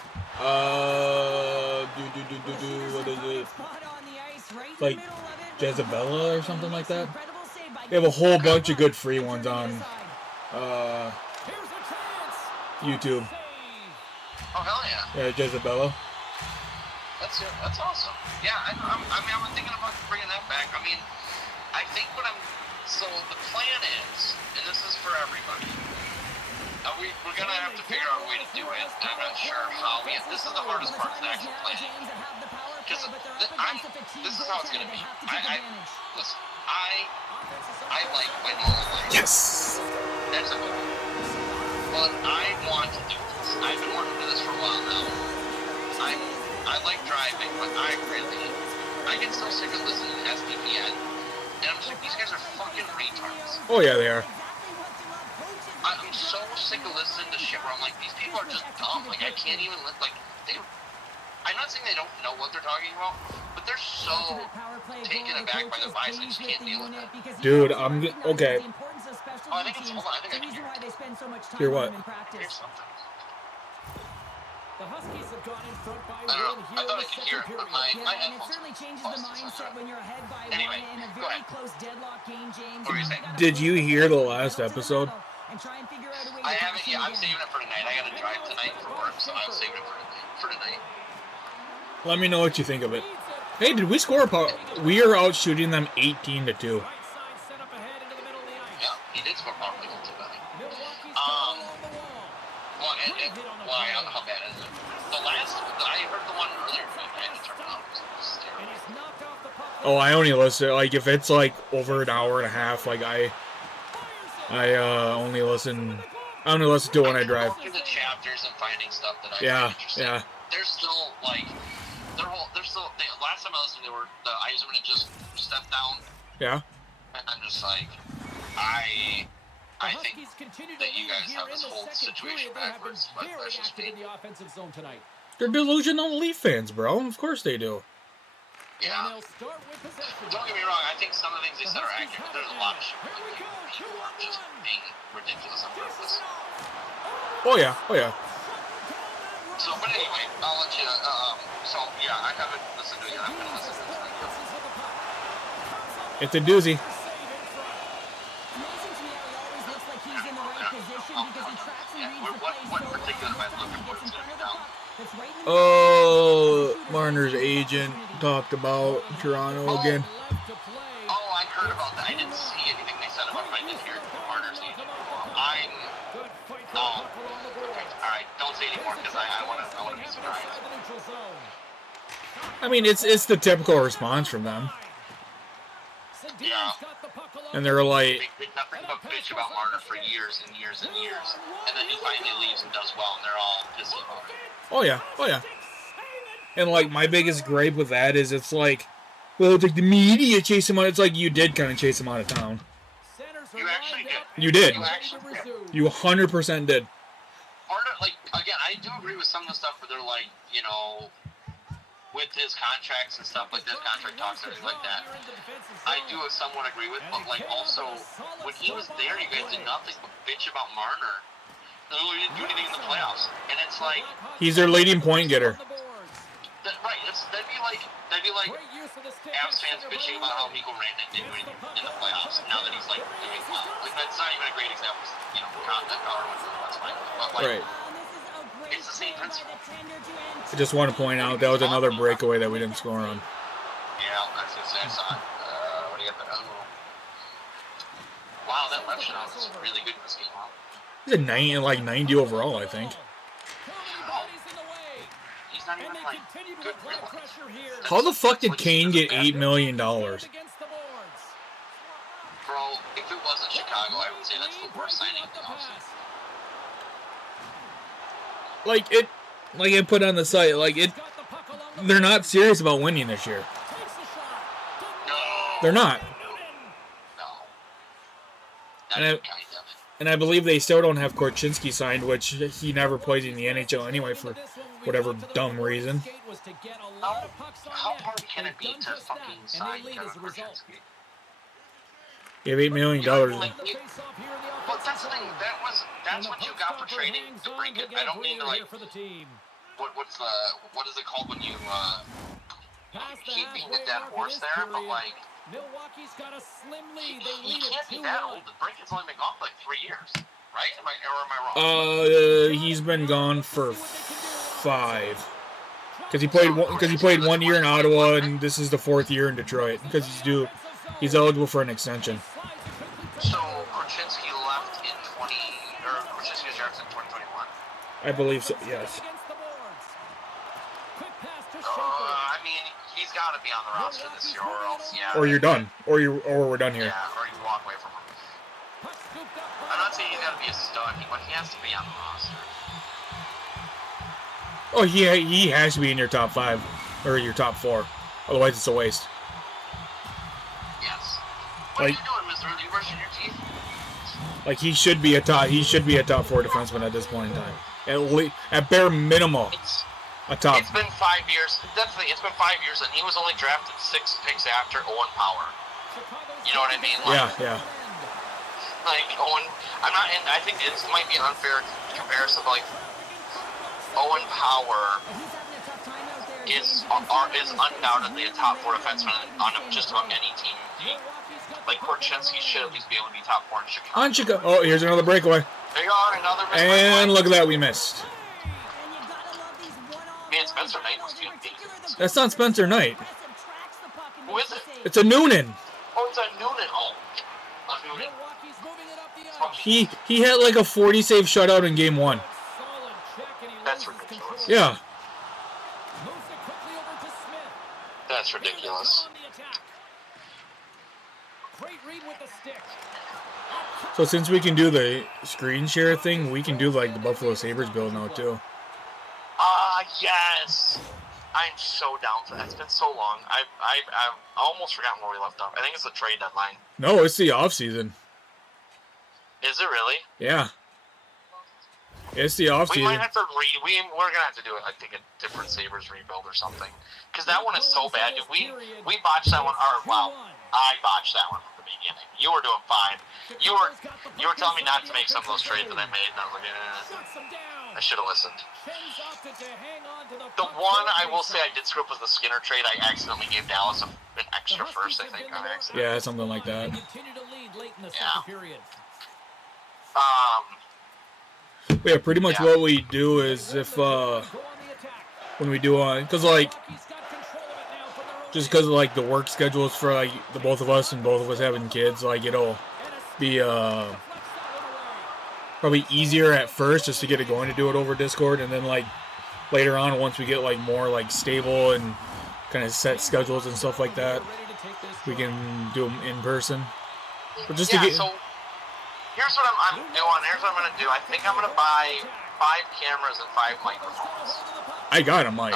What is it? Spot on the ice, right in Like the middle of it. Jezebella or something like that? Incredible save by They have a whole Gibson. bunch of good free ones on Turning it aside. YouTube. Oh, hell yeah. Yeah, Jezebella. That's awesome. Yeah, I was thinking about bringing that back. I mean, I think so the plan is, and this is for everybody, we're going to have to figure out a way to do it. I'm not sure how yet. This is the hardest part of the actual planning. Because this is how it's going to be. Listen, I like my normal life. Yes! That's a good one. But I want to do this. I've been wanting to do this for a while now. I like driving, but I get so sick of listening to SDPN. And I'm just like, these guys are fucking retards. Oh, yeah, they are. I'm so sick of listening to shit where I'm like, these people are just dumb. Like, I can't even, I'm not saying they don't know what they're talking about, but they're so taken aback by the bias, I just can't deal with that. Dude, okay. Oh, I think it's, hold on, I think I can hear it. Hear what? Here's something. The Huskies have gone in front by I don't know. one I here thought in I the could hear second it, but period. my And it headphones certainly changes are the busted, so mindset when you're ahead by Anyway, one in a go very ahead. close deadlock game, James. What were you saying? Did you hear the last episode? I haven't yet. I'm saving it for tonight. I gotta drive tonight for work, so I'm saving it for tonight. Let me know what you think of it. Hey, did we score we are out shooting them 18-2. Right side set up ahead into the middle of the ice. Yeah, he did score power play goal too, I think. Milwaukee's got along the wall. Well, I don't know how bad is it. The last, I heard the one earlier, but I had to turn it off. It was And terrible. he's knocked off the puck. Oh, I only listen, like, if it's, like, over an hour and a half, like, I only listen to it when I drive. Going through the chapters and finding stuff that I Yeah, find interesting. yeah. They're still, like, last time I listened, the Eisman had just stepped down. Yeah. And I'm just like, I think that you guys have this whole situation backwards, but that's just me. In the offensive zone tonight. They're delusional Leaf fans, bro. Of course they do. Yeah. And they'll start with possession. Don't get me wrong, I think some of the things they said are accurate, but there's a lot of shit where people are just being ridiculous on purpose. Oh, yeah. Oh, yeah. So, but anyway, I'll let you, so, yeah, I haven't listened to it yet. I'm gonna listen to it tonight. It's a doozy. Amazing to me how he always looks like he's in the right position because he tracks and reads the play What so particular am I well. looking for? Gets in It's front gonna of be the down. puck. That's right in the Oh, Marner's agent talked about Toronto again. Oh, I heard about that. I didn't see anything they said about it. I didn't hear Marner's agent. Okay, alright, don't say anymore because I wanna be surprised. I mean, it's the typical response from them. Yeah. And they're like, They nothing but bitch about Marner for years and years and years. And then he finally leaves and does well, and they're all pissy about it. oh, yeah. Oh, yeah. And, like, my biggest gripe with that is it's like, well, it's like the media chase him out. It's like you did kind of chase him out of town. You actually did. You did. You actually did. You 100% did. Marner, like, again, I do agree with some of the stuff where they're like, you know, with his contracts and stuff like that, contract talks and everything like that, I do somewhat agree with, but like also, when he was there, you guys did nothing but bitch about Marner. He didn't do anything in the playoffs, and it's like... He's their leading point getter. Right, that'd be like Avs fans bitching about how Mikko Rantanen didn't do anything in the playoffs, now that he's like doing well. Like, that's not even a great example, you know, that power wins, that's fine. But like, Right. it's the same principle. I just want to point out that was another breakaway that we didn't score on. Yeah, I was gonna say I saw it. What do you got there? Wow, that left shot was really good in this game. Wow. He's a 90 overall, I think. He's not even like good real. How the fuck did Kane get $8 million? Bro, if it wasn't Chicago, I would say that's the worst signing in the offseason. Like I put on the site, they're not serious about winning this year. No. They're not. No. And That's kind of it. And I believe they still don't have Korchinski signed, which he never plays in the NHL anyway for whatever dumb reason. How hard can it be to fucking sign Kevin Korchinski? You have $8 million. But that's the thing. That's what you got for trading to bring it. I don't mean to like. What is it called when you keep beating a dead horse there? But like, Milwaukee's got a slim lead. he can't be that old. The Brinket's only been gone for like 3 years, right? Am I wrong? He's been gone for 5. Because he played 1 year in Ottawa, and this is the 4th year in Detroit. Because he's eligible for an extension. So Korchinski left in Korchinski was drafted in 2021. I believe so. Yes. I mean, he's got to be on the roster this year, or else, yeah. Or you're done. Or we're done here. Yeah, or you walk away from him. I'm not not saying he's got to be a stud, but he has to be on the roster. Oh, he has to be in your top 5 or your top 4. Otherwise, it's a waste. Yes. What are you doing, Mister? Are you brushing your teeth? Like he should be a top 4 defenseman at this point in time. At bare minimum, a top. It's been 5 years. Definitely, it's been 5 years, and he was only drafted 6 picks after Owen Power. You know what I mean? Like, yeah. Like Owen, I'm not. And I think it might be an unfair comparison. But like Owen Power is undoubtedly a top 4 defenseman on just about any team. Like Korchinski should at least be able to be top 4 in Chicago. On Chicago. Oh, here's another breakaway. There you are, another missed And breakaway. look at that, we missed. Man, Spencer Knight was too ridiculous. That's not Spencer Knight. Who is it? It's a Noonan. Oh, it's a Noonan. Oh, a Noonan. He had like a 40 save shutout in game 1. That's ridiculous. Yeah. That's ridiculous. So since we can do the screen share thing, we can do like the Buffalo Sabres build now too. Yes. I'm so down for that. It's been so long. I've almost forgotten where we left off. I think it's the trade deadline. No, it's the off season. Is it really? Yeah. It's the off We season. might have to we're gonna have to do it. I think a different Sabres rebuild or something. Because that one is so bad. We botched that one. I botched that one from the beginning. You were doing fine. You were telling me not to make some of those trades that I made, and I was like, I should have listened. The one I will say I did screw up was the Skinner trade. I accidentally gave Dallas an extra first, I think, on accident. Yeah, something like that. Yeah, pretty much what we do is if when we do on, because like just because of like the work schedules for like the both of us and both of us having kids, like it'll be probably easier at first just to get it going to do it over Discord, and then like later on once we get like more like stable and kind of set schedules and stuff like that, we can do them in person. But just to get. So here's what I'm doing. Here's what I'm gonna do. I think I'm gonna buy 5 cameras and 5 microphones. I got a mic.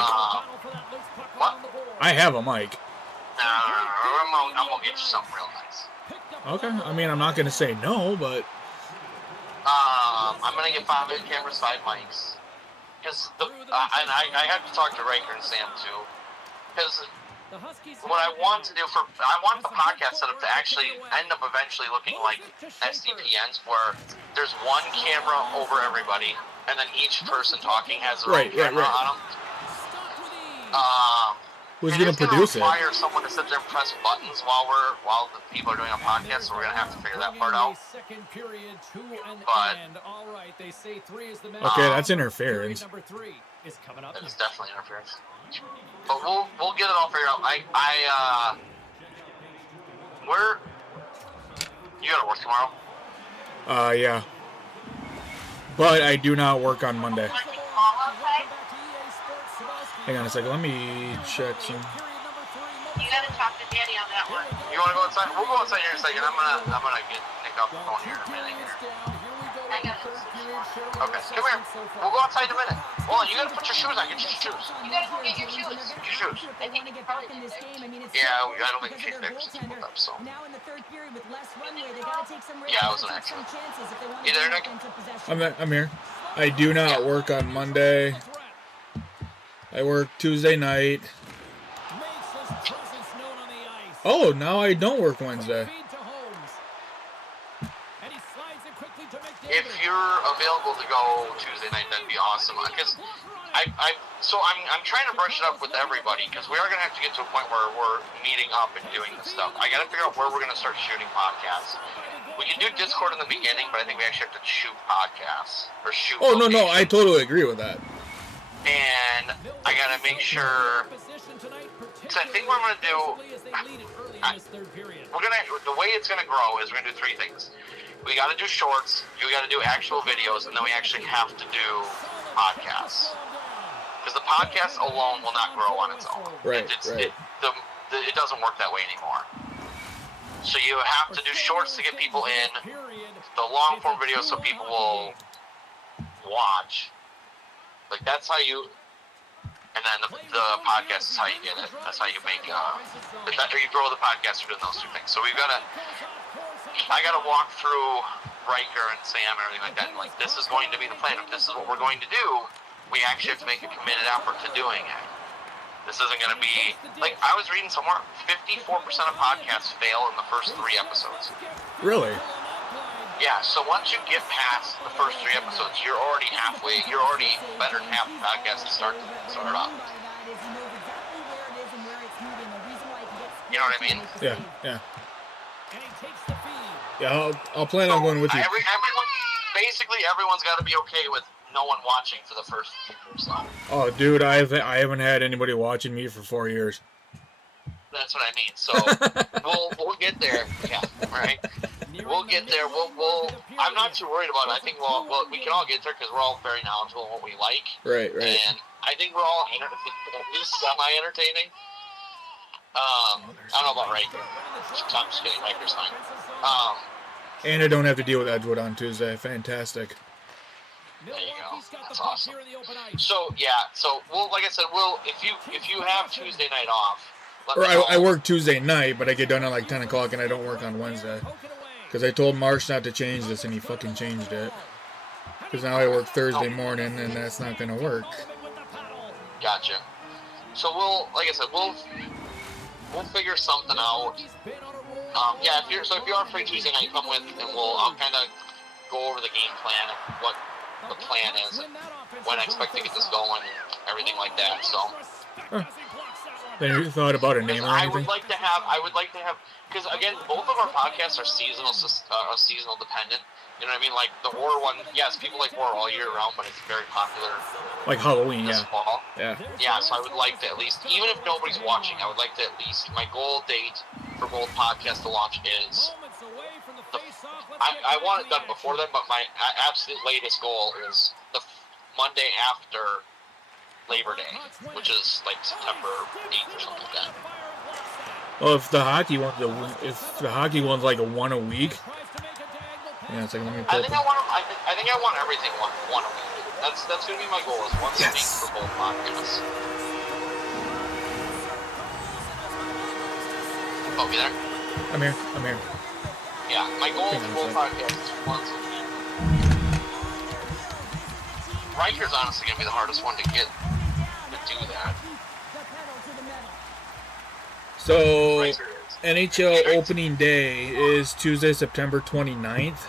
What? I have a mic. I'm gonna get you something real nice. Okay. I mean, I'm not gonna say no, but I'm gonna get 5 cameras, 5 mics. Because and I have to talk to Riker and Sam too. Because what I want to do I want the podcast setup to actually end up eventually looking like SDPNs, where there's one camera over everybody, and then each person talking has their own camera on them. who's gonna produce it? It's gonna require someone to sit there and press buttons while the people are doing a podcast, so we're gonna have to figure that part out. But Okay, that's interference. That is definitely interference. But we'll get it all figured out. You gotta work tomorrow? Yeah. But I do not work on Monday. Hang on a second, let me check some. You gotta talk to Daddy on that one. You wanna go inside? We'll go inside here in a second. I'm gonna get Nick off the phone here in a minute here. I got it. Okay, come here. We'll go outside in a minute. Hold on, you gotta put your shoes on. Get your shoes. You gotta go get your shoes. Get your shoes. I think you probably did that. Yeah, I don't think she's fixed this up, so. Now in the third period with less runway, they gotta take some Yeah, it was an accident. You there, Nick? I'm here. I do not work on Monday. I work Tuesday night. Oh, now I don't work Wednesday. If you're available to go Tuesday night, that'd be awesome. Because I'm trying to brush it up with everybody, because we are gonna have to get to a point where we're meeting up and doing this stuff. I gotta figure out where we're gonna start shooting podcasts. We can do Discord in the beginning, but I think we actually have to shoot podcasts or shoot. Oh no, locations. I totally agree with that. And I gotta make sure. Because I think what I'm gonna do. The way it's gonna grow is we're gonna do 3 things. We got to do shorts, you got to do actual videos, and then we actually have to do podcasts. Because the podcast alone will not grow on its own. Right, It doesn't work that way anymore. So you have to do shorts to get people in, the long form videos so people will watch. Like that's how you, and then the podcast is how you get it. That's how you make or you grow the podcast through those two things. So I gotta walk through Riker and Sam and everything like that. And like this is going to be the plan. If this is what we're going to do, we actually have to make a committed effort to doing it. This isn't going to be, like, I was reading somewhere, 54% of podcasts fail in the first 3 episodes. Really? Yeah, so once you get past the first 3 episodes, you're already halfway, you're already better than half the podcast to start up. You know what I mean? Yeah, yeah. Yeah, I'll plan on going with you. Everyone's got to be okay with no one watching for the first few years. So. Oh, dude, I haven't had anybody watching me for 4 years. That's what I mean. So we'll get there. Yeah, right. We'll get there. I'm not too worried about it. I think we can all get there because we're all very knowledgeable in what we like. Right. And I think we're all at least semi-entertaining. I don't know about Riker. I'm just kidding. Riker's fine. And I don't have to deal with Edgewood on Tuesday. Fantastic. There you go. That's awesome. So like I said, if you have Tuesday night off. I work Tuesday night, but I get done at like 10 o'clock and I don't work on Wednesday. Because I told Marsh not to change this and he fucking changed it. Because now I work Thursday morning and that's not going to work. Gotcha. So we'll figure something out. If you are free Tuesday night, come with and I'll kind of go over the game plan, what the plan is, and when I expect to get this going, and everything like that. So. Then you thought about a name or anything? I would like to have, because again, both of our podcasts are seasonal dependent. You know what I mean? Like the horror one, yes, people like horror all year round, but it's very popular. Like Halloween, this fall. Yeah. Yeah, so I would like to at least, even if nobody's watching, I would like to at least, my goal date for both podcasts to launch is, I want it done before then, but my absolute latest goal is the Monday after Labor Day, which is like September 8th or something like that. Well, if the hockey one's like a one a week, yeah, it's like let me. I think I want everything one a week. That's gonna be my goal is once a week for both podcasts. Oh, you there? I'm here. Yeah, my goal for both podcasts is once a week. Riker's honestly gonna be the hardest one to get to do that. So, NHL opening day is Tuesday, September 29th.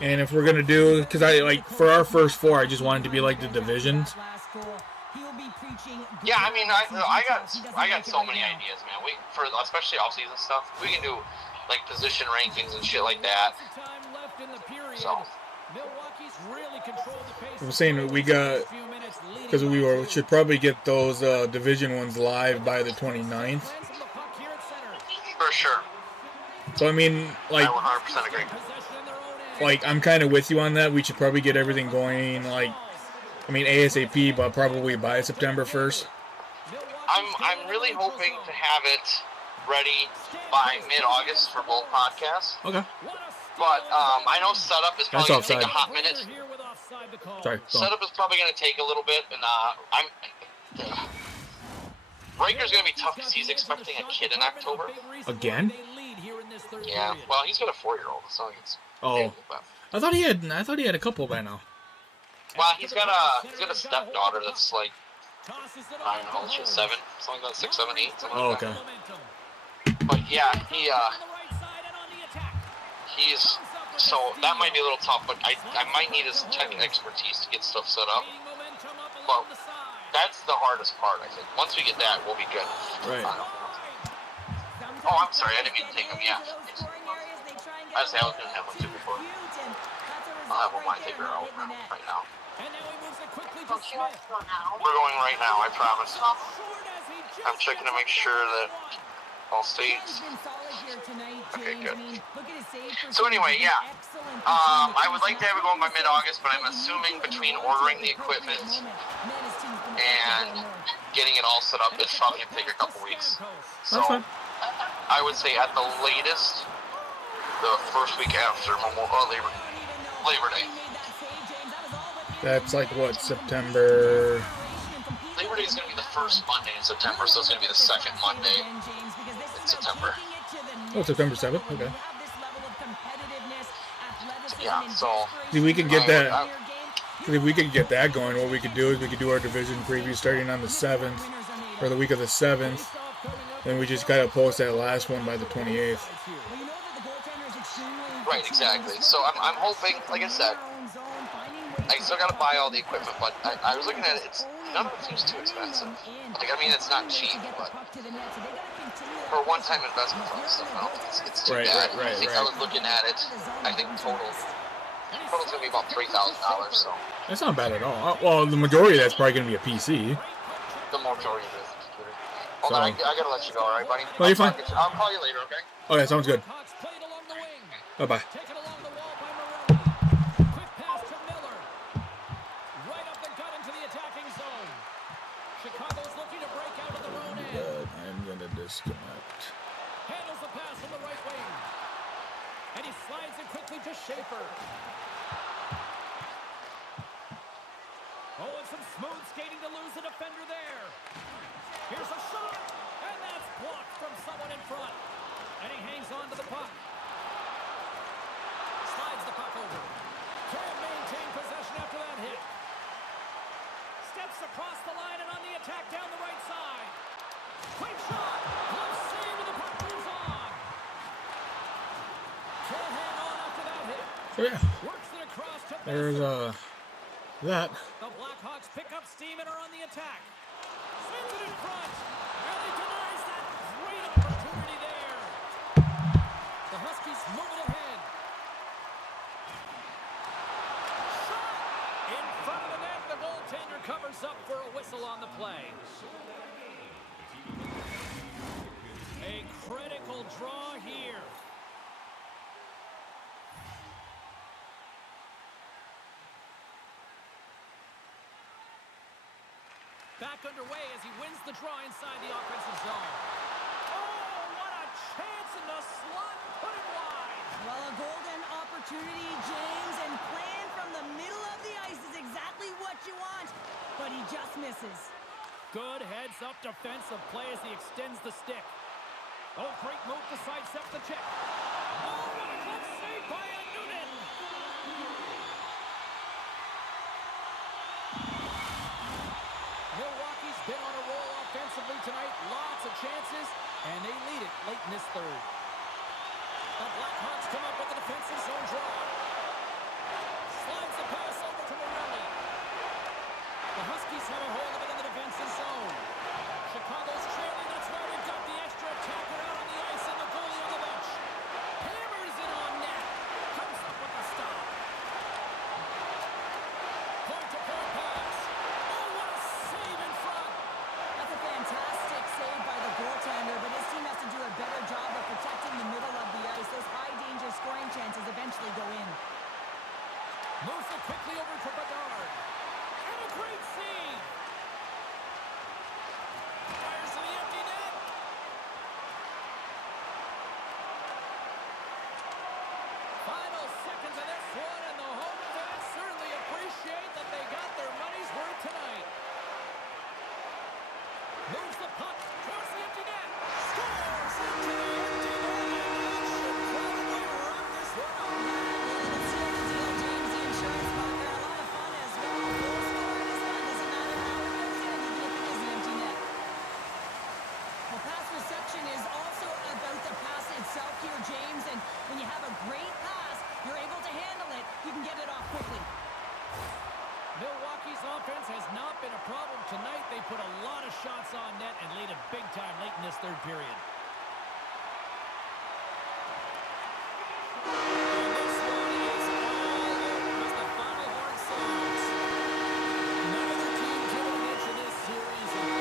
And if we're going to do, because for our first 4, I just wanted to be like the divisions. Yeah, I mean, I got so many ideas, man. Especially off-season stuff, we can do like position rankings and shit like that. So. I'm saying we got, because we should probably get those division ones live by the 29th. For sure. So I mean, like, I 100% agree. Like, I'm kind of with you on that. We should probably get everything going, ASAP, but probably by September 1st. I'm really hoping to have it ready by mid-August for both podcasts. Okay. But I know setup is probably going to take a hot minute. Sorry. Setup is probably going to take a little bit, and Riker's going to be tough because he's expecting a kid in October. Again? Yeah. Well, he's got a 4-year-old, so he's. Oh. I thought he had a couple by now. Well, he's got a stepdaughter that's like, I don't know, she's 7, something like that, 6, 7, 8, something like that. Okay. But yeah, he's, so that might be a little tough, but I might need his tech expertise to get stuff set up. But that's the hardest part, I think. Once we get that, we'll be good. Right. Oh, I'm sorry, I didn't mean to take him, yeah. I was going to have one too before. I'll have one when I take her out right now. We're going right now, I promise. I'm checking to make sure that all states. Okay, good. So anyway, yeah. I would like to have it going by mid-August, but I'm assuming between ordering the equipment and getting it all set up, it's probably going to take a couple weeks. So I would say at the latest, the first week after Labor Day. That's like what, September? Labor Day is going to be the first Monday in September, so it's going to be the second Monday in September. Oh, September 7th? Okay. Yeah, so... See, we can get that. If we could get that going, what we could do is we could do our division preview starting on the 7th, or the week of the 7th. Then we just got to post that last one by the 28th. Right, exactly. So I'm hoping, like I said, I still got to buy all the equipment, but I was looking at it, none of it seems too expensive. Like, I mean, it's not cheap, but for a one-time investment for this stuff, I don't think it's too bad. I think I was looking at it, I think total's going to be about $3,000, so. That's not bad at all. Well, the majority of that's probably going to be a PC. The majority of it is the computer. Hold on, I got to let you go, all right, buddy? No, you're fine. I'll call you later, okay? Okay, sounds good. Bye-bye. Taken along the wall by Morelli. Quick pass to Miller. Right up the gut into the attacking zone. Chicago's looking to break out of their own end. I'm going to disconnect. Handles the pass from the right wing. And he slides it quickly to Schaefer. Oh, and some smooth skating to lose a defender there. Here's a shot. And that's blocked from someone in front. And he hangs on to the puck. Slides the puck over. Can't maintain possession after that hit. Steps across the line and on the attack down the right side. Quick shot. Close save and the puck moves on. Can't hang on after that hit. So yeah, Works it across to there's that. The Blackhawks pick up steam and are on the attack. Sends it in front. And he denies that great opportunity there. The Huskies moving ahead. Shot! In front of the net. The goaltender covers up for a whistle on the play. A critical draw here. Back underway as he wins the draw inside the offensive zone. Oh, what a chance in the slot. Put it wide. Well, a golden opportunity, James, and playing from the middle of the ice is exactly what you want, but he just misses. Good heads-up defensive play as he extends the stick. Oh, great move to sidestep the check. Oh, what a glove save by Noonan. Milwaukee's been on a roll offensively tonight. Lots of chances, and they lead it late in this third. The Blackhawks come up with the defensive zone draw. Slides the pass over to Morelli. The Huskies have a hold of it in the defensive zone. Chicago's trailing. That's why we've got the extra attacker out on the ice and the goalie on the bench. Hammers it on net. Comes up with the stop. Point-to-point pass. Oh, what a save in front. That's a fantastic save by the goaltender, but his team has to do a better job of protecting the middle of the ice. Those high-danger scoring chances eventually go in. Moves it quickly over to Bedard. And a great save. Fires to the empty net. Final seconds of this one, and the home fans certainly appreciate that they got their money's worth tonight. Moves the puck towards the empty net. Scores into the empty net. And that should probably wrap this one up. Let's seal the deal, James. The insurance market, a lot of fun as well. Goal scoring is fun. Doesn't matter how it goes in, even if it is an empty net. Well, pass reception is also about the pass itself here, James. And when you have a great pass, you're able to handle it. You can get it off quickly. Milwaukee's offense has not been a problem tonight. They put a lot of shots on net and lead it big time late in this third period. And this one is all over as the final horn sounds. Neither team given an inch in this series. And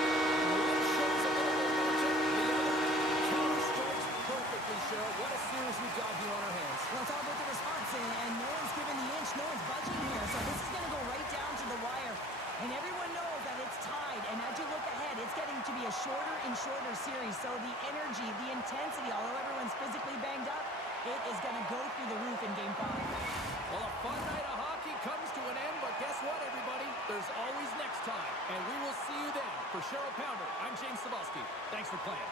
one shows a little momentum, the other counter-strikes perfectly, Cheryl. What a series we've got here on our hands. Well, it's all about the response, and no one's given the inch, no one's budging here. So this is going to go right down to the wire. And everyone knows that it's tied. And as you look ahead, it's getting to be a shorter and shorter series. So the energy, the intensity, although everyone's physically banged up, it is going to go through the roof in Game 5. Well, a fun night of hockey comes to an end, but guess what, everybody? There's always next time, and we will see you then. For Cheryl Pounder, I'm James Cebulski. Thanks for playing.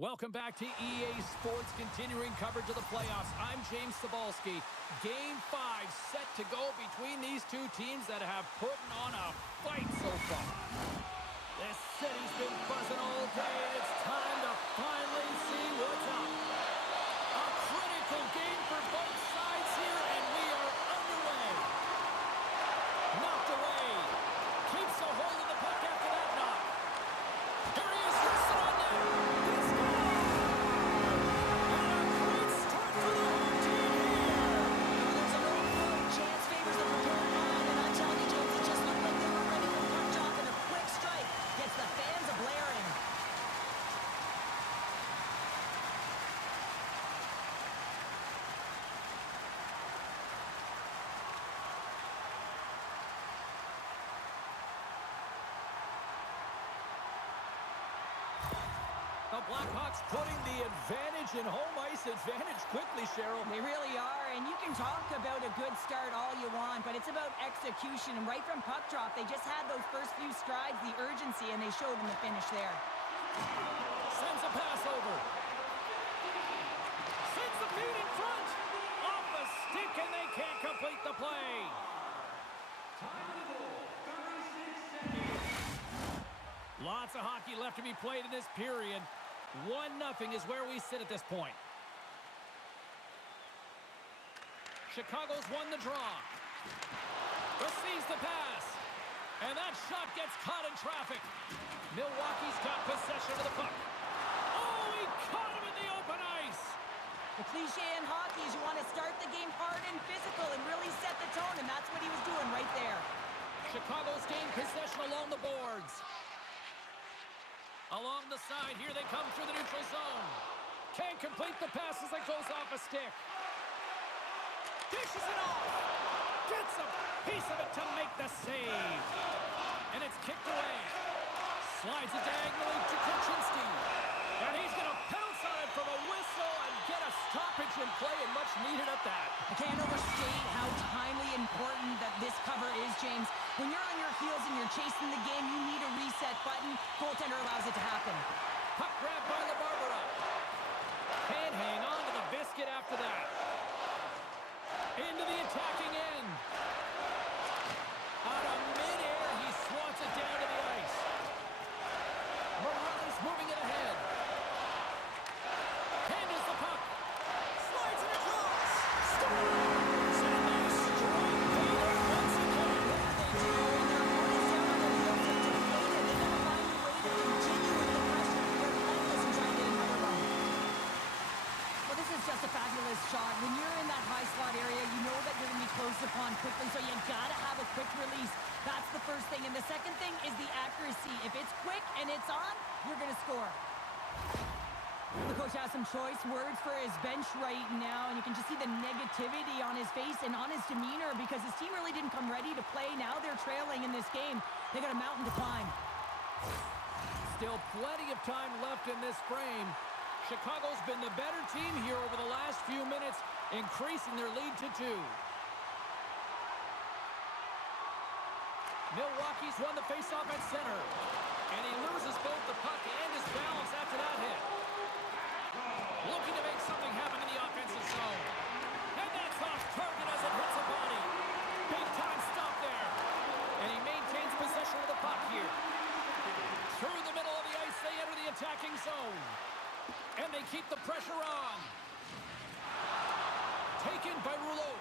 Welcome back to EA Sports, continuing coverage of the playoffs. I'm James Cebulski. Game 5 set to go between these two teams that have put on a fight so far. This city's been buzzing all day, and it's time to finally see what's up. A critical game for both sides here, and we are underway. Knocked away. Keeps a hold of the puck after that knock. Here he is, Houston on net. The Blackhawks putting the advantage in home ice advantage quickly, Cheryl. They really are, and you can talk about a good start all you want, but it's about execution. And right from puck drop, they just had those first few strides, the urgency, and they showed in the finish there. Sends a pass over. Sends the feed in front. Off the stick, and they can't complete the play. Lots of hockey left to be played in this period. 1-0 is where we sit at this point. Chicago's won the draw. Receives the pass. And that shot gets caught in traffic. Milwaukee's got possession of the puck. Oh, he caught him in the open ice. The cliche in hockey is you want to start the game hard and physical and really set the tone, and that's what he was doing right there. Chicago's gained possession along the boards. Along the side, here they come through the neutral zone. Can't complete the pass as it goes off a stick. Dishes it off. Gets a piece of it to make the save. And it's kicked away. Slides it diagonally to Kuczynski. And he's going to pounce on it from a whistle and get a stoppage in play, and much needed at that. I can't overstate how timely important that this cover is, James. When you're on your heels and you're chasing the game, you need a reset button. Goaltender allows it to happen. Puck grab by LaBarbera. Can't hang on to the biscuit after that. Into the attacking end. Out of midair, he swats it down to the ice. Morales moving it ahead. Handles the puck. Slides it across. Scores! And they strike Peter once again. They do, and their opponents down on their heels are deflated. They gotta find a way to continue with the pressure. They're relentless and try and get another one. Well, this is just a fabulous shot. When you're in that high slot area, you know that you're going to be closed upon quickly, so you got to have a quick release. That's the first thing. And the second thing is the accuracy. If it's quick and it's on, you're going to score. The coach has some choice words for his bench right now, and you can just see the negativity on his face and on his demeanor because his team really didn't come ready to play. Now they're trailing in this game. They got a mountain to climb. Still plenty of time left in this frame. Chicago's been the better team here over the last few minutes, increasing their lead to 2. Milwaukee's won the faceoff at center. And he loses both the puck and his balance after that hit. Looking to make something happen in the offensive zone. And that's off target as it hits a body. Big time stop there. And he maintains possession of the puck here. Through the middle of the ice, they enter the attacking zone. And they keep the pressure on. Taken by Rouleau.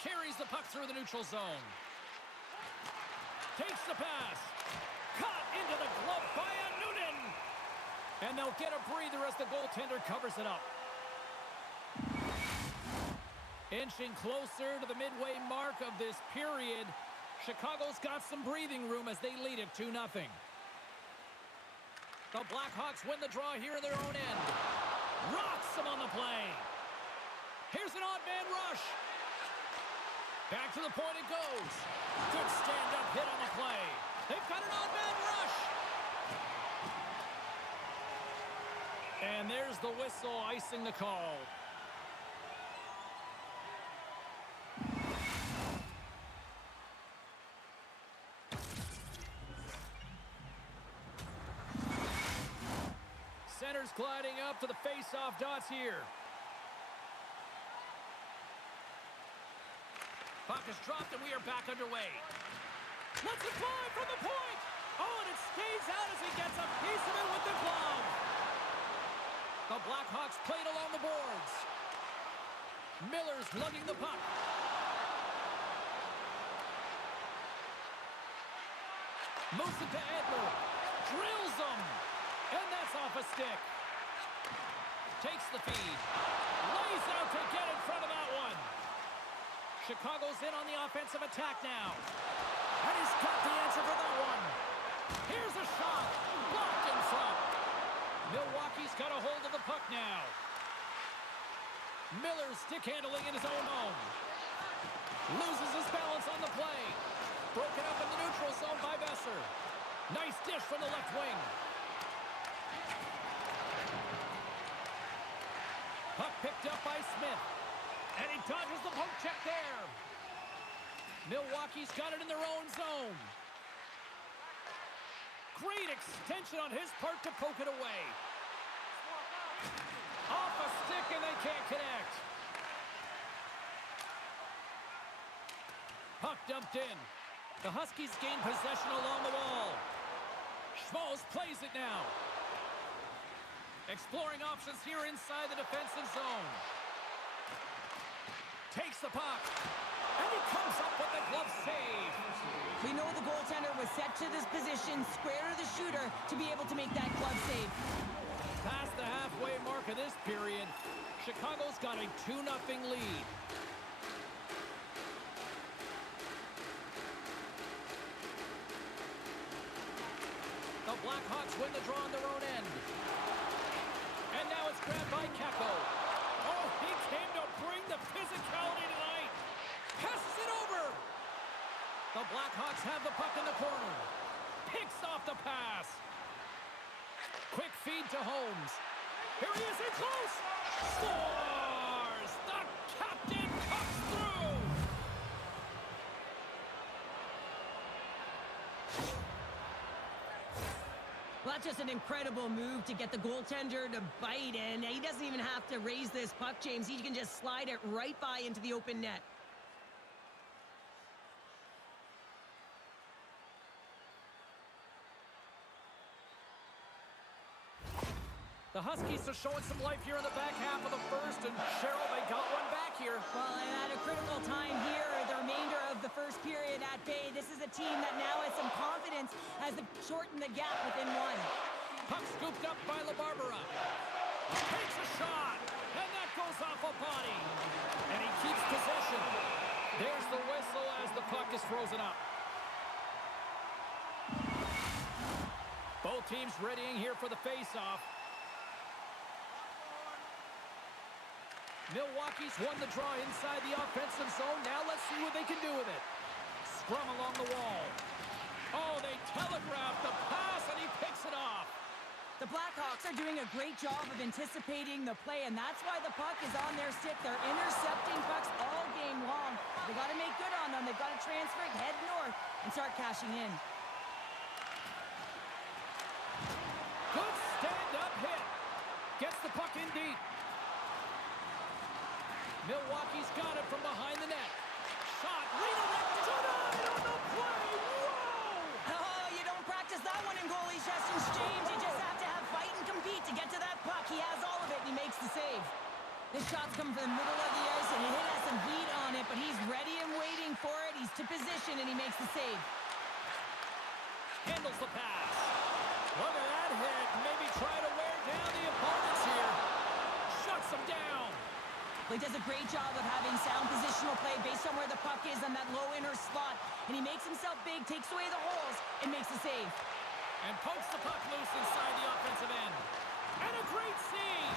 Carries the puck through the neutral zone. Takes the pass. Caught into the glove by Noonan. And they'll get a breather as the goaltender covers it up. Inching closer to the midway mark of this period, Chicago's got some breathing room as they lead it 2-0. The Blackhawks win the draw here in their own end. Rocks them on the play. Here's an odd man rush. Back to the point it goes. Good stand-up hit on the play. They've got an odd man rush. And there's the whistle icing the call. Center's gliding up to the face-off dots here. Puck is dropped and we are back underway. Let's it fly from the point! Oh, and it stays out as he gets a piece of it with the glove. The Blackhawks played along the boards. Miller's lugging the puck. Moves it to Edler. Drills him. And that's off a stick. Takes the feed. Lays out to get in front of that one. Chicago's in on the offensive attack now. And he's got the answer for that one. Here's a shot. Blocked in front. Milwaukee's got a hold of the puck now. Miller's stick handling in his own home. Loses his balance on the play. Broken up in the neutral zone by Besser. Nice dish from the left wing. Puck picked up by Smith. And he dodges the poke check there. Milwaukee's got it in their own zone. Great extension on his part to poke it away. Off a stick and they can't connect. Puck dumped in. The Huskies gain possession along the wall. Schmalz plays it now. Exploring options here inside the defensive zone. Takes the puck. And he comes up with the glove save. We know the goaltender was set to this position, square to the shooter, to be able to make that glove save. Past the halfway mark of this period, Chicago's got a 2-0 lead. The Blackhawks win the draw on their own end. And now it's grabbed by Kakko. Oh, he came to bring the physicality tonight. Passes it over. The Blackhawks have the puck in the corner. Picks off the pass. Quick feed to Holmes. Here he is in close. Scores! The captain comes through. Well, that's just an incredible move to get the goaltender to bite in. He doesn't even have to raise this puck, James. He can just slide it right by into the open net. The Huskies are showing some life here in the back half of the first, and Cheryl, they got one back here. Well, and at a critical time here, the remainder of the first period at bay, this is a team that now has some confidence as they shorten the gap within one. Puck scooped up by LaBarbera. Takes a shot, and that goes off a body. And he keeps possession. There's the whistle as the puck is frozen up. Both teams readying here for the face-off. Milwaukee's won the draw inside the offensive zone. Now let's see what they can do with it. Scrum along the wall. Oh, they telegraphed the pass, and he picks it off. The Blackhawks are doing a great job of anticipating the play, and that's why the puck is on their stick. They're intercepting pucks all game long. They got to make good on them. They've got to transfer it, head north, and start cashing in. Good stand-up hit. Gets the puck in deep. Milwaukee's got it from behind the net. Shot, redirected, denied on the play. Whoa! Oh, you don't practice that one in goalie sessions, James. You just have to have fight and compete to get to that puck. He has all of it, and he makes the save. This shot's coming from the middle of the ice, and he has some heat on it, but he's ready and waiting for it. He's to position, and he makes the save. Handles the pass. Look at that hit. Maybe try to wear down the opponents here. Shuts them down. He does a great job of having sound positional play based on where the puck is on that low inner slot. And he makes himself big, takes away the holes, and makes the save. And pokes the puck loose inside the offensive end. And a great save.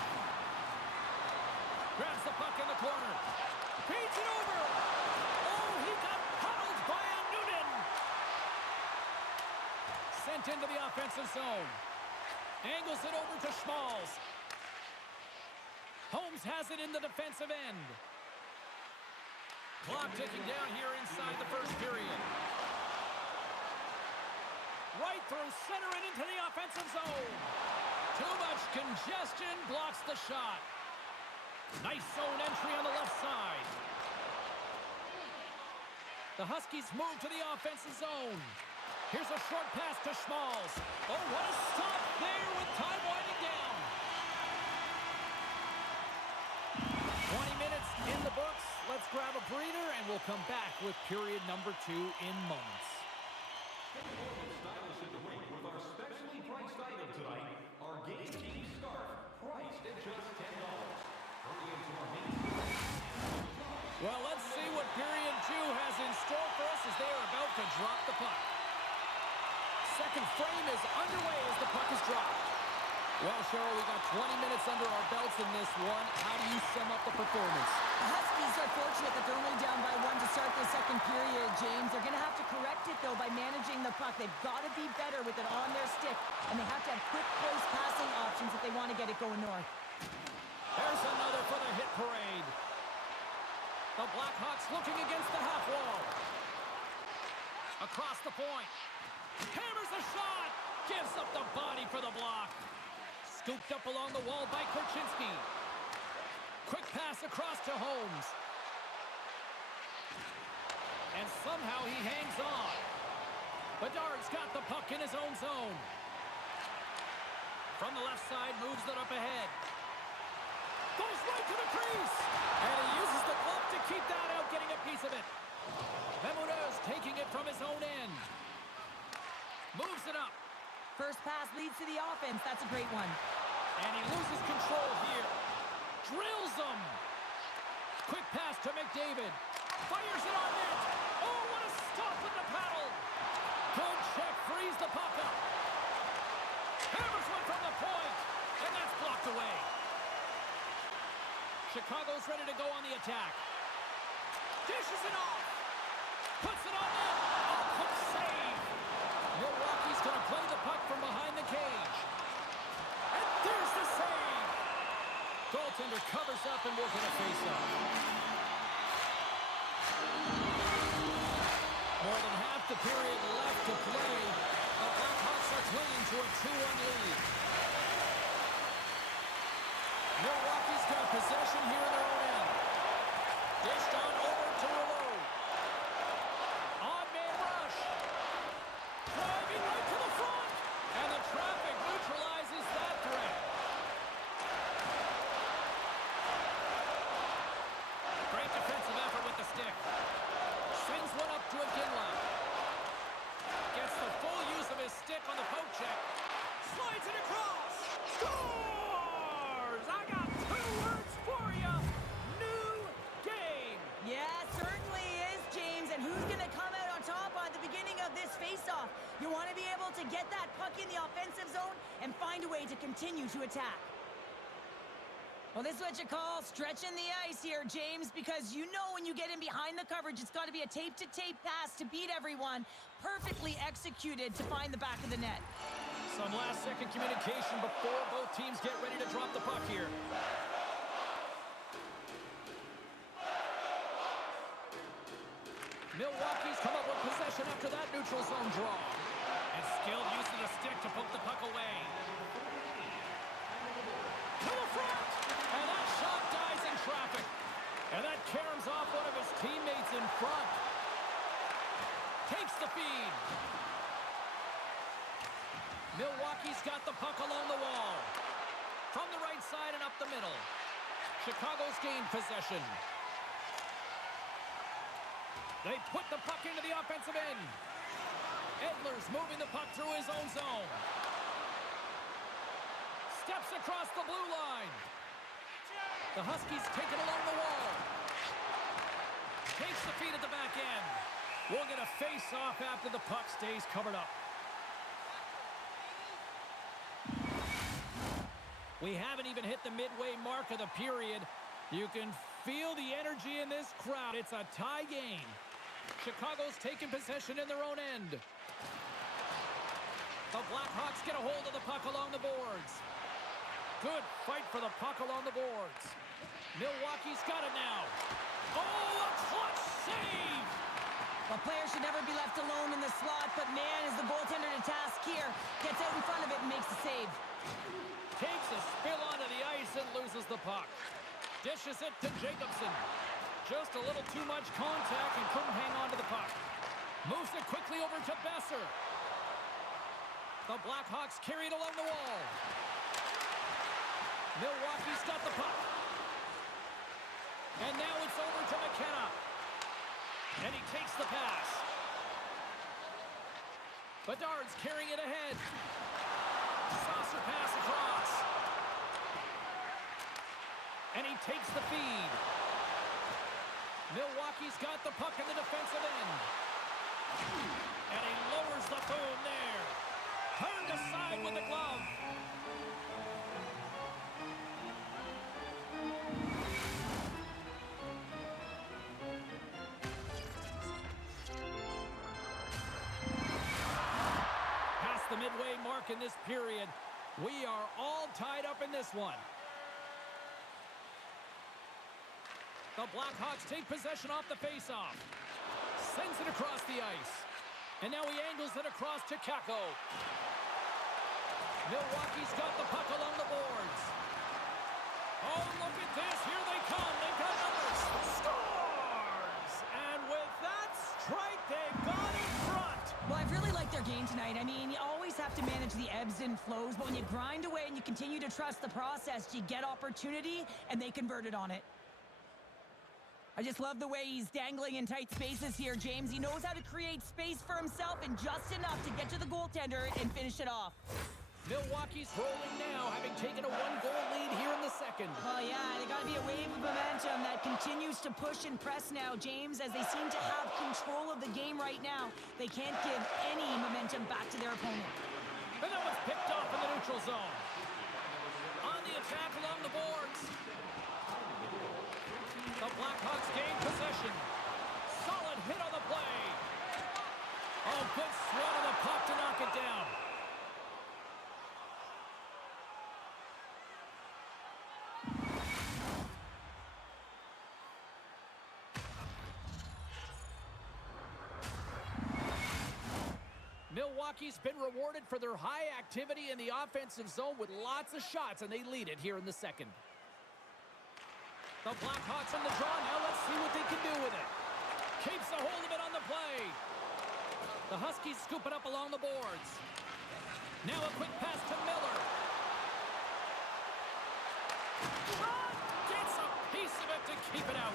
Grabs the puck in the corner. Feeds it over. Oh, he got pummeled by a Noonan. Sent into the offensive zone. Angles it over to Schmalz. Holmes has it in the defensive end. Clock ticking down here inside the first period. Right through center and into the offensive zone. Too much congestion blocks the shot. Nice zone entry on the left side. The Huskies move to the offensive zone. Here's a short pass to Schmalz. Oh, what a stop there with time winding down. 20 minutes in the books. Let's grab a breather, and we'll come back with period number 2 in moments. Stylish at the rink with our specially priced item tonight, our game team scarf, priced at just $10. Hurry into our main. Well, let's see what period 2 has in store for us as they are about to drop the puck. Second frame is underway as the puck is dropped. Well, Cheryl, we got 20 minutes under our belts in this one. How do you sum up the performance? The Huskies are fortunate that they're only down by 1 to start the second period, James. They're going to have to correct it, though, by managing the puck. They've got to be better with it on their stick, and they have to have quick, close passing options if they want to get it going north. There's another for the hit parade. The Blackhawks looking against the half wall. Across the point. Hammers a shot. Gives up the body for the block. Scooped up along the wall by Korchinski. Quick pass across to Holmes. And somehow he hangs on. Bedard's got the puck in his own zone. From the left side, moves it up ahead. Goes right to the crease. And he uses the glove to keep that out, getting a piece of it. Bemude's taking it from his own end. Moves it up. First pass leads to the offense. That's a great one. And he loses control here. Drills him. Quick pass to McDavid. Fires it on net. Oh, what a stop with the paddle. Good check. Frees the puck up. Hammers one from the point. And that's blocked away. Chicago's ready to go on the attack. Dishes it off. Puts it on net. Oh, quick save. Milwaukee's going to play the puck from behind the cage. And there's the save. Goaltender covers up and we're going to face up. More than half the period left to play. The Blackhawks are clinging to a 2-1 lead. Milwaukee's got possession here in their own end. Dished on over to Rouleau. On-man rush. Driving right to the front. And the traffic neutralizes that threat. Great defensive effort with the stick. Sends one up to Iginla. Gets the full use of his stick on the poke check. Slides it across. Scores! I got 2 words for you. New game. Yeah, certainly is, James. And who's going to come out on top at the beginning of this face-off? You want to be able to get that puck in the offensive zone and find a way to continue to attack. Well, this is what you call stretching the ice here, James, because you know when you get in behind the coverage, it's got to be a tape-to-tape pass to beat everyone, perfectly executed to find the back of the net. Some last-second communication before both teams get ready to drop the puck here. Milwaukee's come up with possession after that neutral zone draw. And skilled use of the stick to poke the puck away. To the front! And that shot dies in traffic. And that caroms off one of his teammates in front. Takes the feed. Milwaukee's got the puck along the wall. From the right side and up the middle. Chicago's gained possession. They put the puck into the offensive end. Edler's moving the puck through his own zone. Steps across the blue line. The Huskies take it along the wall. Takes the feed at the back end. We'll get a face-off after the puck stays covered up. We haven't even hit the midway mark of the period. You can feel the energy in this crowd. It's a tie game. Chicago's taking possession in their own end. The Blackhawks get a hold of the puck along the boards. Good fight for the puck along the boards. Milwaukee's got it now. Oh, a clutch save! Well, players should never be left alone in the slot, but man, is the goaltender to task here. Gets out in front of it and makes the save. Takes a spill onto the ice and loses the puck. Dishes it to Jacobson. Just a little too much contact and couldn't hang on to the puck. Moves it quickly over to Besser. The Blackhawks carry it along the wall. Milwaukee's got the puck. And now it's over to McKenna. And he takes the pass. Bedard's carrying it ahead. Saucer pass across. And he takes the feed. Milwaukee's got the puck in the defensive end. And he lowers the boom there. Turned aside with the glove. Past the midway mark in this period. We are all tied up in this one. The Blackhawks take possession off the faceoff. Sends it across the ice. And now he angles it across to Kako. Milwaukee's got the puck along the boards. Oh, look at this. Here they come. They've got numbers. Scores! And with that strike, they got in front. Well, I've really liked their game tonight. I mean, you always have to manage the ebbs and flows, but when you grind away and you continue to trust the process, you get opportunity, and they converted on it. I just love the way he's dangling in tight spaces here, James. He knows how to create space for himself and just enough to get to the goaltender and finish it off. Milwaukee's rolling now, having taken a one-goal lead here in the second. Oh, yeah, they got to be a wave of momentum that continues to push and press now, James, as they seem to have control of the game right now. They can't give any momentum back to their opponent. And that was picked off in the neutral zone. On the attack along the boards. The Blackhawks gain possession. Solid hit on the play. Oh, good swat of the puck to knock it down. Milwaukee's been rewarded for their high activity in the offensive zone with lots of shots, and they lead it here in the second. The Blackhawks on the draw. Now let's see what they can do with it. Keeps a hold of it on the play. The Huskies scoop it up along the boards. Now a quick pass to Miller. Gets a piece of it to keep it out.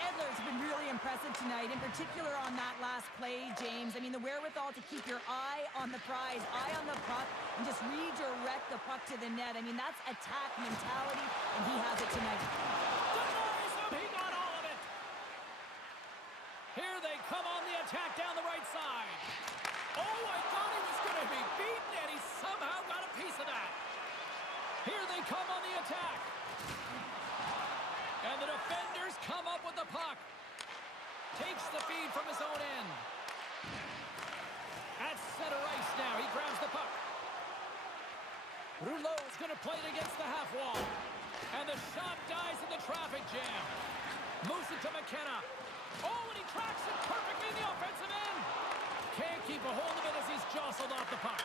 Edler's been really impressive tonight, in particular on that last play, James. I mean, the wherewithal to keep your eye on the prize, eye on the puck, and just redirect the puck to the net. I mean, that's attack mentality, and he has it tonight. Denies him. He got all of it. Here they come on the attack down the right side. Oh, I thought he was going to be beaten, and he somehow got a piece of that. Here they come on the attack. And the defenders come up with the puck. Takes the feed from his own end. At center ice now. He grabs the puck. Rouleau's going to play it against the half wall. And the shot dies in the traffic jam. Moves it to McKenna. Oh, and he tracks it perfectly in the offensive end. Can't keep a hold of it as he's jostled off the puck.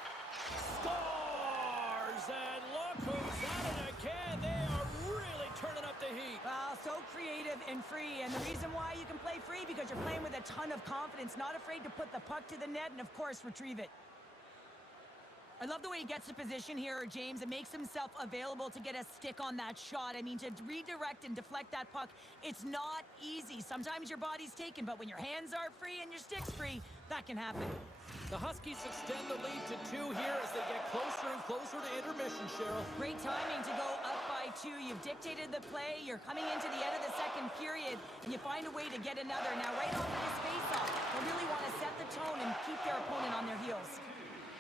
Scores! And look who's at it again. They are really turning up the heat. Well, so creative and free. And the reason why you can play free, because you're playing with a ton of confidence, not afraid to put the puck to the net and, of course, retrieve it. I love the way he gets the position here, James. It makes himself available to get a stick on that shot. I mean, to redirect and deflect that puck, it's not easy. Sometimes your body's taken, but when your hands are free and your stick's free, that can happen. The Huskies extend the lead to 2 here as they get closer and closer to intermission, Cheryl. Great timing to go up by 2. You've dictated the play. You're coming into the end of the second period, and you find a way to get another. Now, right off of this faceoff, they really want to set the tone and keep their opponent on their heels.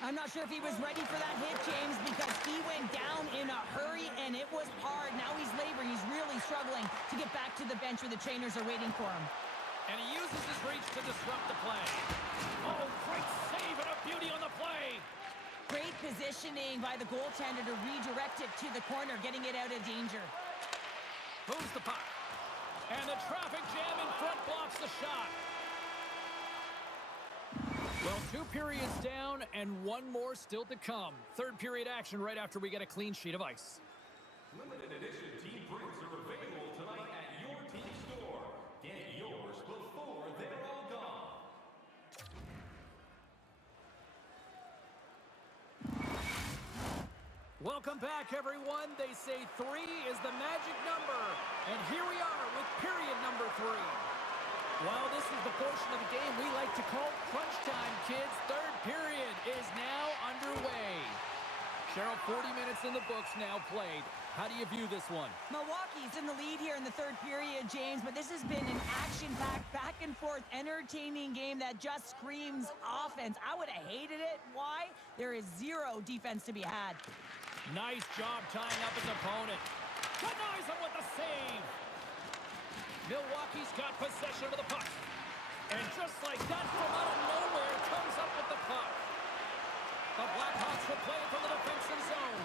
I'm not sure if he was ready for that hit, James, because he went down in a hurry, and it was hard. Now he's laboring. He's really struggling to get back to the bench where the trainers are waiting for him. And he uses his reach to disrupt the play. Oh, great save and a beauty on the play. Great positioning by the goaltender to redirect it to the corner, getting it out of danger. Moves the puck. And the traffic jam in front blocks the shot. Well, 2 periods down and 1 more still to come. Third period action right after we get a clean sheet of ice. Limited edition team prints are available tonight at your team store. Get yours before they're all gone. Welcome back, everyone. They say 3 is the magic number. And here we are with period number 3. Well, this is the portion of the game we like to call crunch time, kids. Third period is now underway. Cheryl, 40 minutes in the books now played. How do you view this one? Milwaukee's in the lead here in the third period, James, but this has been an action-packed, back-and-forth, entertaining game that just screams offense. I would have hated it. Why? There is 0 defense to be had. Nice job tying up his opponent. Denies him with the save. Milwaukee's got possession of the puck. And just like that, from out of nowhere, comes up with the puck. The Blackhawks will play it from the defensive zone.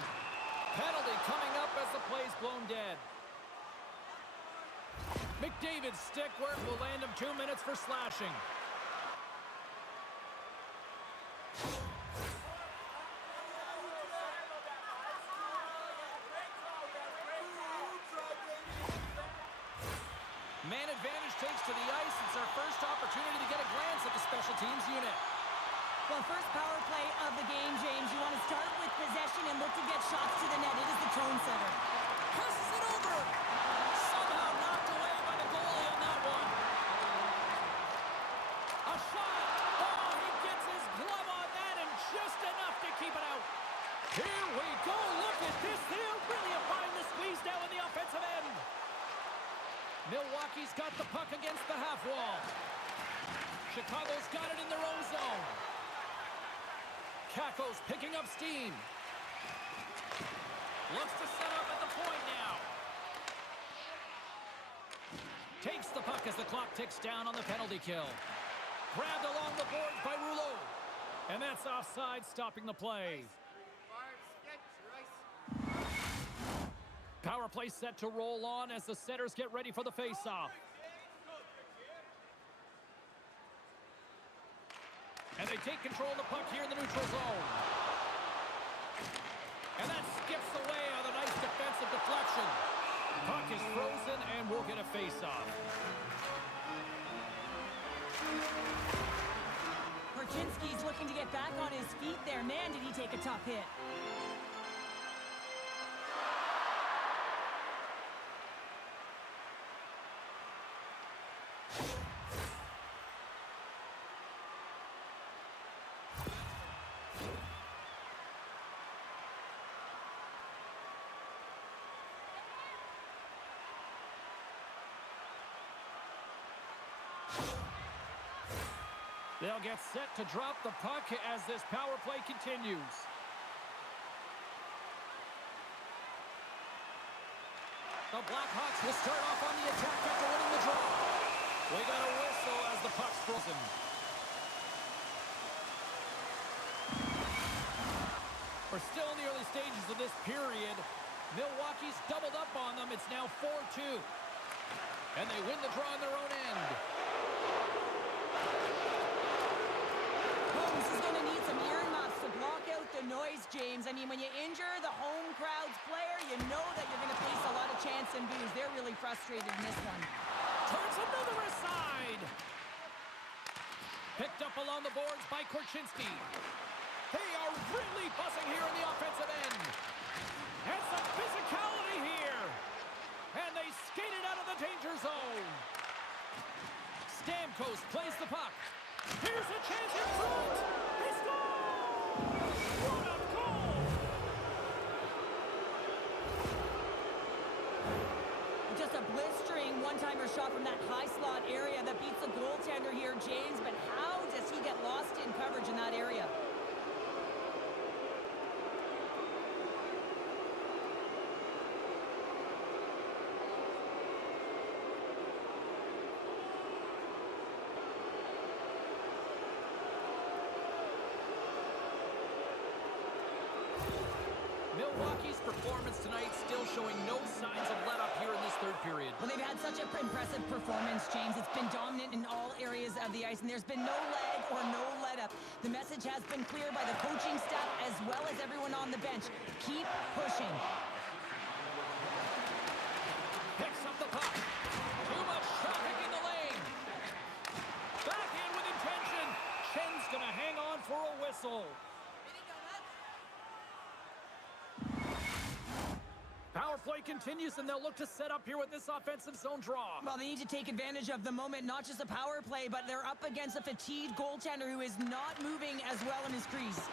Penalty coming up as the play's blown dead. McDavid's stick work will land him 2 minutes for slashing. Man advantage takes to the ice. It's our first opportunity to get a glance at the special teams unit. Well, first power play of the game, James. You want to start with possession and look to get shots to the net. It is the tone setter. Passes it over. Somehow knocked away by the goalie on that one. A shot. Oh, he gets his glove on that and just enough to keep it out. Here we go. Look at this. They're really applying the squeeze down on the offensive end. Milwaukee's got the puck against the half wall. Chicago's got it in their own zone. Kakko's picking up steam. Looks to set up at the point now. Takes the puck as the clock ticks down on the penalty kill. Grabbed along the boards by Rouleau. And that's offside, stopping the play. Power play set to roll on as the setters get ready for the face-off. And they take control of the puck here in the neutral zone. And that skips away on a nice defensive deflection. Puck is frozen and we'll get a face-off. Korchinski's looking to get back on his feet there. Man, did he take a tough hit. They'll get set to drop the puck as this power play continues. The Blackhawks will start off on the attack after winning the draw. We got a whistle as the puck's frozen. We're still in the early stages of this period. Milwaukee's doubled up on them. It's now 4-2. And they win the draw on their own end. Holmes is going to need some earmuffs to block out the noise, James. I mean, when you injure the home crowd's player, you know that you're going to face a lot of chants and boos. They're really frustrated in this one. Turns another aside. Picked up along the boards by Korchinski. They are really buzzing here in the offensive end. And some physicality here. And they skated out of the danger zone. Stamkos plays the puck. Here's a chance in front. He scores! What a goal! Just a blistering one-timer shot from that high slot area that beats the goaltender here, James. But how does he get lost in coverage in that area? Milwaukee's performance tonight still showing no signs of let-up here in this third period. Well, they've had such an impressive performance, James. It's been dominant in all areas of the ice, and there's been no lag or no let-up. The message has been clear by the coaching staff as well as everyone on the bench. Keep pushing. Picks up the puck. Too much traffic in the lane. Back in with intention. Chen's going to hang on for a whistle. Power play continues, and they'll look to set up here with this offensive zone draw. Well, they need to take advantage of the moment, not just a power play, but they're up against a fatigued goaltender who is not moving as well in his crease.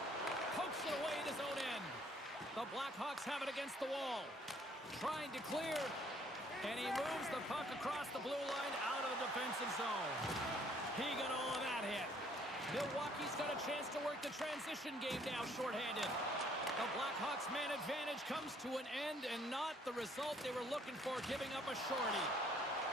Pokes it away at his own end. The Blackhawks have it against the wall. Trying to clear, and he moves the puck across the blue line out of the defensive zone. He got all of that hit. Milwaukee's got a chance to work the transition game now shorthanded. The Blackhawks' man advantage comes to an end, and not the result they were looking for, giving up a shorty.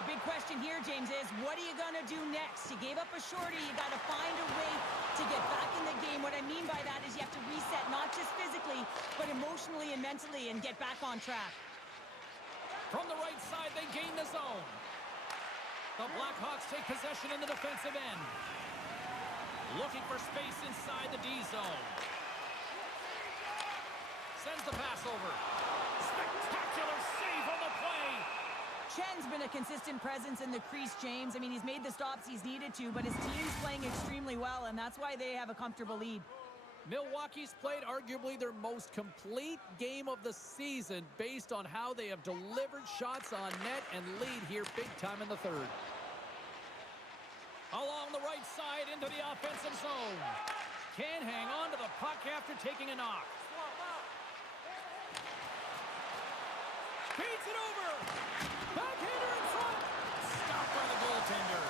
The big question here, James, is what are you going to do next? You gave up a shorty. You got to find a way to get back in the game. What I mean by that is you have to reset, not just physically, but emotionally and mentally, and get back on track. From the right side, they gain the zone. The Blackhawks take possession in the defensive end. Looking for space inside the D zone. Sends the pass over. Spectacular save on the play. Chen's been a consistent presence in the crease, James. I mean, he's made the stops he's needed to, but his team's playing extremely well, and that's why they have a comfortable lead. Milwaukee's played arguably their most complete game of the season based on how they have delivered shots on net and lead here big time in the third. Along the right side into the offensive zone. Can't hang on to the puck after taking a knock. Feeds it over. Backhander in front. Stopped by the goaltender.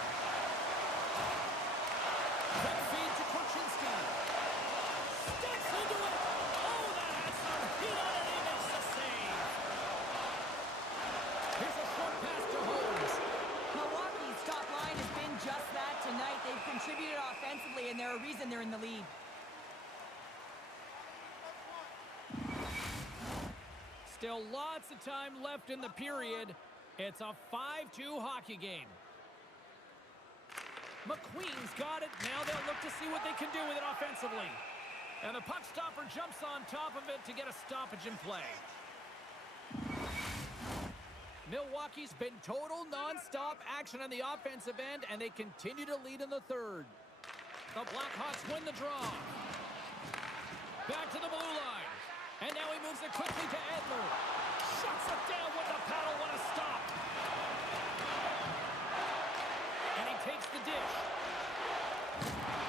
Quick feed to Korchinski. Steps into it. Oh, that had some heat on it. He makes the save. Here's a short pass to Holmes. Milwaukee's top line has been just that tonight. They've contributed offensively, and they're a reason they're in the lead. Still lots of time left in the period. It's a 5-2 hockey game. McQueen's got it. Now they'll look to see what they can do with it offensively. And the puck stopper jumps on top of it to get a stoppage in play. Milwaukee's been total non-stop action on the offensive end, and they continue to lead in the third. The Blackhawks win the draw. Back to the blue line. And now he moves it quickly to Edler. Shuts it down with the paddle. What a stop. And he takes the dish.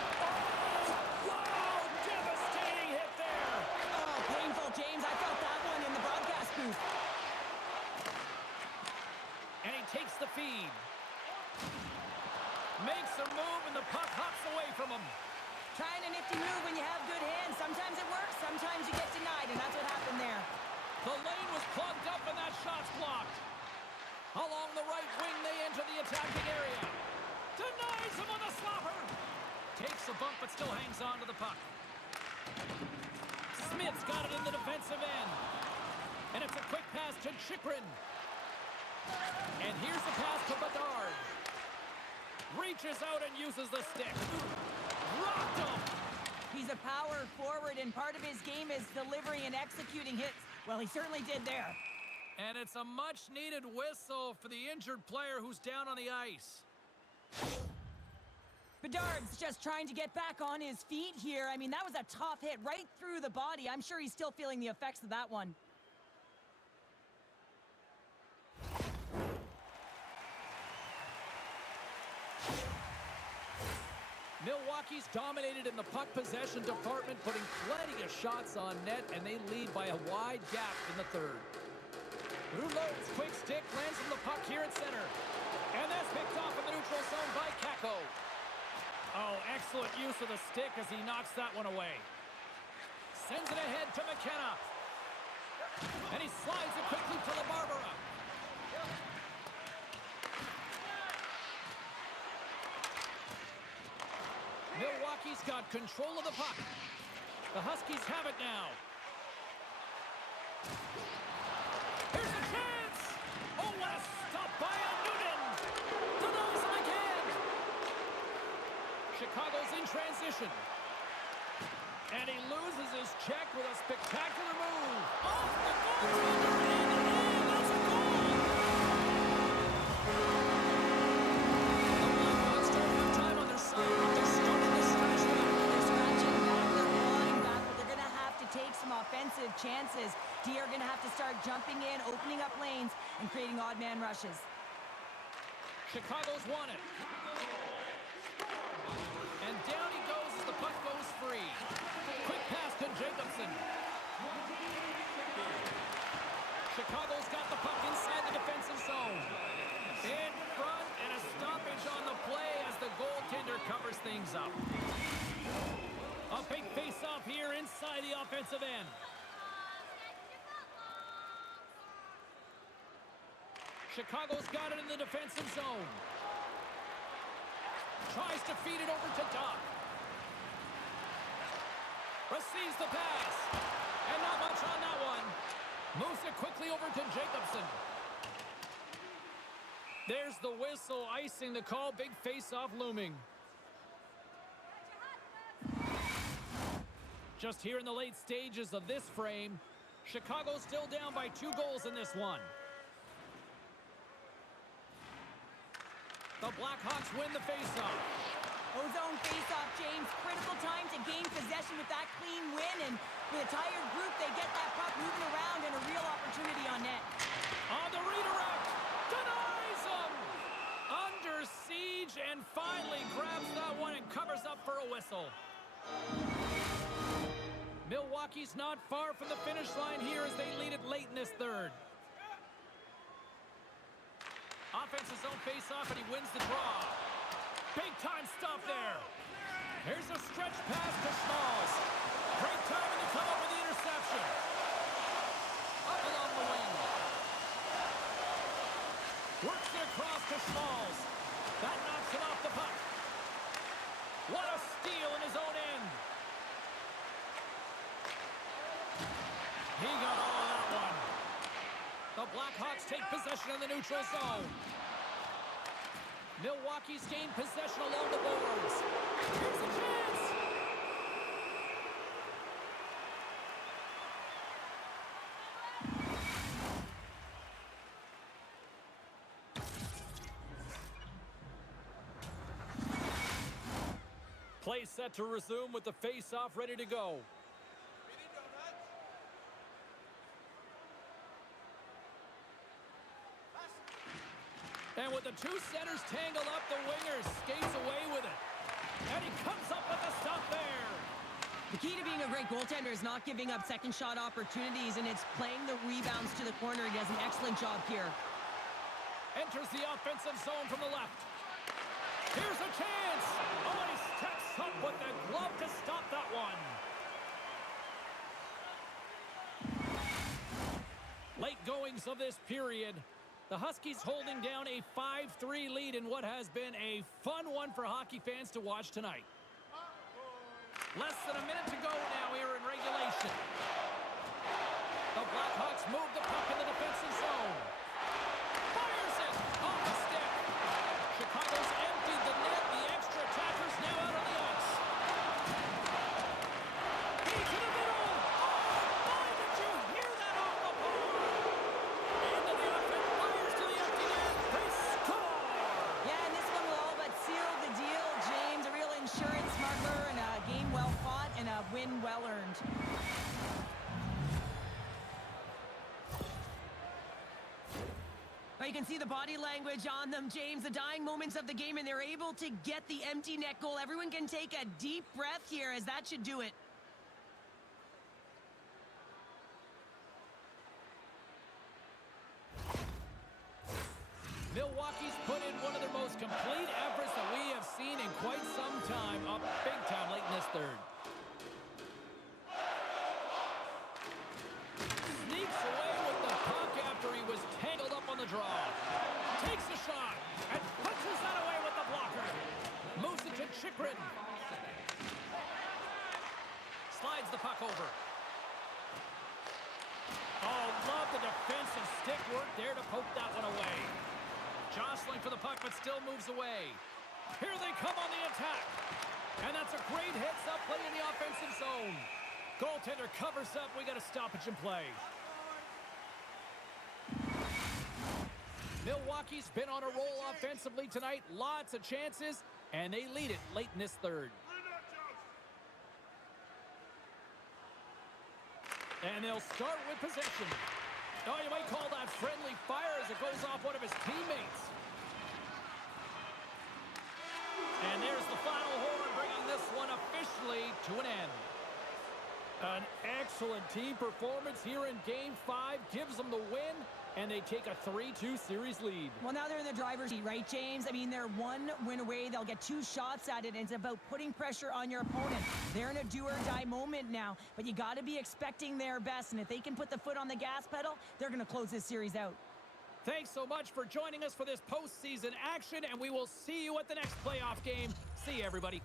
Oh, wow, devastating hit there. Oh, painful, James. I felt that one in the broadcast booth. And he takes the feed. Makes a move, and the puck hops away from him. Trying a nifty move when you have good hands. Sometimes it works, sometimes you get denied, and that's what happened there. The lane was plugged up, and that shot's blocked. Along the right wing, they enter the attacking area. Denies him on the slapper. Takes a bump, but still hangs on to the puck. Smith's got it in the defensive end. And it's a quick pass to Chychrun. And here's the pass to Bedard. Reaches out and uses the stick. Rocked him. He's a power forward, and part of his game is delivering and executing hits. Well, he certainly did there. And it's a much-needed whistle for the injured player who's down on the ice. Bedard's just trying to get back on his feet here. I mean, that was a tough hit right through the body. I'm sure he's still feeling the effects of that one. Milwaukee's dominated in the puck possession department, putting plenty of shots on net, and they lead by a wide gap in the third. Rouleau's quick stick lands from the puck here at center. And that's picked off in the neutral zone by Kakko. Oh, excellent use of the stick as he knocks that one away. Sends it ahead to McKenna. And he slides it quickly to LaBarbera. Milwaukee's got control of the puck. The Huskies have it now. Here's a chance! Oh, what a stop by Noonan! Denies him again! Chicago's in transition. And he loses his check with a spectacular move. Off the goaltender and that's a goal! The Blackhawks don't have time on their side. They're starting to stretch back. They're scratching back, they're clawing back, but they're going to have to take some offensive chances. D are going to have to start jumping in, opening up lanes, and creating odd man rushes. Chicago's won it. And down he goes as the puck goes free. Quick pass to Jacobson. Chicago's got the puck inside the defensive zone. In front, and a stoppage on the play as the goaltender covers things up. A big face-off here inside the offensive end. Chicago's got it in the defensive zone. Tries to feed it over to Doc. Receives the pass. And not much on that one. Moves it quickly over to Jacobson. There's the whistle, icing the call. Big face-off looming. Just here in the late stages of this frame, Chicago's still down by 2 goals in this one. The Blackhawks win the faceoff. Ozone face-off, James. Critical time to gain possession with that clean win, and with a tired group, they get that puck moving around and a real opportunity on net. On the redirect, denies him! Under siege, and finally grabs that one and covers up for a whistle. Milwaukee's not far from the finish line here as they lead it late in this third. Offensive zone face-off, and he wins the draw. Big-time stop there. Here's a stretch pass to Smalls. Great timing to come up with the interception. Up along the wing. Works it across to Smalls. That knocks it off the puck. What a steal in his own end. He got all of that one. The Blackhawks take possession in the neutral zone. Milwaukee's gained possession along the boards. Here's a chance! Play set to resume with the face-off ready to go. And with the 2 centers tangled up, the winger skates away with it. And he comes up with the stop there. The key to being a great goaltender is not giving up second shot opportunities, and it's playing the rebounds to the corner. He does an excellent job here. Enters the offensive zone from the left. Here's a chance. Oh, and he steps up with the glove to stop that one. Late goings of this period. The The Huskies holding down a 5-3 lead in what has been a fun one for hockey fans to watch tonight. Less than a minute to go now here in regulation. The Blackhawks move the puck in the defensive zone. Fires it off the stick. Chicago's emptied the net. The extra attackers now out on the ice. He to the middle. Oh, boy, did you hear that off the bar? Into the offense, fires to the empty net. They score. Yeah, and this one will all but seal the deal, James. A real insurance smuggler and a game well fought and a win well earned. You can see the body language on them, James, the dying moments of the game, and they're able to get the empty net goal. Everyone can take a deep breath here, as that should do it. Milwaukee's put in one of their most complete efforts that we have seen in quite some time, up big time late in this third. Sneaks away with the puck after he was tangled up on the draw. Takes a shot and punches that away with the blocker. Moves it to Chikrin. Slides the puck over. Oh, love the defensive stick work there to poke that one away. Jostling for the puck, but still moves away. Here they come on the attack. And that's a great heads-up play in the offensive zone. Goaltender covers up. We got a stoppage in play. Milwaukee's been on a roll offensively tonight. Lots of chances, and they lead it late in this third. And they'll start with possession. Oh, you might call that friendly fire as it goes off one of his teammates. And there's the final horn, bringing this one officially to an end. An excellent team performance here in Game 5 gives them the win, and they take a 3-2 series lead. Well, now they're in the driver's seat, right, James? I mean, they're one win away. They'll get 2 shots at it, and it's about putting pressure on your opponent. They're in a do-or-die moment now, but you got to be expecting their best, and if they can put the foot on the gas pedal, they're going to close this series out. Thanks so much for joining us for this postseason action, and we will see you at the next playoff game. See you, everybody.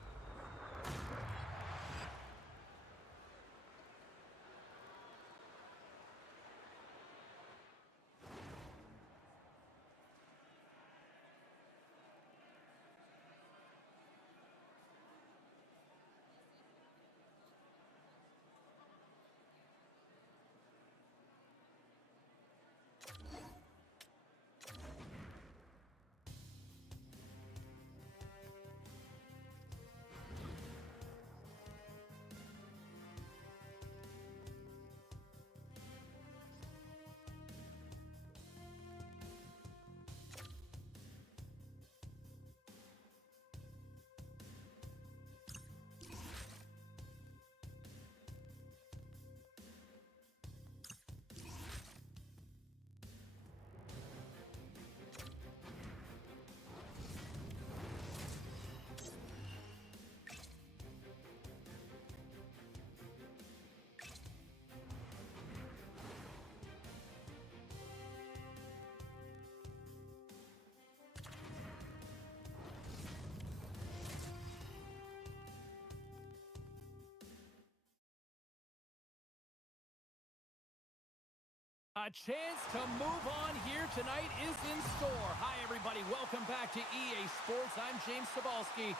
A chance to move on here tonight is in store. Hi, everybody. Welcome back to EA Sports. I'm James Cebulski.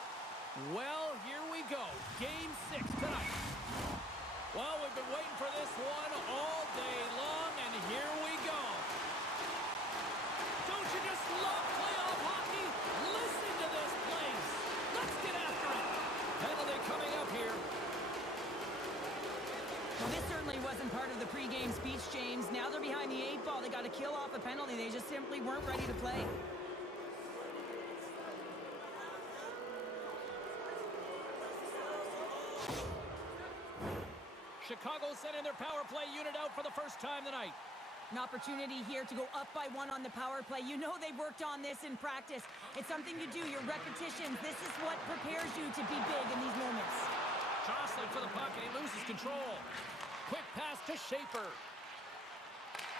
Well, here we go. Game 6 tonight. Well, we've been waiting for this one all day long, and here we go. Don't you just love playoff hockey? Listen to this place. Let's get after it. Penalty coming up here. Well, this certainly wasn't part of the pregame speech, James. Now they're behind the 8 ball. They got to kill off a penalty. They just simply weren't ready to play. Chicago sending their power play unit out for the first time tonight. An opportunity here to go up by 1 on the power play. You know they've worked on this in practice. It's something you do, your repetitions. This is what prepares you to be big in these moments. Jostling for the puck, and he loses control. Quick pass to Schaefer.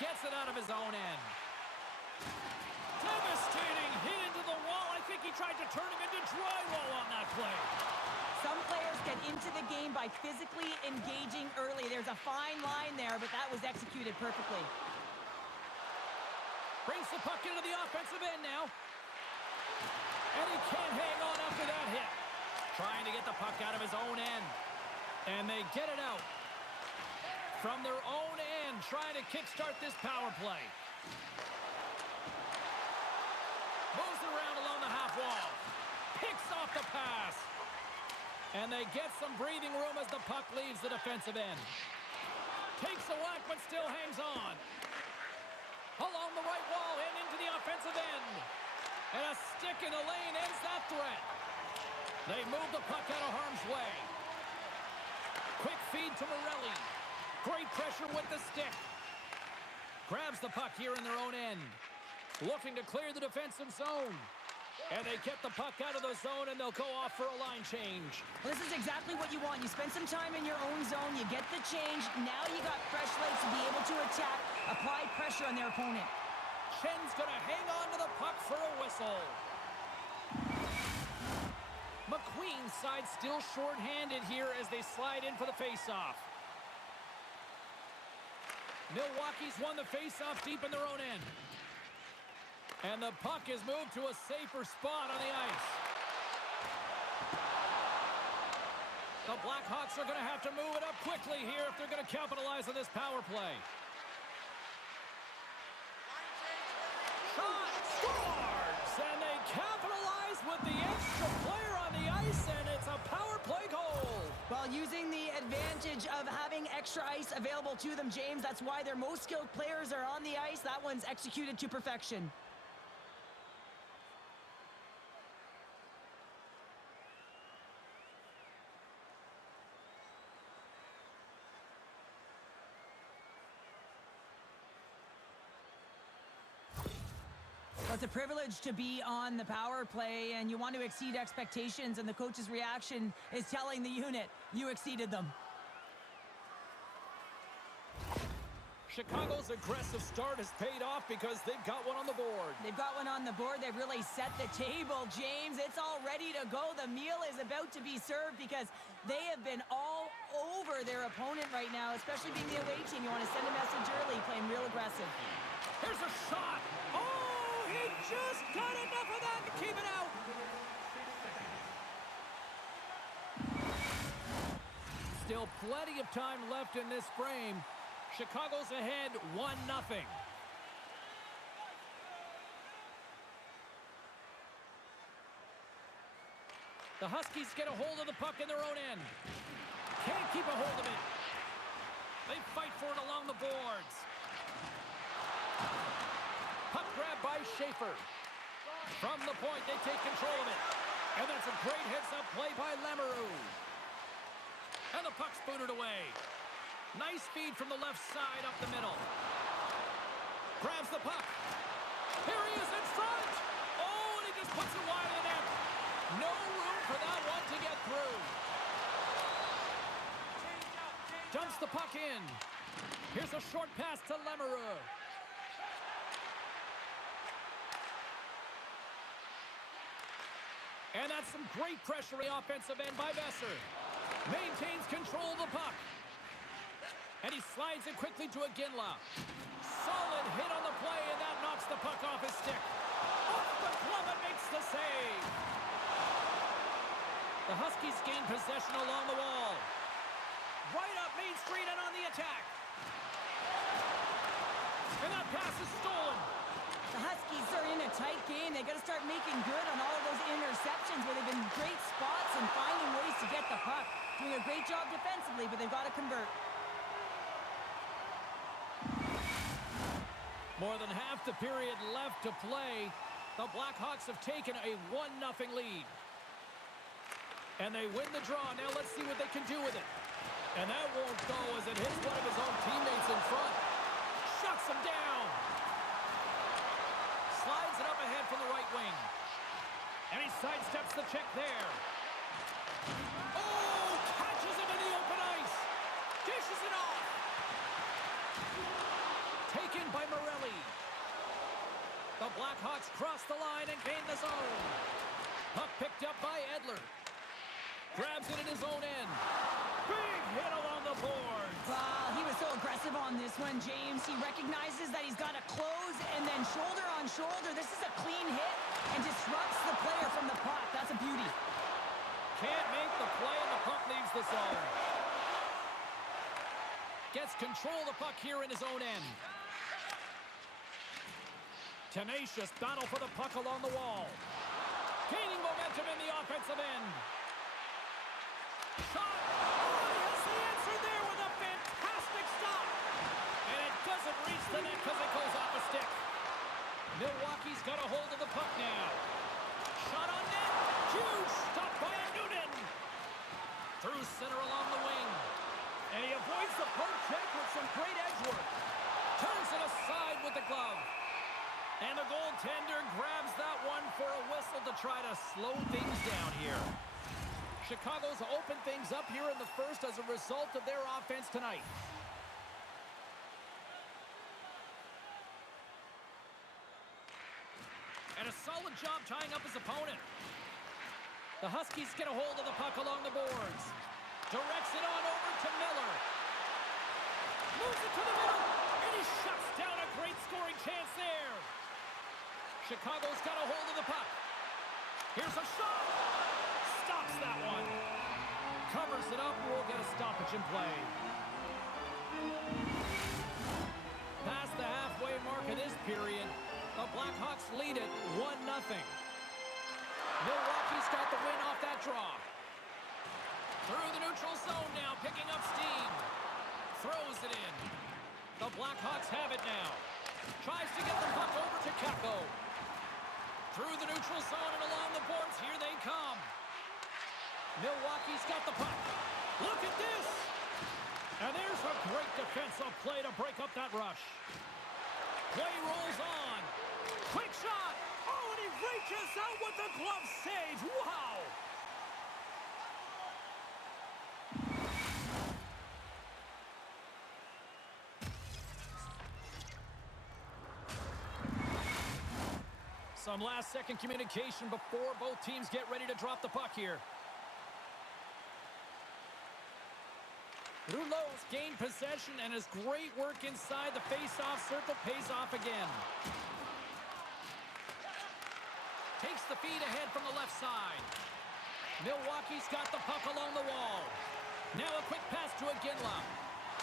Gets it out of his own end. Devastating hit into the wall. I think he tried to turn him into drywall on that play. Some players get into the game by physically engaging early. There's a fine line there, but that was executed perfectly. Brings the puck into the offensive end now. And he can't hang on after that hit. Trying to get the puck out of his own end. And they get it out. From their own end, trying to kickstart this power play. Moves it around along the half wall. Picks off the pass. And they get some breathing room as the puck leaves the defensive end. Takes a whack, but still hangs on. Along the right wall and into the offensive end. And a stick in the lane ends that threat. They move the puck out of harm's way. Quick feed to Morelli. Great pressure with the stick. Grabs the puck here in their own end. Looking to clear the defensive zone. And they get the puck out of the zone, and they'll go off for a line change. Well, this is exactly what you want. You spend some time in your own zone, you get the change. Now you got fresh legs to be able to attack, apply pressure on their opponent. Chen's going to hang on to the puck for a whistle. McQueen's side still short-handed here as they slide in for the face-off. Milwaukee's won the face-off deep in their own end. And the puck is moved to a safer spot on the ice. The Blackhawks are going to have to move it up quickly here if they're going to capitalize on this power play. Shot scores! And they capitalize with the extra player on the ice, and it's a power play goal. Well, using the advantage of having extra ice available to them, James, that's why their most skilled players are on the ice. That one's executed to perfection. Well, it's a privilege to be on the power play, and you want to exceed expectations, and the coach's reaction is telling the unit, you exceeded them. Chicago's aggressive start has paid off because they've got one on the board. They've got one on the board. They've really set the table, James. It's all ready to go. The meal is about to be served because they have been all over their opponent right now, especially being the away team. You want to send a message early, playing real aggressive. Here's a shot. Oh! He just got enough of that to keep it out. Still plenty of time left in this frame. Chicago's ahead 1-0. The Huskies get a hold of the puck in their own end. Can't keep a hold of it. They fight for it along the boards. Puck grab by Schaefer. From the point, they take control of it. And that's a great heads-up play by Lamoureux. And the puck's booted away. Nice feed from the left side up the middle. Grabs the puck. Here he is in front. Oh, and he just puts it wide of the net. No room for that one to get through. Dumps the puck in. Here's a short pass to Lamoureux. And that's some great pressure on the offensive end by Vesser. Maintains control of the puck. And he slides it quickly to Iginla. Solid hit on the play, and that knocks the puck off his stick. Off the glove and makes the save. The Huskies gain possession along the wall. Right up Main Street and on the attack. And that pass is stolen. The Huskies are in a tight game. They got to start making good on all of those interceptions where they've been great spots and finding ways to get the puck. Doing a great job defensively, but they've got to convert. More than half the period left to play. The Blackhawks have taken a 1-0 lead. And they win the draw. Now let's see what they can do with it. And that won't go as it hits one of his own teammates in front. Shuts him down. Slides it up ahead from the right wing. And he sidesteps the check there. Oh, catches him in the open ice. Dishes it off. Taken by Morelli. The Blackhawks cross the line and gain the zone. Puck picked up by Edler. Grabs it in his own end. Big hit along the boards. Wow, he was so aggressive on this one, James. He recognizes that he's got to close and then shoulder on shoulder. This is a clean hit and disrupts the player from the puck. That's a beauty. Can't make the play and the puck leaves the zone. Gets control of the puck here in his own end. Tenacious battle for the puck along the wall. Gaining momentum in the offensive end. Shot! Oh, he has the answer there with a fantastic stop. And it doesn't reach the net because it goes off a stick. Milwaukee's got a hold of the puck now. Shot on net. Huge stop by Noonan. Through center along the wing. And he avoids the poke check with some great edge work. Turns it aside with the glove. And the goaltender grabs that one for a whistle to try to slow things down here. Chicago's opened things up here in the first as a result of their offense tonight. And a solid job tying up his opponent. The Huskies get a hold of the puck along the boards. Directs it on over to Miller. Moves it to the middle. And he shuts down a great scoring chance there. Chicago's got a hold of the puck. Here's a shot. Stops that one. Covers it up. We'll get a stoppage in play. Past the halfway mark of this period, the Blackhawks lead it 1-0. Milwaukee's got the win off that draw. Through the neutral zone now, picking up steam. Throws it in. The Blackhawks have it now. Tries to get the puck over to Kakko. Through the neutral zone and along the boards, here they come. Milwaukee's got the puck. Look at this! And there's a great defensive play to break up that rush. Play rolls on. Quick shot! Oh, and he reaches out with the glove save. Wow! Some last-second communication before both teams get ready to drop the puck here. Rouleau's gained possession and his great work inside the face-off circle pays off again. Takes the feed ahead from the left side. Milwaukee's got the puck along the wall. Now a quick pass to Iginla.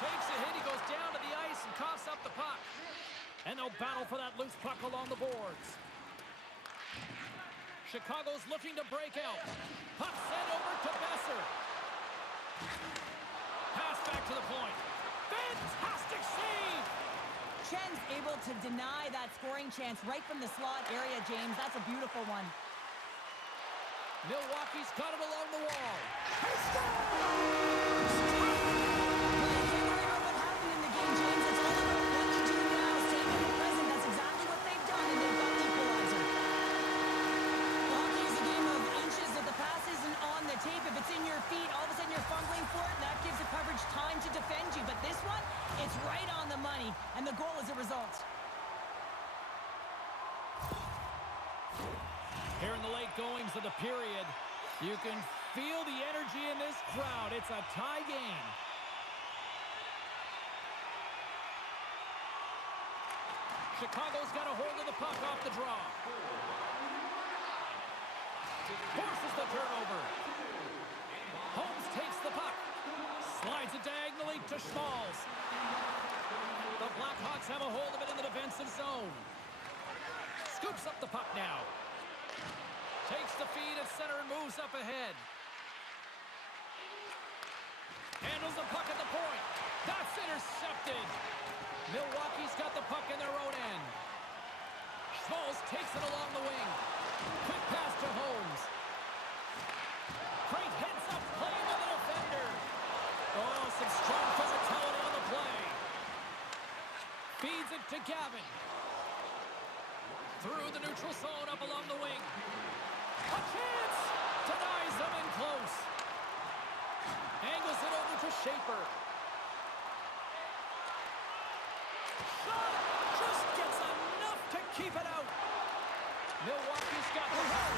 Takes a hit, he goes down to the ice and coughs up the puck. And they'll battle for that loose puck along the boards. Chicago's looking to break out. Puck sent over to Besser. Pass back to the point. Fantastic save! Chen's able to deny that scoring chance right from the slot area, James. That's a beautiful one. Milwaukee's got it along the wall. Well, you can't worry about what happened in the game, James. It's all about what you do now. Staying in the present. That's exactly what they've done, and they've got the equalizer. Hockey is a game of inches. If the pass isn't on the tape, if it's in your feet, all of a sudden you're fumbling for it, and that gives the coverage time to defend you. But this one, it's right on the money, and the goal is a result. Here in the late goings of the period, you can feel the energy in this crowd. It's a tie game. Chicago's got a hold of the puck off the draw. Forces the turnover. Holmes takes the puck. Slides it diagonally to Schmalz. The Blackhawks have a hold of it in the defensive zone. Scoops up the puck now. Takes the feed at center and moves up ahead. Handles the puck at the point. That's intercepted. Milwaukee's got the puck in their own end. Schmalz takes it along the wing. Quick pass to Holmes. Great heads-up play by the defender. Oh, some strong physicality on the play. Feeds it to Gavin. Through the neutral zone up along the wing. A chance! Denies them in close. Angles it over to Schaefer. Shot! Just gets enough to keep it out. Milwaukee's got the puck.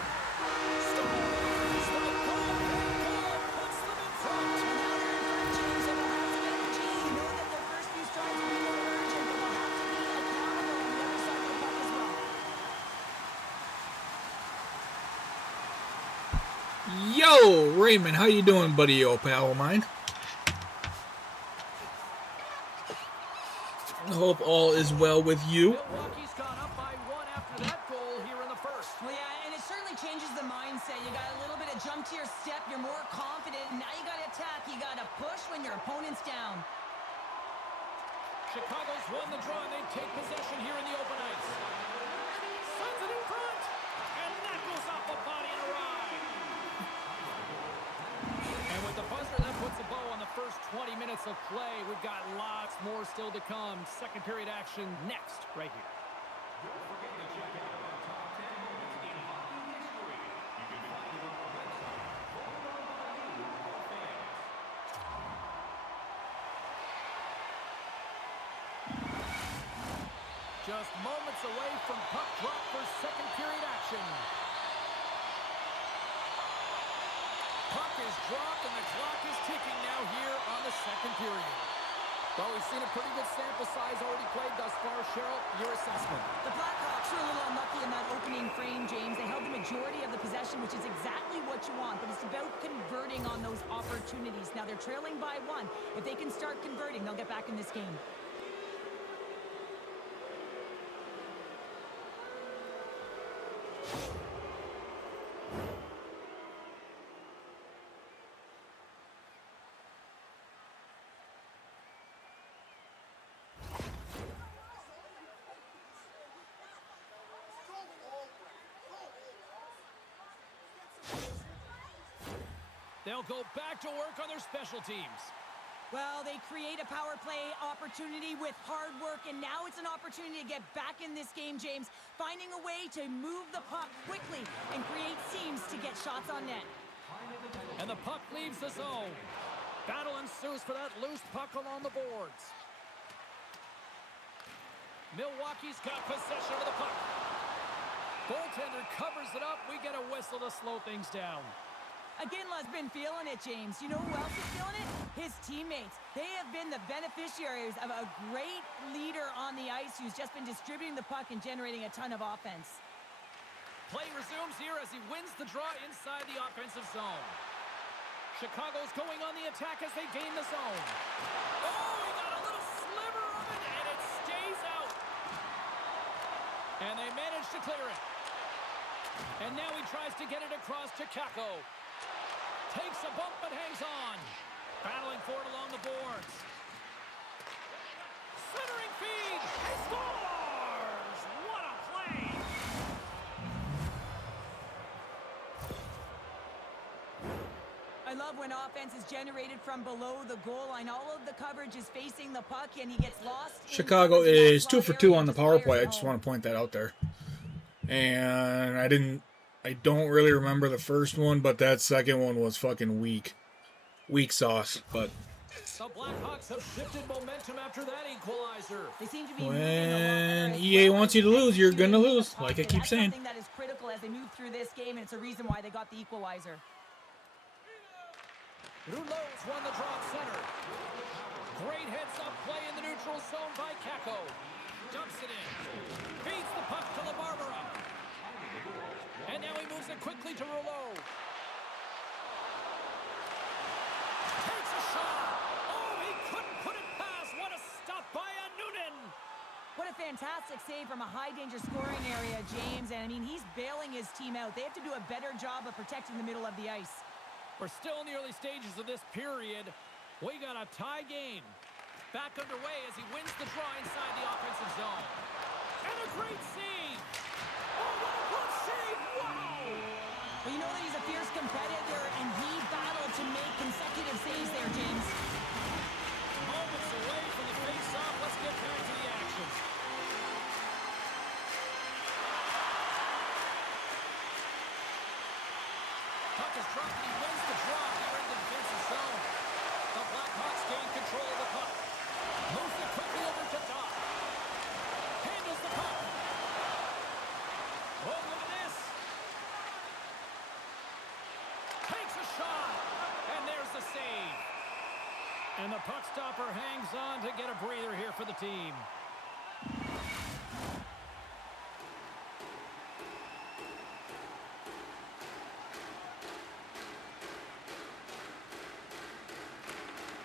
Scores! The goal puts them in front. And now they're in front, James, and they'll have some energy. You know that their first few strides will be more urgent, but they'll have to be accountable on the other side of the puck as well. Yo, Raymond, how you doing, buddy, old pal of mine? I hope all is well with you. Milwaukee's gone up by 1 after that goal here in the first. Well, yeah, and it certainly changes the mindset. You got a little bit of jump to your step. You're more confident. And now you got to attack. You got to push when your opponent's down. Chicago's won the draw, and they take possession here in the open ice. Sends it in front, and that goes off the body and a ride. And with the buzzer, that puts a bow on the first 20 minutes of play. We've got lots more still to come. Second period action next, right here. Don't forget to check out our top 10 moments in hockey history. You can find it on our website, voted on by you, our fans. Just moments away from puck drop for second period action. Puck is dropped and the clock is ticking now here on the second period. Well, we've seen a pretty good sample size already played thus far. Cheryl, your assessment. The Blackhawks were a little unlucky in that opening frame, James. They held the majority of the possession, which is exactly what you want, but it's about converting on those opportunities. Now they're trailing by 1. If they can start converting, they'll get back in this game. They'll go back to work on their special teams. Well, they create a power play opportunity with hard work, and now it's an opportunity to get back in this game, James. Finding a way to move the puck quickly and create seams to get shots on net. And the puck leaves the zone. Battle ensues for that loose puck along the boards. Milwaukee's got possession of the puck. Goaltender covers it up. We get a whistle to slow things down. Iginla's been feeling it, James. You know who else is feeling it? His teammates. They have been the beneficiaries of a great leader on the ice who's just been distributing the puck and generating a ton of offense. Play resumes here as he wins the draw inside the offensive zone. Chicago's going on the attack as they gain the zone. Oh, he got a little sliver of it, and it stays out. And they manage to clear it. And now he tries to get it across to Kako. Takes a bump but hangs on. Battling for it along the boards. Centering feed. He scores! What a play! I love when offense is generated from below the goal line. All of the coverage is facing the puck, and he gets lost. Chicago is 2 for 2 on the power play. I just want to point that out there. And I don't really remember the first one, but that second one was fucking weak. Weak sauce, but The Blackhawks have shifted momentum after that equalizer. They seem to be when EA wants you to lose, you're gonna lose, like I keep saying. Something that is critical as they move through this game, and it's a reason why they got the equalizer. Rouleau's won the draw at center. Great heads-up play in the neutral zone by Kako. Dumps it in. Feeds the puck to LaBarbera. And now he moves it quickly to Rouleau. Takes a shot. Oh, he couldn't put it past. What a stop by Noonan. What a fantastic save from a high-danger scoring area, James. And, I mean, he's bailing his team out. They have to do a better job of protecting the middle of the ice. We're still in the early stages of this period. We got a tie game. Back underway as he wins the draw inside the offensive zone. And a great save. Oh, what a good save. Wow. Well, you know that he's a fierce competitor, and he battled to make consecutive saves there, James. Moments away from the face-off. Let's get back to the action. Puck is dropped and he wins the draw here in the defensive zone. The Blackhawks gain control of the puck. Moves it quickly over to Doc. Handles the puck. Over the net. save. And the puck stopper hangs on to get a breather here for the team.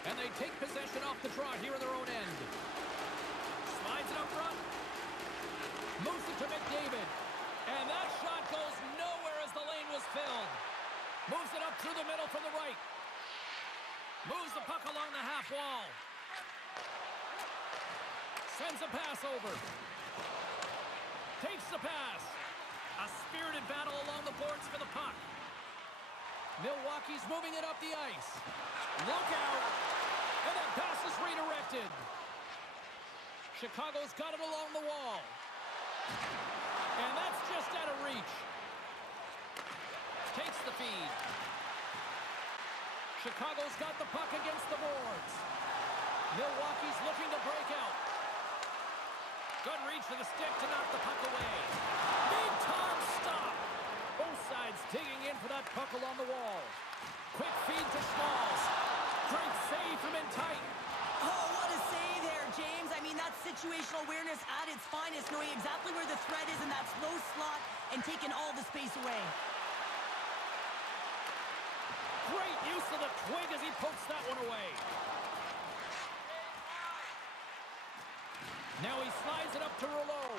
And they take possession off the draw here in their own end. Slides it up front. Moves it to McDavid. And that shot goes nowhere as the lane was filled. Moves it up through the middle from the right. Moves the puck along the half wall. Sends a pass over. Takes the pass. A spirited battle along the boards for the puck. Milwaukee's moving it up the ice. Look out. And that pass is redirected. Chicago's got it along the wall. And that's just out of reach. Takes the feed. Chicago's got the puck against the boards. Milwaukee's looking to break out. Good reach to the stick to knock the puck away. Big time stop. Both sides digging in for that puck along the wall. Quick feed to Smalls. Great save from in tight. Oh, what a save there, James. I mean, that's situational awareness at its finest, knowing exactly where the threat is in that slow slot and taking all the space away. Great use of the twig as he pokes that one away. Now he slides it up to Rouleau.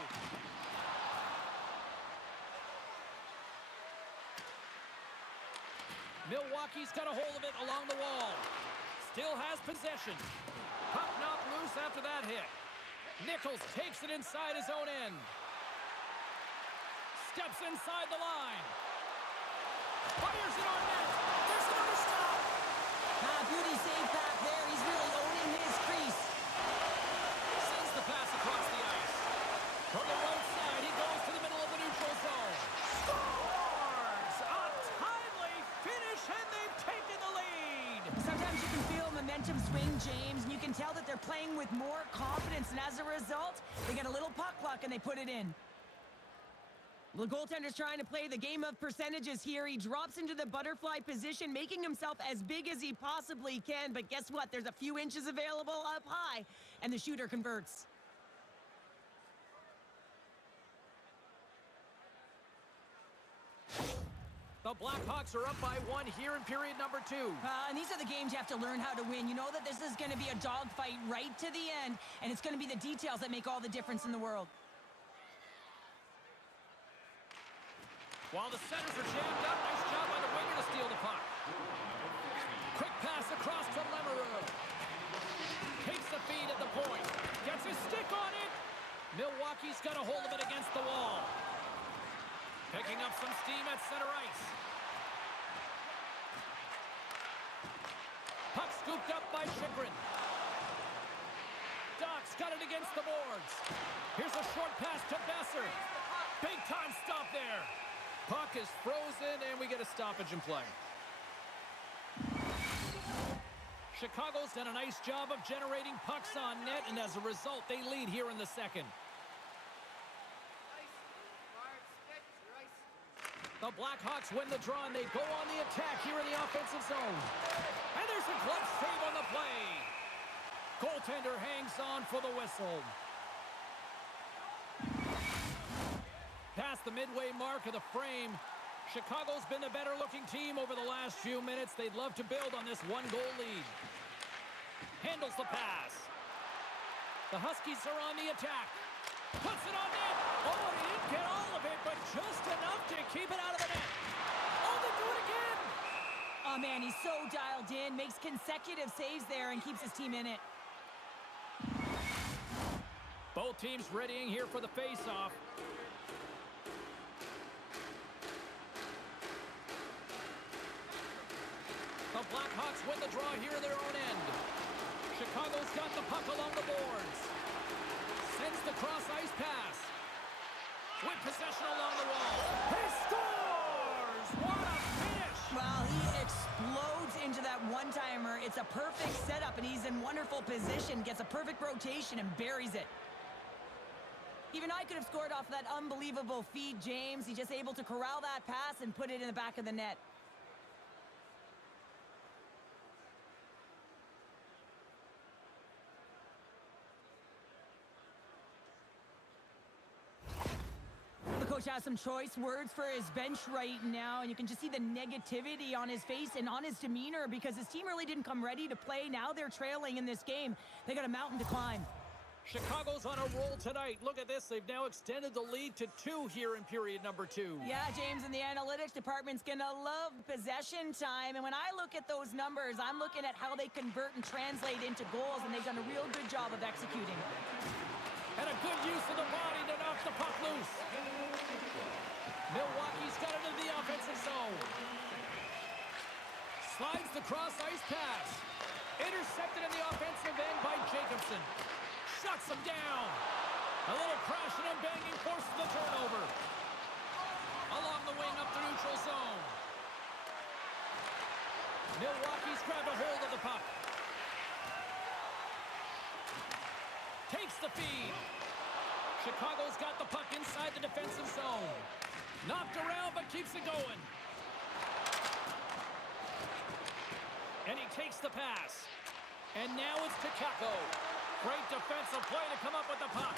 Milwaukee's got a hold of it along the wall. Still has possession. Puck knocked loose after that hit. Nichols takes it inside his own end. Steps inside the line. Fires it on net. There's another stop. Beauty save back there. He's really owning his crease. Sends the pass across the ice. From the right side, he goes to the middle of the neutral zone. Scores! A timely finish, and they've taken the lead. Sometimes you can feel momentum swing, James, and you can tell that they're playing with more confidence, and as a result, they get a little puck luck and they put it in. The goaltender's trying to play the game of percentages here. He drops into the butterfly position, making himself as big as he possibly can. But guess what? There's a few inches available up high, and the shooter converts. The Blackhawks are up by 1 here in period number 2. And these are the games you have to learn how to win. You know that this is going to be a dogfight right to the end, and it's going to be the details that make all the difference in the world. While the centers are jammed up, nice job by the winger to steal the puck. Quick pass across to Lemereau. Takes the feed at the point. Gets his stick on it. Milwaukee's got a hold of it against the wall. Picking up some steam at center ice. Puck scooped up by Chychrun. Doc's got it against the boards. Here's a short pass to Besser. Big time stop there. Puck is frozen, and we get a stoppage in play. Chicago's done a nice job of generating pucks on net, and as a result, they lead here in the second. The Blackhawks win the draw, and they go on the attack here in the offensive zone. And there's a glove save on the play. Goaltender hangs on for the whistle. Past the midway mark of the frame, Chicago's been the better-looking team over the last few minutes. They'd love to build on this one-goal lead. Handles the pass. The Huskies are on the attack. Puts it on net. Oh, he didn't get all of it, but just enough to keep it out of the net. Oh, they do it again. Oh, man, he's so dialed in, makes consecutive saves there, and keeps his team in it. Both teams readying here for the face-off. The Blackhawks win the draw here in their own end. Chicago's got the puck along the boards. Sends the cross-ice pass. With possession along the wall. He scores! What a finish! Well, he explodes into that one-timer. It's a perfect setup, and he's in wonderful position. Gets a perfect rotation and buries it. Even I could have scored off that unbelievable feed, James. He's just able to corral that pass and put it in the back of the net. has some choice words for his bench right now, and you can just see the negativity on his face and on his demeanor because his team really didn't come ready to play. Now they're trailing in this game. They got a mountain to climb. Chicago's on a roll tonight. Look at this. They've now extended the lead to 2 here in period number 2. Yeah, James, and the analytics department's going to love possession time. And when I look at those numbers, I'm looking at how they convert and translate into goals, and they've done a real good job of executing. And a good use of the body to knock the puck loose. Milwaukee's got it into the offensive zone. Slides the cross-ice pass. Intercepted in the offensive end by Jacobson. Shuts him down. A little crashing and banging forces the turnover. Along the wing up the neutral zone. Milwaukee's grabbed a hold of the puck. Takes the feed. Chicago's got the puck inside the defensive zone. Knocked around but keeps it going. And he takes the pass. And now it's to Kako. Great defensive play to come up with the puck.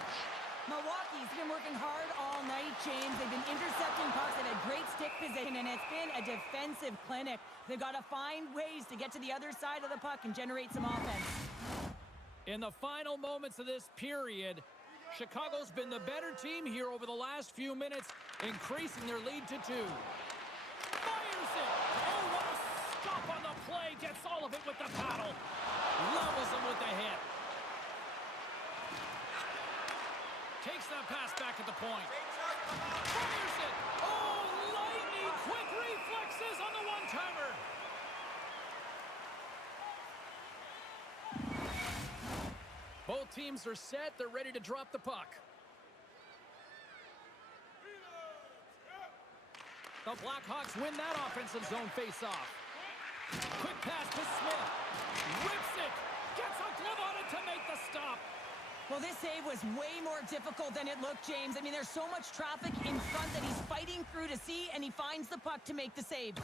Milwaukee's been working hard all night, James. They've been intercepting pucks. They've had great stick position, and it's been a defensive clinic. They've got to find ways to get to the other side of the puck and generate some offense. In the final moments of this period, Chicago's been the better team here over the last few minutes, increasing their lead to 2. Fires it! Oh, what a stop on the play! Gets all of it with the paddle. Levels him with the hit. Takes that pass back at the point. Fires it! Oh, lightning quick reflexes on the one-timer. Both teams are set. They're ready to drop the puck. The Blackhawks win that offensive zone face-off. Quick pass to Smith. Rips it. Gets a glove on it to make the stop. Well, this save was way more difficult than it looked, James. I mean, there's so much traffic in front that he's fighting through to see, and he finds the puck to make the save.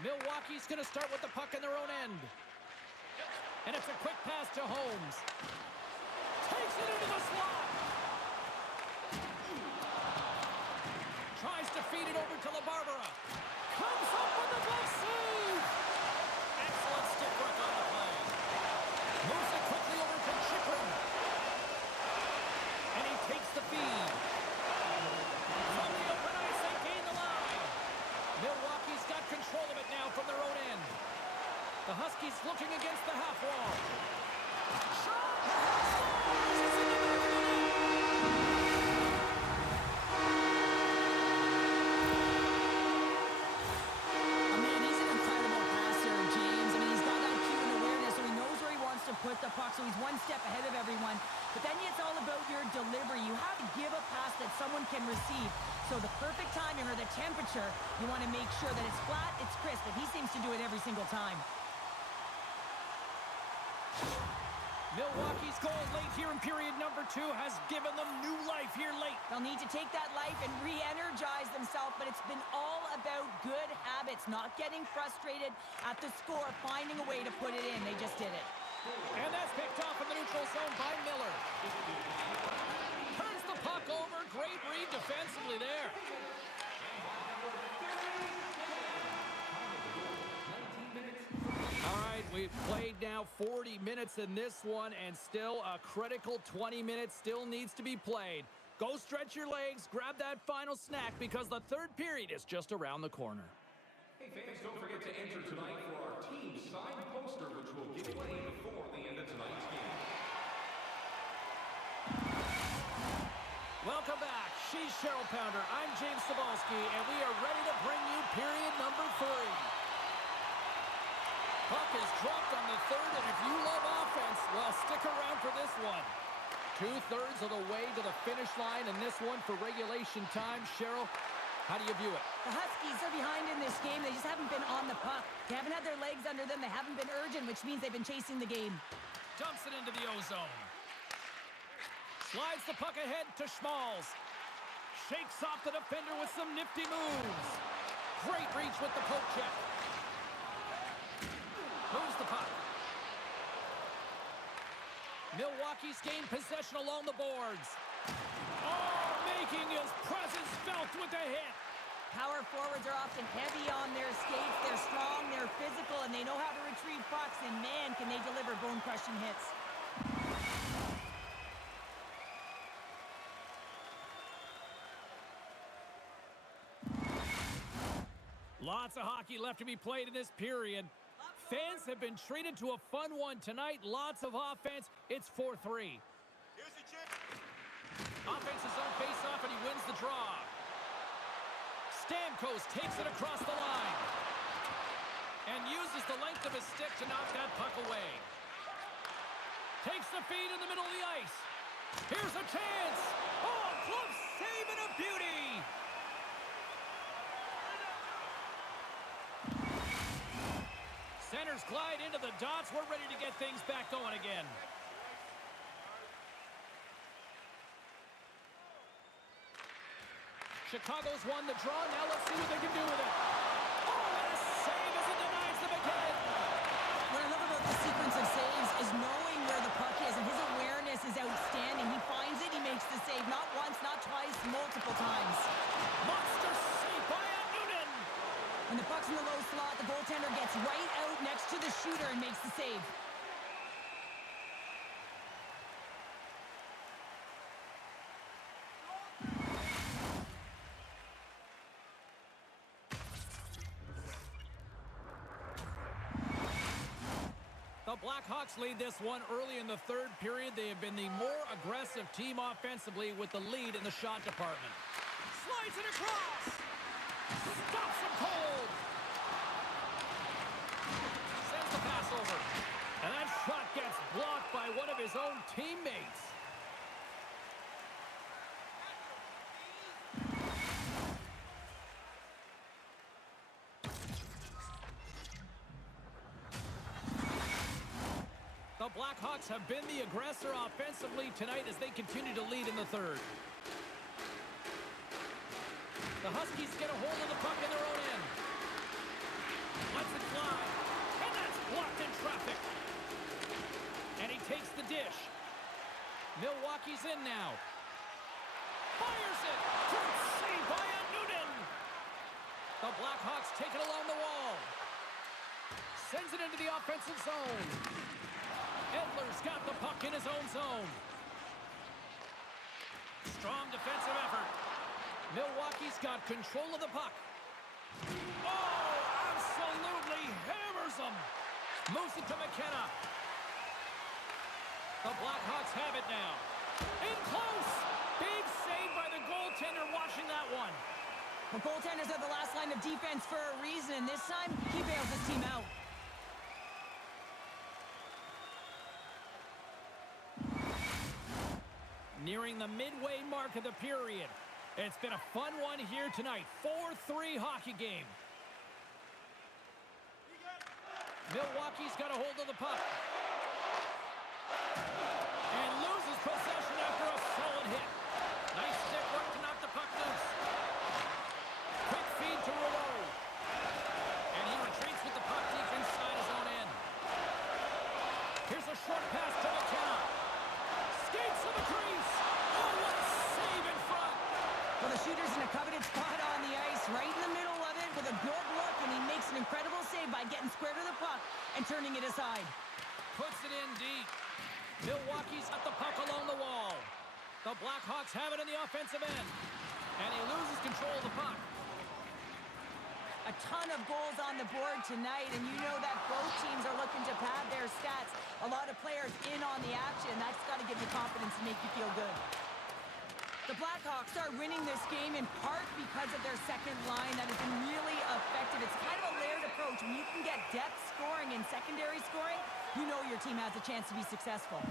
Milwaukee's going to start with the puck in their own end. And it's a quick pass to Holmes. Takes it into the slot. Tries to feed it over to LaBarbera. Comes up with the glove save. Excellent stick work on the play. Moves it quickly over to Chikrin. And he takes the feed. From the open ice, they gain the line. Milwaukee's got control of it now from their own end. The Huskies looking against the half wall. Shot! Scores! It's in the back of the net! I mean, he's an incredible passer, James. I mean, he's got IQ and awareness, so he knows where he wants to put the puck, so he's one step ahead of everyone. But then it's all about your delivery. You have to give a pass that someone can receive. So the perfect timing or the temperature, you want to make sure that it's flat, it's crisp, and he seems to do it every single time. Milwaukee's goal late here in period number 2 has given them new life here late. They'll need to take that life and re-energize themselves, but it's been all about good habits, not getting frustrated at the score, finding a way to put it in. They just did it. And that's picked off in the neutral zone by Miller. Turns the puck over. Great read defensively there. All right, we've played now 40 minutes in this one, and still a critical 20 minutes still needs to be played. Go stretch your legs, grab that final snack, because the third period is just around the corner. Hey fans, don't forget to enter tonight for our team signed poster, which will give away before the end of tonight's game. Welcome back. She's Cheryl Pounder. I'm James Cebulski, and we are ready to bring you period number 3. Puck is dropped on the third, and if you love offense, well, stick around for this one. 2/3 of the way to the finish line in this one for regulation time. Cheryl, how do you view it? The Huskies are behind in this game. They just haven't been on the puck. They haven't had their legs under them. They haven't been urgent, which means they've been chasing the game. Dumps it into the O-zone. Slides the puck ahead to Schmalz. Shakes off the defender with some nifty moves. Great reach with the poke check. Moves the puck. Milwaukee's gained possession along the boards. Oh, making his presence felt with a hit. Power forwards are often heavy on their skates. They're strong, they're physical, and they know how to retrieve pucks. And man, can they deliver bone-crushing hits. Lots of hockey left to be played in this period. Fans have been treated to a fun one tonight. Lots of offense. It's 4-3. Here's the chip. Offense's own face-off, and he wins the draw. Stamkos takes it across the line and uses the length of his stick to knock that puck away. Takes the feed in the middle of the ice. Here's a chance. Oh, close save and a beauty. Centers glide into the dots. We're ready to get things back going again. Chicago's won the draw. Now let's see what they can do with it. Oh, and a save as it denies them again. What I love about this sequence of saves is knowing where the puck is, and his awareness is outstanding. He finds it, he makes the save. Not once, not twice, multiple times. Monster save by Noonan. When the puck's in the low slot, the goaltender gets right out next to the shooter and makes the save. The Blackhawks lead this one early in the third period. They have been the more aggressive team offensively with the lead in the shot department. Slides it across. Stops him cold. Sends the pass over. And that shot gets blocked by one of his own teammates. The Blackhawks have been the aggressor offensively tonight as they continue to lead in the third. The Huskies get a hold of the puck in their own end. Lets it fly. And that's blocked in traffic. And he takes the dish. Milwaukee's in now. Fires it. Great save by Noonan. The Blackhawks take it along the wall. Sends it into the offensive zone. Edler's got the puck in his own zone. Strong defensive effort. Milwaukee's got control of the puck. Oh, absolutely hammers him. Moves it to McKenna. The Blackhawks have it now. In close. Big save by the goaltender watching that one. The goaltenders are the last line of defense for a reason, and this time, he bails his team out. Nearing the midway mark of the period. It's been a fun one here tonight. 4-3 hockey game. Milwaukee's got a hold of the puck. And loses possession after a solid hit. Nice stick work to knock the puck loose. Quick feed to Rouleau. And he retreats with the puck deep inside his own end. Here's a short pass to McKenna. Skates to the crease. Oh, what a save in front. Well, the shooter's in a coveted spot on the ice, right in the middle of it with a good look, and he makes an incredible save by getting square to the puck and turning it aside. Puts it in deep. Milwaukee's got the puck along the wall. The Blackhawks have it in the offensive end. And he loses control of the puck. A ton of goals on the board tonight, and you know that both teams are looking to pad their stats. A lot of players in on the action. That's got to give you confidence and make you feel good. The Blackhawks are winning this game in part because of their second line that has been really effective. It's kind of a layered approach. When you can get depth scoring and secondary scoring, you know your team has a chance to be successful.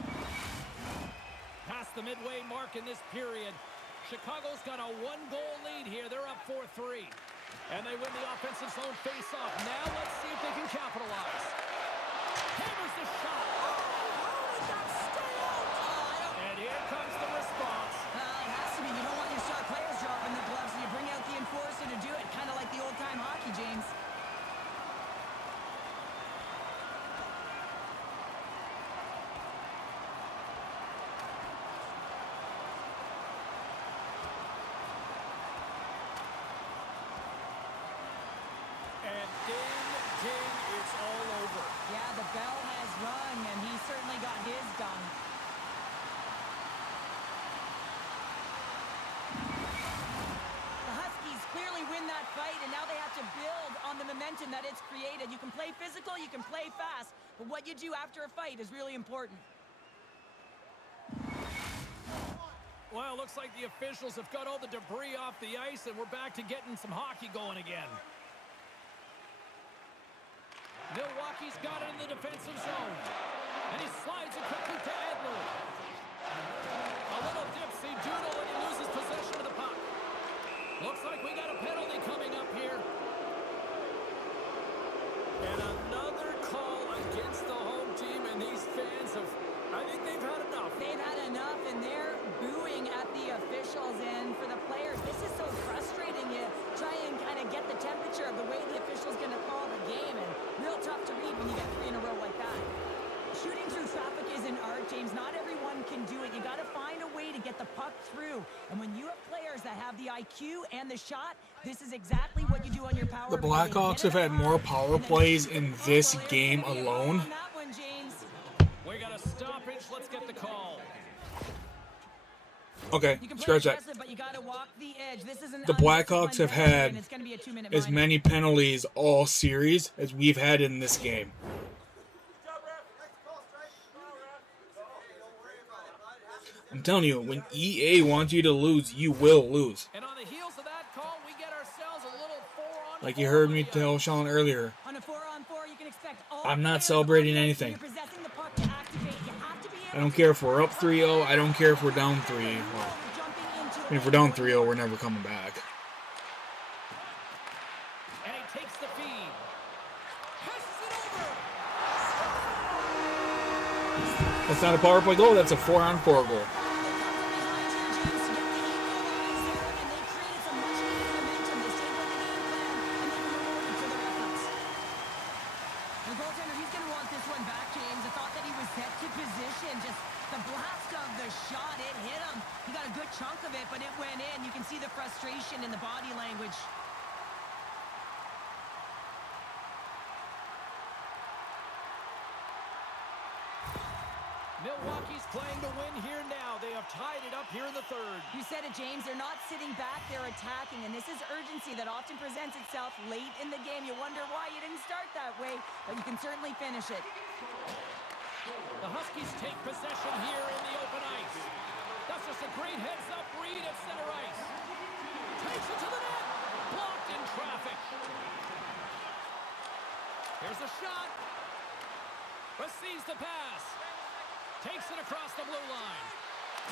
Past the midway mark in this period, Chicago's got a one-goal lead here. They're up 4-3. And they win the offensive zone face-off. Now let's see if they can capitalize. Hammers the shot. Oh, how did that stay out? And here comes the response. It has to be. You don't want your star players dropping the gloves, so you bring out the enforcer to do it, kind of like the old-time hockey frustrated. You can play physical, you can play fast, but what you do after a fight is really important. Well, looks like the officials have got all the debris off the ice, and we're back to getting some hockey going again. Milwaukee's got it in the defensive zone. And he slides it quickly to Edler. A little dipsy doodle, and he loses possession of the puck. Looks like we got a penalty coming up here. And another call against the home team, and these fans have, I think they've had enough. They've had enough, and they're booing at the officials. And for the players, this is so frustrating. You try and kind of get the temperature of the way the official's going to call the game, and real tough to read when you get 3 in a row like that. Shooting through traffic is an art, James. Not everyone can do it. You got to find a way to get the puck through. And when you have players that have the IQ and the shot, this is exactly what you do on your power The play. Blackhawks have had more power plays in this game alone. On that one, James. We got a stoppage. Let's get the call. Okay, You can play scratch that. aggressive, but you got to walk the edge. This is an The Blackhawks have undisciplined penalty, had and it's gonna be a 2-minute as minor. many penalties all series as we've had in this game. I'm telling you, when EA wants you to lose, you will lose. And on the heels of that call, we get ourselves a little 4-on-4. Like you heard me tell Sean earlier, On a 4-on-4, you can expect all I'm not players celebrating on the ice anything. when you're possessing the puck to activate. You have to be I don't care if we're up 3-0. I don't care if we're down 3. Well, I mean, if we're down 3-0, we're never coming back. And he takes the feed. Passes it over. That's not a power play goal. That's a 4-on-4 goal. Chunk of it, but it went in. You can see the frustration in the body language. Milwaukee's playing to win here now. They have tied it up here in the third. You said it, James. They're not sitting back. They're attacking, and this is urgency that often presents itself late in the game. You wonder why you didn't start that way, but you can certainly finish it. The Huskies take possession here in the open ice. That's just a great heads-up read at center ice. Takes it to the net. Blocked in traffic. Here's a shot. Receives the pass. Takes it across the blue line.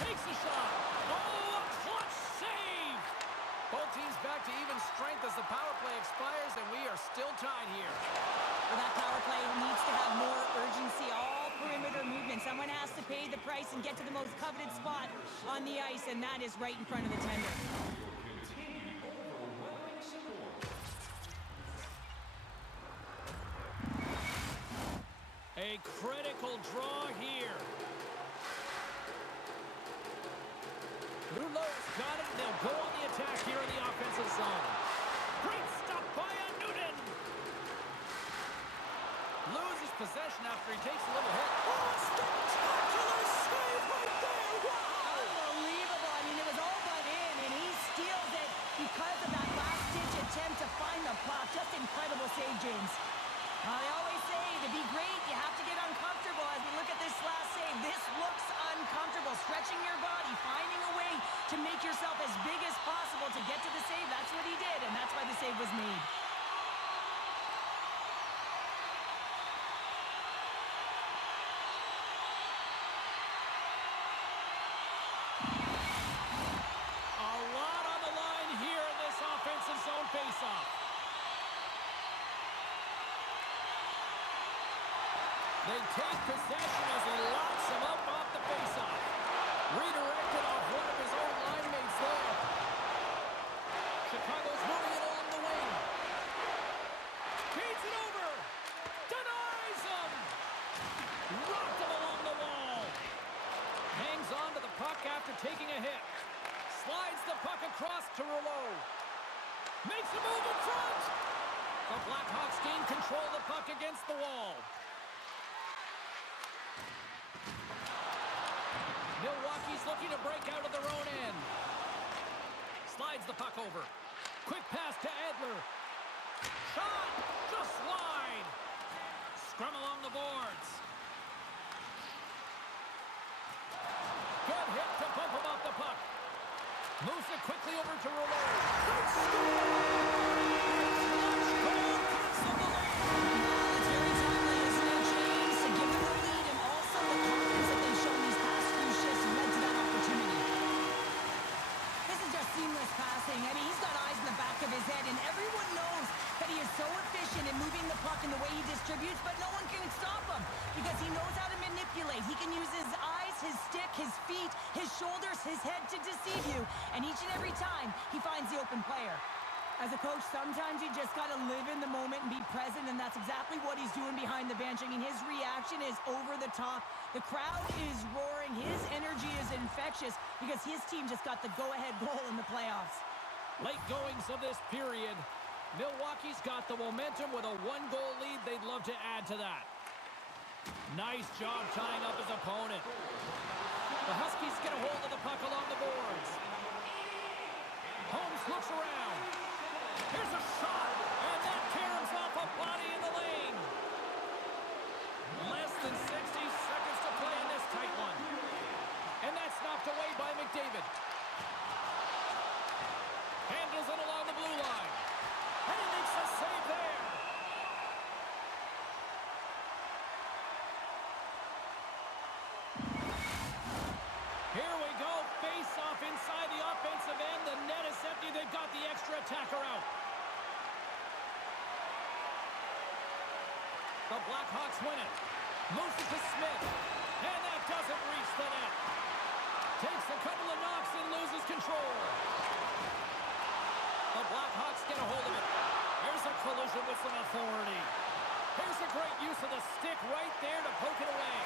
Takes the shot. Oh, a clutch save. Both teams back to even strength as the power play expires, and we are still tied here. Well, that power play needs to have more urgency. All perimeter movement. Someone has to pay the price and get to the most coveted spot on the ice, and that is right in front of the tender. A critical draw here. Rouleau's got it. They'll go on the attack here in the offensive zone. Great stop by Newton. Loses possession after he takes a little hit. Oh, spectacular save right there. Wow. Unbelievable. I mean, it was all but in, and he steals it because of that last-ditch attempt to find the puck. Just incredible save, James. They always say to be great, you have to get uncomfortable. As we look at this last save, this looks uncomfortable. Stretching your body, finding a way to make yourself as big as possible to get to the save. That's what he did, and that's why the save was made. A lot on the line here in this offensive zone faceoff. They take possession as he locks him up off the faceoff. Redirected off one of his own line mates there. Chicago's moving it along the wing. Feeds it over. Denies him. Rocked him along the wall. Hangs on to the puck after taking a hit. Slides the puck across to Rouleau. Makes a move in front. The Blackhawks gain control of the puck against the wall. Milwaukee's looking to break out of their own end. Slides the puck over. Quick pass to Edler. Shot! Just wide! Scrum along the boards. Good hit to bump him off the puck. Moves it quickly over to Rouleau. Good score! Clutch goal cancel the lead. It's very timely, isn't it, James? To give them the lead and also the confidence that they've shown these past few shifts led to that opportunity. This is just seamless passing. I mean, he's got eyes in the back of his head, and everyone knows that he is so efficient in moving the puck in the way he distributes, but no one can stop him because he knows how to manipulate. He can use his eyes, his stick, his feet, his shoulders, his head to deceive you, and each and every time he finds the open player. As a coach, sometimes you just got to live in the moment and be present, and that's exactly what he's doing behind the bench. I mean, his reaction is over the top. The crowd is roaring. His energy is infectious because his team just got the go-ahead goal in the playoffs. Late goings of this period. Milwaukee's got the momentum with a one-goal lead. They'd love to add to that. Nice job tying up his opponent. The Huskies get a hold of the puck along the boards. Holmes looks around. Here's a shot, and that caroms off a body in the lane. Less than 60 seconds to play in this tight one. And that's knocked away by McDavid. Handles it along the blue line. And he makes a save there. Here we go. Face off inside the offensive end. The net is empty. They've got the extra attacker out. The Blackhawks win it. Moves it to Smith. And that doesn't reach the net. Takes a couple of knocks and loses control. The Blackhawks get a hold of it. Here's a collision with some authority. Here's a great use of the stick right there to poke it away.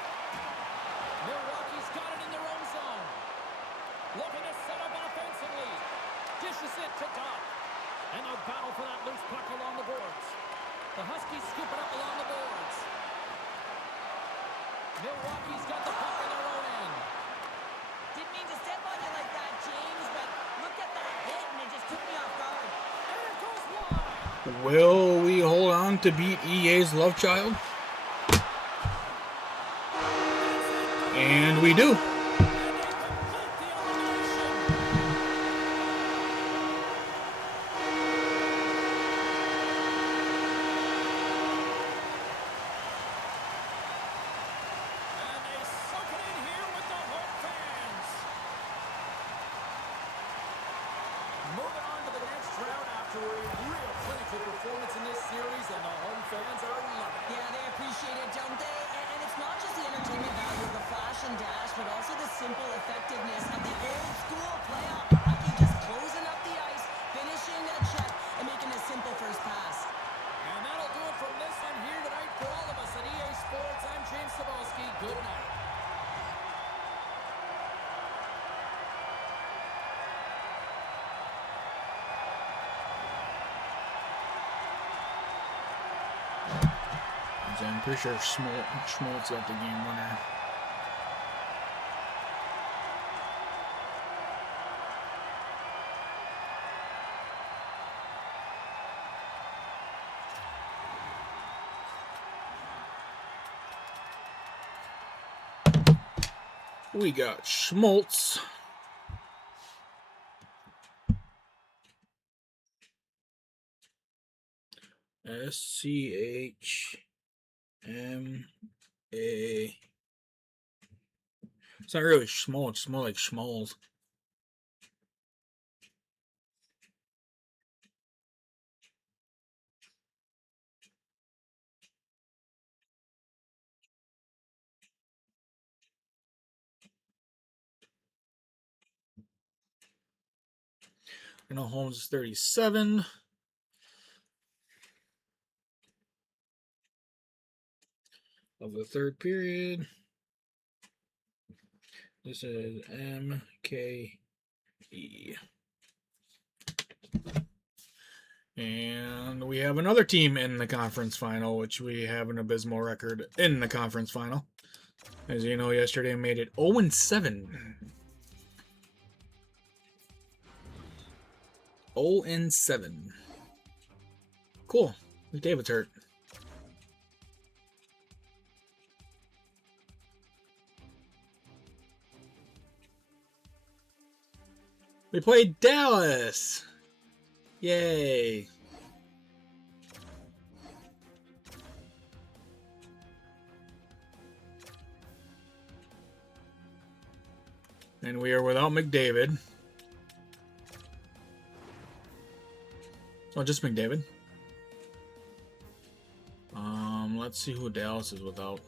Milwaukee's got it in their own zone. Looking to set up offensively. Dishes it to Duff. And a battle for that loose puck along the boards. The Huskies scoop it up along the boards. Milwaukee's got the puck in their own end. Didn't mean to step on you like that, James, but look at that hit, and it just took me off guard. And it goes wide. Will we hold on to beat EA's love child? And we do. Moving on to the next round after a real clinical performance in this series, and the home fans are loving it. Yeah, they appreciate it, don't they? And it's not just the entertainment value of the flash and dash, but also the simple effectiveness of the old school playoff hockey, just closing up the ice, finishing a check, and making a simple first pass. And that'll do it from this one here tonight for all of us at EA Sports. I'm James Cebulski. Good night. I'm pretty sure Schmaltz got the game winner. We got Schmaltz. SCHMA. It's not really Schmaltz, it's more like Schmalz. I know Holmes is 37. Of the third period. This is MKE. And we have another team in the conference final, which we have an abysmal record in the conference final. As you know, yesterday I made it 0-7. 0-7. Cool. McDavid's hurt. We played Dallas. Yay. And we are without McDavid. Oh, just McDavid. Let's see who Dallas is without.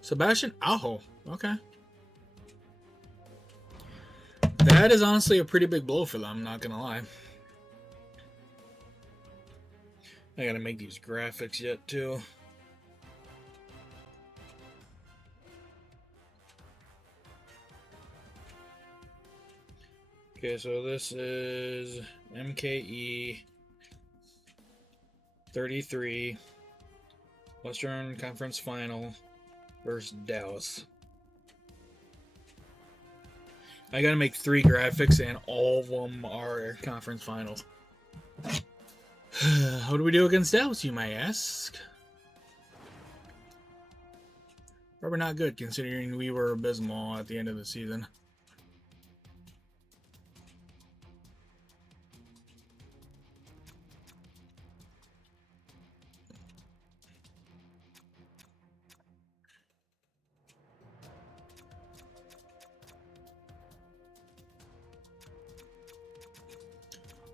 Sebastian Aho. Okay. That is honestly a pretty big blow for them, not gonna lie. I gotta make these graphics yet too. Okay, so this is MKE 33 Western Conference Final versus Dallas. I gotta make 3 graphics and all of them are conference finals. How do we do against Dallas, you might ask? Probably not good considering we were abysmal at the end of the season.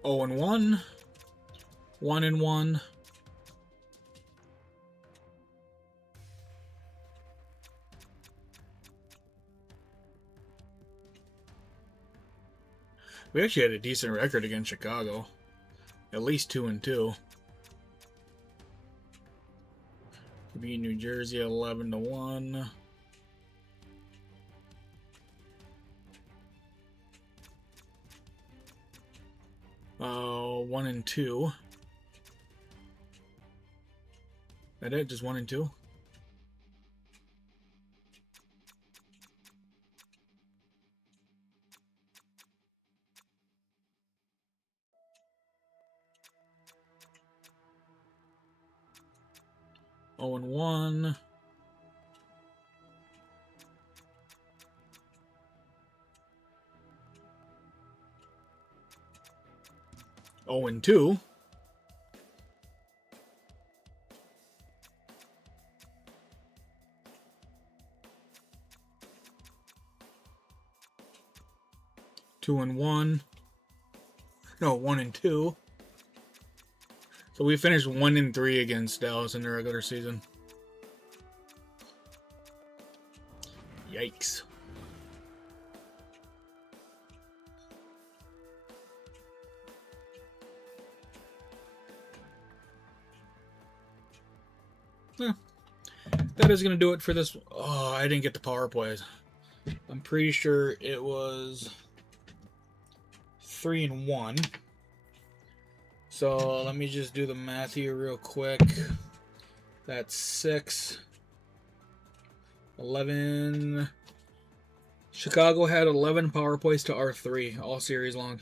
Oh, and 1, 1-1. We actually had a decent record against Chicago. At least 2-2. We beat New Jersey 11-1. Oh, 1-2. That it? Just 1-2? Oh, and 1. Oh, and 2. Two and 1. No, 1-2. So we finished 1-3 against Dallas in the regular season. Yikes. Yeah. That is going to do it for this. Oh, I didn't get the power plays. I'm pretty sure it was 3-1. So let me just do the math here real quick. That's 6, 11. Chicago had 11 power plays to our 3 all series long.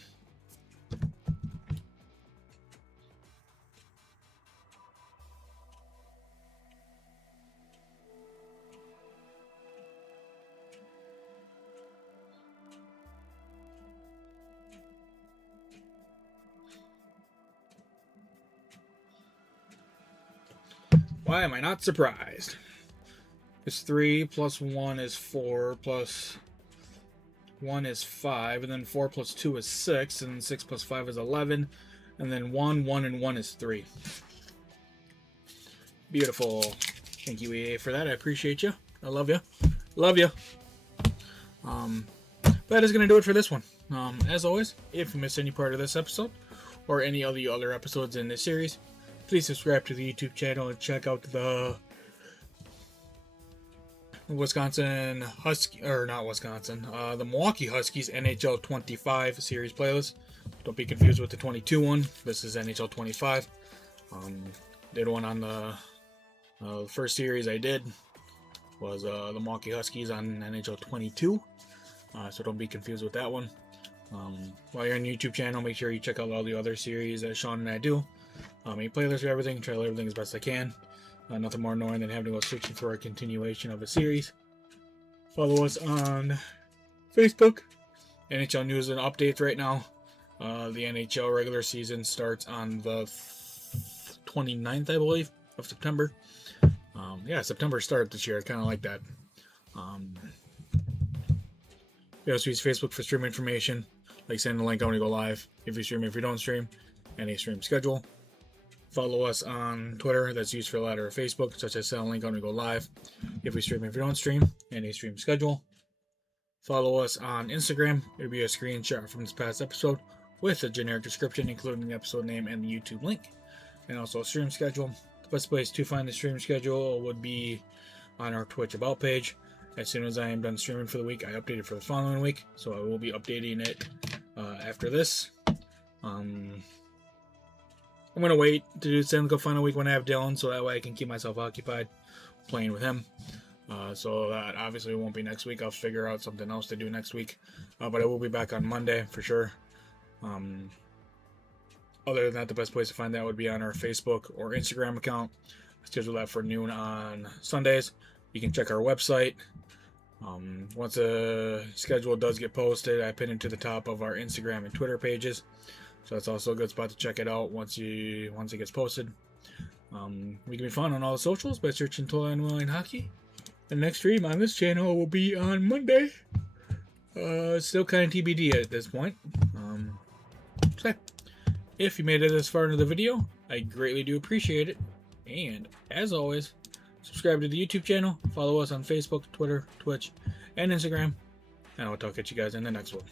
Why am I not surprised? It's 3 plus 1 is 4 plus 1 is 5, and then 4 plus 2 is 6, and then 6 plus 5 is 11, and then 1, 1, and 1 is 3. Beautiful. Thank you, EA, for that. I appreciate you. I love you. Love you. That is going to do it for this one. As always, if you missed any part of this episode, or any of the other episodes in this series, please subscribe to the YouTube channel and check out the Wisconsin Husky, or not Wisconsin, the Milwaukee Huskies NHL 25 series playlist. Don't be confused with the 22 one. This is NHL 25. Did one on the first series I did was the Milwaukee Huskies on NHL 22. So don't be confused with that one. While you're on the YouTube channel, make sure you check out all the other series that Sean and I do. Make playlists for everything, try to learn everything as best I can. Nothing more annoying than having to go searching for a continuation of a series. Follow us on Facebook. NHL news and updates right now. The NHL regular season starts on the 29th, I believe, of September. September start this year. I kind of like that. We also use Facebook for stream information, like send the link when we go live. If you stream, if you don't stream, any stream schedule. Follow us on Twitter. That's used for a ladder of Facebook, such as send a link when we go live. If we stream, if you don't stream, any stream schedule. Follow us on Instagram. It'll be a screenshot from this past episode with a generic description, including the episode name and the YouTube link, and also a stream schedule. The best place to find the stream schedule would be on our Twitch About page. As soon as I am done streaming for the week, I update it for the following week, so I will be updating it after this. I'm going to wait to do Stanley Cup final week when I have Dylan, so that way I can keep myself occupied playing with him. So that obviously won't be next week. I'll figure out something else to do next week. But I will be back on Monday for sure. Other than that, the best place to find that would be on our Facebook or Instagram account. I schedule that for noon on Sundays. You can check our website. Once a schedule does get posted, I pin it to the top of our Instagram and Twitter pages. So that's also a good spot to check it out once it gets posted. We can be found on all the socials by searching Tola and Willing Hockey. The next stream on this channel will be on Monday. Still kind of TBD at this point. So if you made it this far into the video, I greatly do appreciate it. And as always, subscribe to the YouTube channel, follow us on Facebook, Twitter, Twitch, and Instagram. And I'll talk at you guys in the next one.